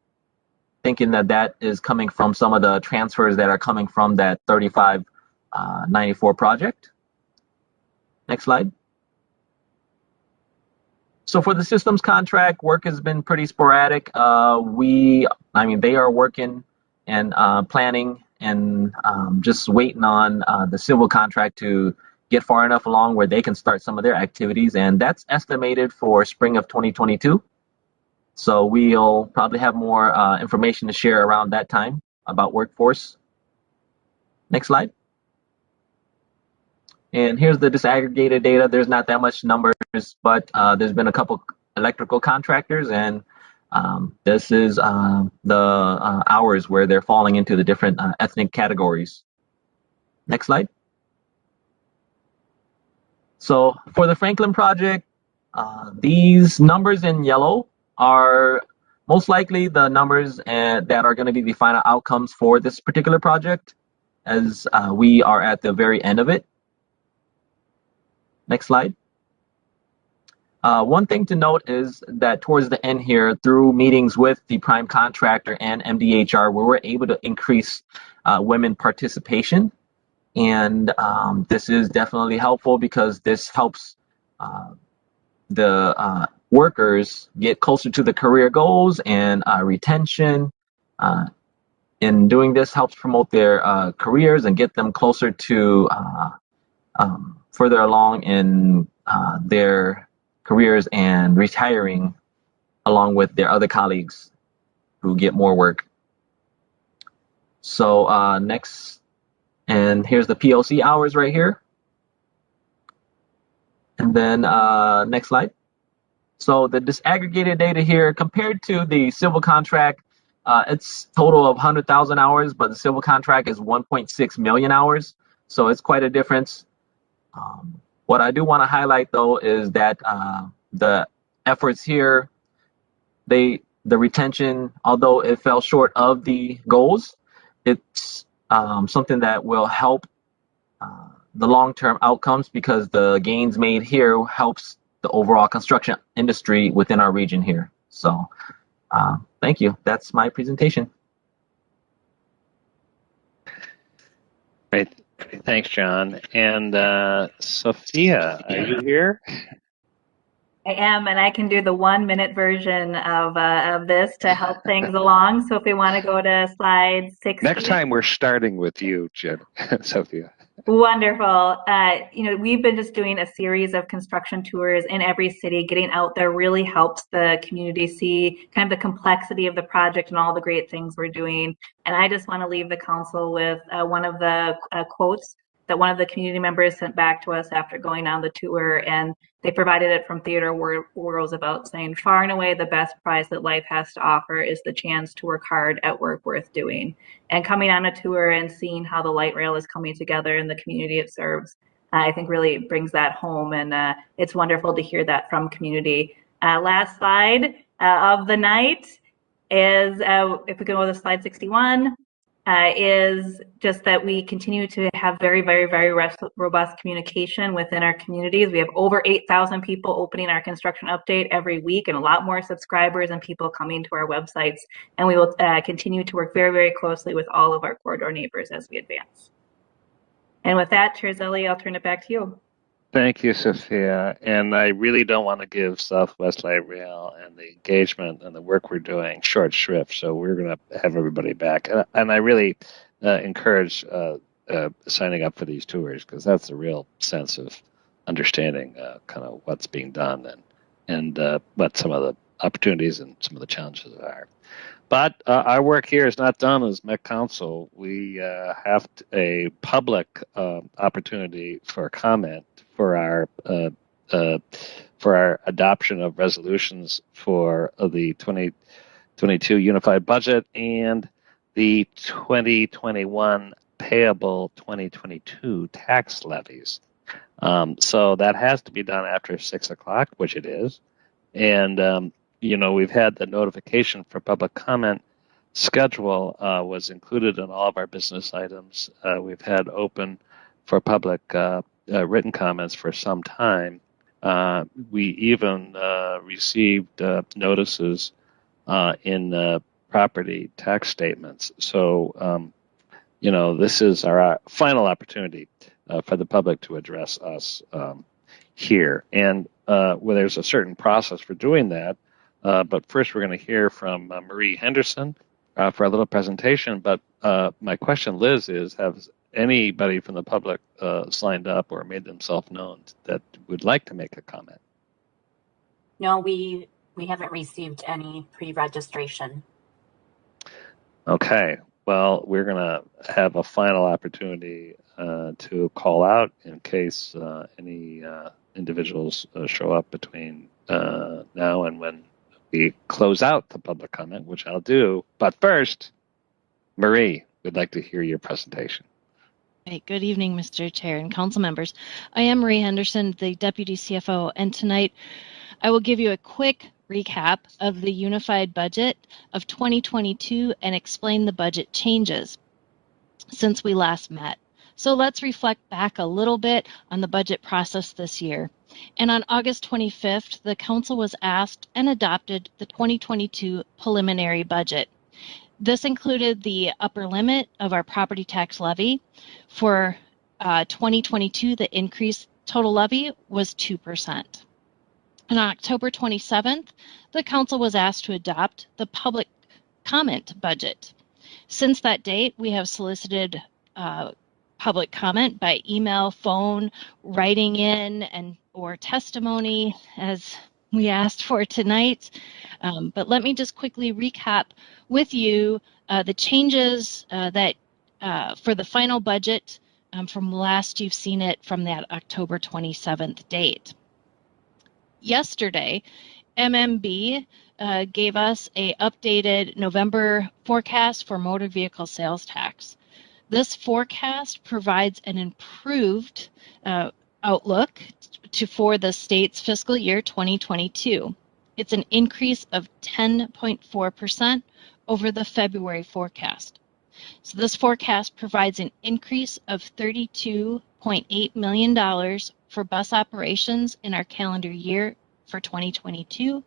thinking that that is coming from some of the transfers that are coming from that 3594 project. Next slide. So for the systems contract, work has been pretty sporadic. They are working and planning and just waiting on the civil contract to get far enough along where they can start some of their activities. And that's estimated for spring of 2022. So we'll probably have more information to share around that time about workforce. Next slide. And here's the disaggregated data. There's not that much numbers, but there's been a couple electrical contractors, and this is the hours where they're falling into the different ethnic categories. Next slide. So for the Franklin project, these numbers in yellow are most likely the numbers that are going to be the final outcomes for this particular project, as we are at the very end of it. Next slide. One thing to note is that towards the end here, through meetings with the prime contractor and MDHR, we were able to increase women participation. And this is definitely helpful because this helps the workers get closer to the career goals and retention. In doing this helps promote their careers and get them closer to further along in their careers and retiring along with their other colleagues who get more work. So next, and here's the POC hours right here. And then next slide. So the disaggregated data here compared to the civil contract, it's total of 100,000 hours, but the civil contract is 1.6 million hours. So it's quite a difference. What I do want to highlight though is that the efforts here, the retention, although it fell short of the goals, it's something that will help the long-term outcomes because the gains made here helps the overall construction industry within our region here. So thank you. That's my presentation. Great. Thanks, John. And Sophia, are you here? I am, and I can do the 1-minute version of this to help things along. So if we want to go to slide 60. Next time we're starting with you, Sophia. Wonderful. We've been just doing a series of construction tours in every city. Getting out there really helps the community see kind of the complexity of the project and all the great things we're doing. And I just want to leave the council with one of the quotes that one of the community members sent back to us after going on the tour, and they provided it from Theodore Roosevelt, saying, "Far and away the best prize that life has to offer is the chance to work hard at work worth doing." And coming on a tour and seeing how the light rail is coming together in the community it serves, I think really brings that home, and it's wonderful to hear that from community. Last slide of the night is, if we go to slide 61, is just that we continue to have very, very, very robust communication within our communities. We have over 8,000 people opening our construction update every week and a lot more subscribers and people coming to our websites. And we will continue to work very, very closely with all of our corridor neighbors as we advance. And with that, Chair Zilli, I'll turn it back to you. Thank you, Sophia. And I really don't want to give Southwest Light Rail and the engagement and the work we're doing short shrift. So we're going to have everybody back. And I really encourage signing up for these tours because that's the real sense of understanding kind of what's being done and what some of the opportunities and some of the challenges are. But our work here is not done as Met Council. We have a public opportunity for comment for our adoption of resolutions for the 2022 Unified Budget and the 2021 payable 2022 tax levies. So that has to be done after 6 o'clock, which it is. And we've had the notification for public comment schedule was included in all of our business items. We've had open for public written comments for some time. We even received notices in property tax statements. So, this is our final opportunity for the public to address us here. And there's a certain process for doing that. But first, we're going to hear from Marie Henderson for a little presentation. But my question, Liz, is has anybody from the public signed up or made themselves known that would like to make a comment? No, we haven't received any pre-registration. Okay. well, we're going to have a final opportunity to call out in case any individuals show up between now and when we close out the public comment, which I'll do. But first, Marie, we'd like to hear your presentation. Hey, good evening, Mr. Chair and council members. I am Marie Henderson, the Deputy CFO, and tonight I will give you a quick recap of the unified budget of 2022 and explain the budget changes since we last met. So let's reflect back a little bit on the budget process this year. And on August 25th, the council was asked and adopted the 2022 preliminary budget. This included the upper limit of our property tax levy. For 2022, the increased total levy was 2%. On October 27th, the council was asked to adopt the public comment budget. Since that date, we have solicited public comment by email, phone, writing in, and or testimony as we asked for tonight. But let me just quickly recap with you the changes that for the final budget from last you've seen it from that October 27th date. Yesterday, MMB gave us a updated November forecast for motor vehicle sales tax. This forecast provides an improved outlook for the state's fiscal year 2022. It's an increase of 10.4% over the February forecast. So this forecast provides an increase of $32.8 million for bus operations in our calendar year for 2022,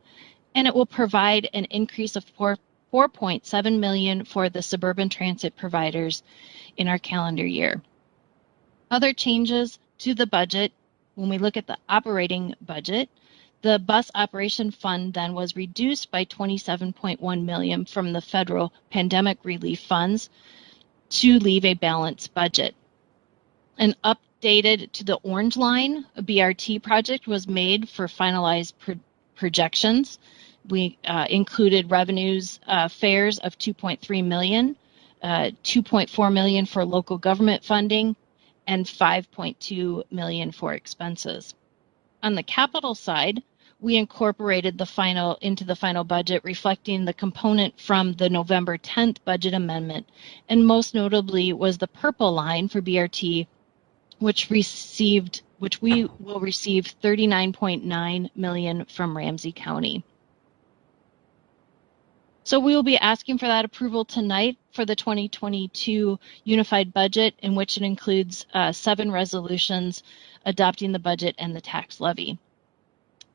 and it will provide an increase of $4.7 million for the suburban transit providers in our calendar year. Other changes to the budget, when we look at the operating budget, the bus operation fund then was reduced by $27.1 million from the federal pandemic relief funds to leave a balanced budget. An updated to the orange line, a BRT project was made for finalized projections. We included revenues, fares of $2.3 million, $2.4 million for local government funding, and $5.2 million for expenses. On the capital side, we incorporated into the final budget, reflecting the component from the November 10th budget amendment, and most notably was the purple line for BRT, which we will receive $39.9 million from Ramsey County. So we will be asking for that approval tonight for the 2022 unified budget, in which it includes 7 resolutions adopting the budget and the tax levy.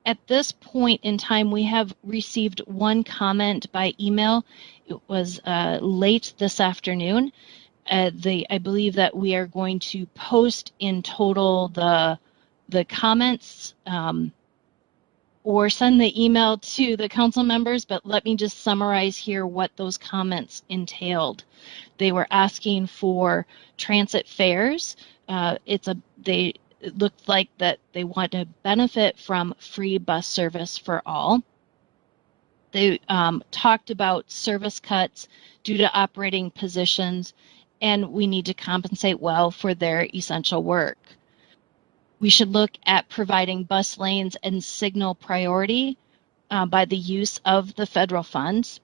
At this point in time, we have received one comment by email. It was late this afternoon. I believe that we are going to post in total the comments or send the email to the council members, but let me just summarize here what those comments entailed. They were asking for transit fares. It looked like that they want to benefit from free bus service for all. They talked about service cuts due to operating positions, and we need to compensate well for their essential work. We should look at providing bus lanes and signal priority by the use of the federal funds.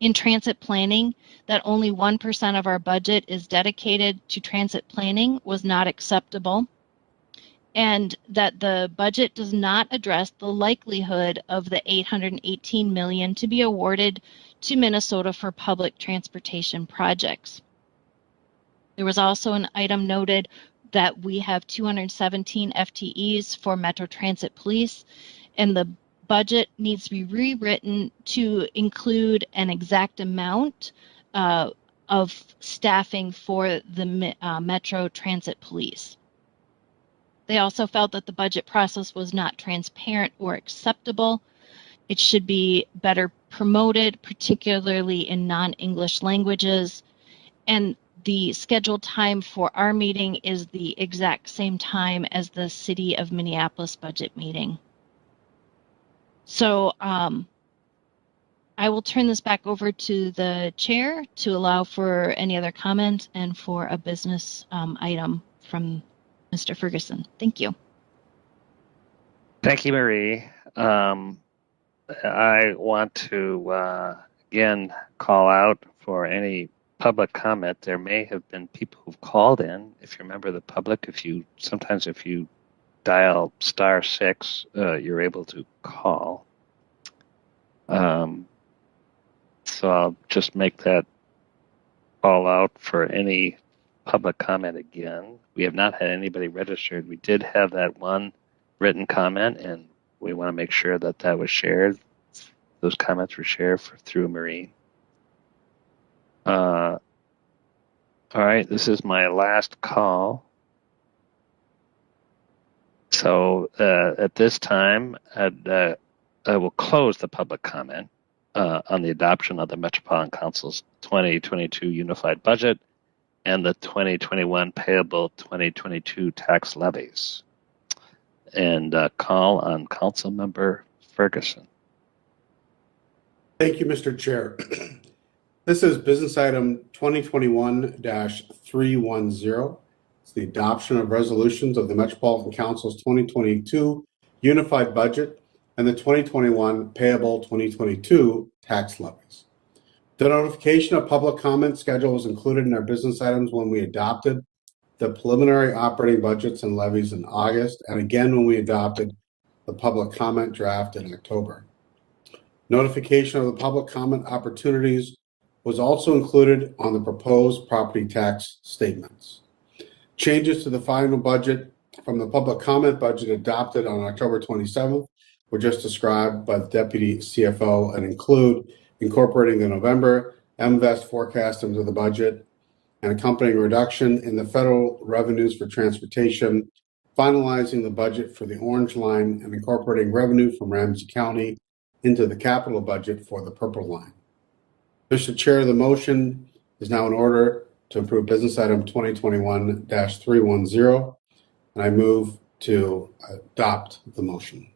In transit planning, that only 1% of our budget is dedicated to transit planning was not acceptable, and that the budget does not address the likelihood of the $818 million to be awarded to Minnesota for public transportation projects. There was also an item noted that we have 217 FTEs for Metro Transit Police, and the budget needs to be rewritten to include an exact amount of staffing for the Metro Transit Police. They also felt that the budget process was not transparent or acceptable. It should be better promoted, particularly in non-English languages. And the scheduled time for our meeting is the exact same time as the City of Minneapolis budget meeting. So I will turn this back over to the chair to allow for any other comment and for a business item from Mr. Ferguson. Thank you. Thank you, Marie. I want to again call out for any public comment. There may have been people who've called in. If you're a member of the public, if you dial *6, you're able to call. So I'll just make that call out for any public comment again. We have not had anybody registered. We did have that one written comment, and we want to make sure that that was shared. Those comments were shared through Marie. All right, this is my last call. So at this time, I will close the public comment on the adoption of the Metropolitan Council's 2022 Unified Budget and the 2021 payable 2022 tax levies. And call on Councilmember Ferguson. Thank you, Mr. Chair. This is business item 2021-310. It's the adoption of resolutions of the Metropolitan Council's 2022 Unified Budget and the 2021 payable 2022 tax levies. The notification of public comment schedule was included in our business items when we adopted the preliminary operating budgets and levies in August, and again when we adopted the public comment draft in October. Notification of the public comment opportunities was also included on the proposed property tax statements. Changes to the final budget from the public comment budget adopted on October 27th were just described by the Deputy CFO and include incorporating the November MVEST forecast into the budget, an accompanying reduction in the federal revenues for transportation, finalizing the budget for the Orange Line, and incorporating revenue from Ramsey County into the capital budget for the Purple Line. Mr. Chair, the motion is now in order to approve business item 2021-310, and I move to adopt the motion.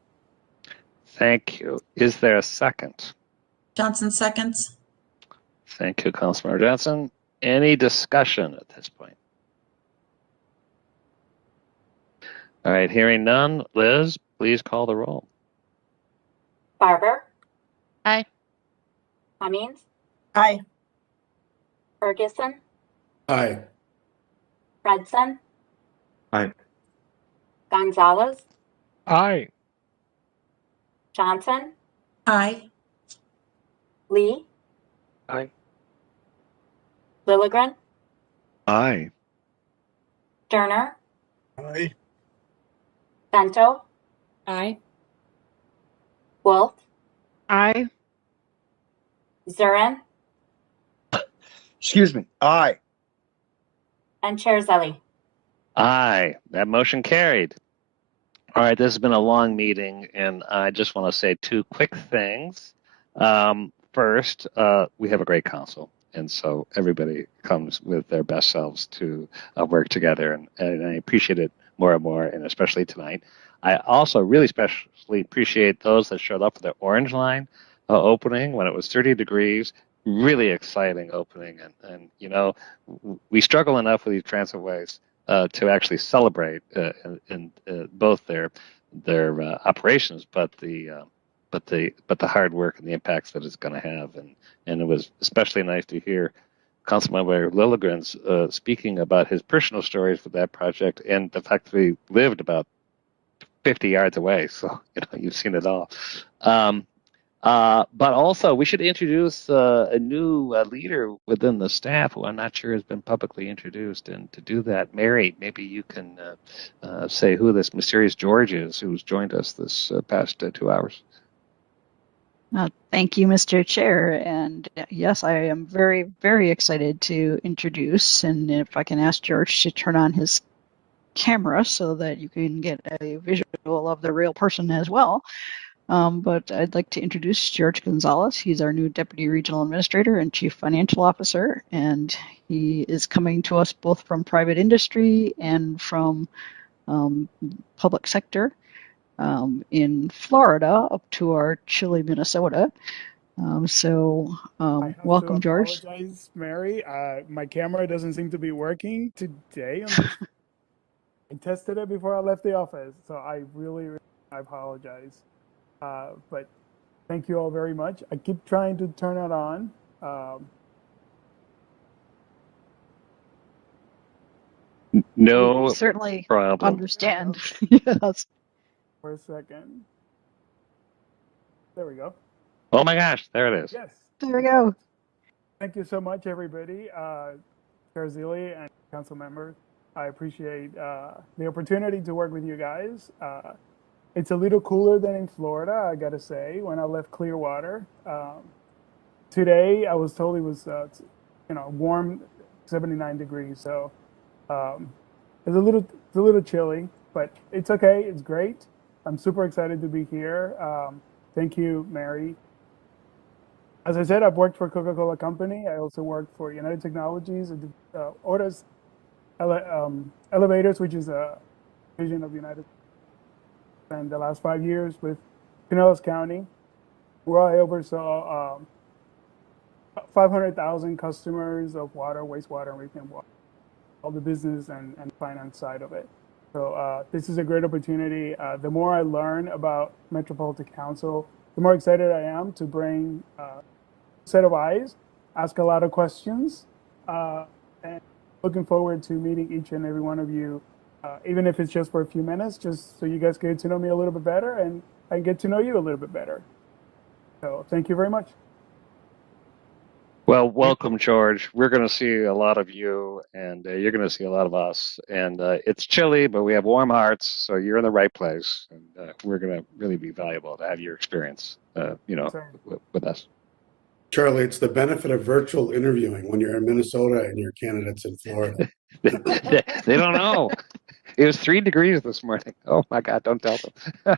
Thank you. Is there a second? Johnson seconds. Thank you, Councilmember Johnson. Any discussion at this point? All right, hearing none. Liz, please call the roll. Barber, Aye. Cummings, Aye. Ferguson, Aye. Fredson, Aye. Gonzalez, Aye. Johnson, Aye. Lee, Aye. Lilligren, Aye. Sterner, Aye. Bento, Aye. Wolf, Aye. Zurin, Excuse me. Aye. and Chair Zelli. Aye, that motion carried. All right, this has been a long meeting, and I just want to say two quick things. First, we have a great council, and so everybody comes with their best selves to work together, and I appreciate it more and more, and especially tonight. I also really especially appreciate those that showed up for the Orange Line opening when it was 30 degrees. Really exciting opening, and you know, we struggle enough with these transitways to actually celebrate in both their operations, but the hard work and the impacts that it's going to have, and it was especially nice to hear Councilmember Lilligren's speaking about his personal stories for that project and the fact that he lived about 50 yards away. So you know, you've seen it all. But also, we should introduce a new leader within the staff who I'm not sure has been publicly introduced. And to do that, Mary, maybe you can say who this mysterious George is who's joined us this past 2 hours. Thank you, Mr. Chair. And yes, I am very, very excited to introduce, and if I can ask George to turn on his camera so that you can get a visual of the real person as well. But I'd like to introduce George Gonzalez. He's our new Deputy Regional Administrator and Chief Financial Officer, and he is coming to us both from private industry and from public sector in Florida up to our chilly Minnesota. So welcome, to George. apologize, Mary. My camera doesn't seem to be working today on this. I tested it before I left the office, so I really I apologize. But thank you all very much. I keep trying to turn it on. No We certainly problem. understand. Yes. For a second. There we go. Oh my gosh, there it is. Yes. There we go. Thank you so much, everybody. Chair Zilli and council members, I appreciate the opportunity to work with you guys. It's a little cooler than in Florida, I gotta say, when I left Clearwater. Today, I was told it was, warm, 79 degrees. So it's a little chilly, but it's okay. It's great. I'm super excited to be here. Thank you, Mary. As I said, I've worked for Coca-Cola Company. I also worked for United Technologies, Otis Elevators, which is a division of United. And the last 5 years with Pinellas County, where I oversaw 500,000 customers of water, wastewater, and reclaimed water, all the business and finance side of it. So this is a great opportunity. The more I learn about Metropolitan Council, the more excited I am to bring a set of eyes, ask a lot of questions, and looking forward to meeting each and every one of you, even if it's just for a few minutes, just so you guys get to know me a little bit better and I get to know you a little bit better. So thank you very much. Well, welcome, George. We're going to see a lot of you, and you're going to see a lot of us. And it's chilly, but we have warm hearts, so you're in the right place. And we're going to really be valuable to have your experience, with us. Charlie, it's the benefit of virtual interviewing when you're in Minnesota and your candidate's in Florida. They don't know. It was 3 degrees this morning. Oh my God! Don't tell them.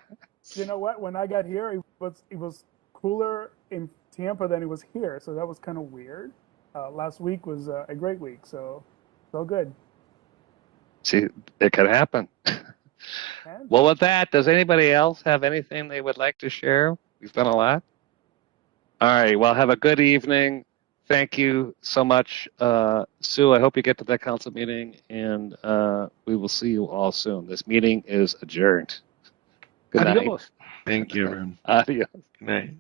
You know what? When I got here, it was cooler in Tampa than it was here, so that was kind of weird. Last week was a great week, so good. See, it could happen. Well, with that, does anybody else have anything they would like to share? We've done a lot. All right. Well, have a good evening. Thank you so much, Sue. I hope you get to that council meeting, and we will see you all soon. This meeting is adjourned. Good night. Thank you, everyone. Adios. Good night.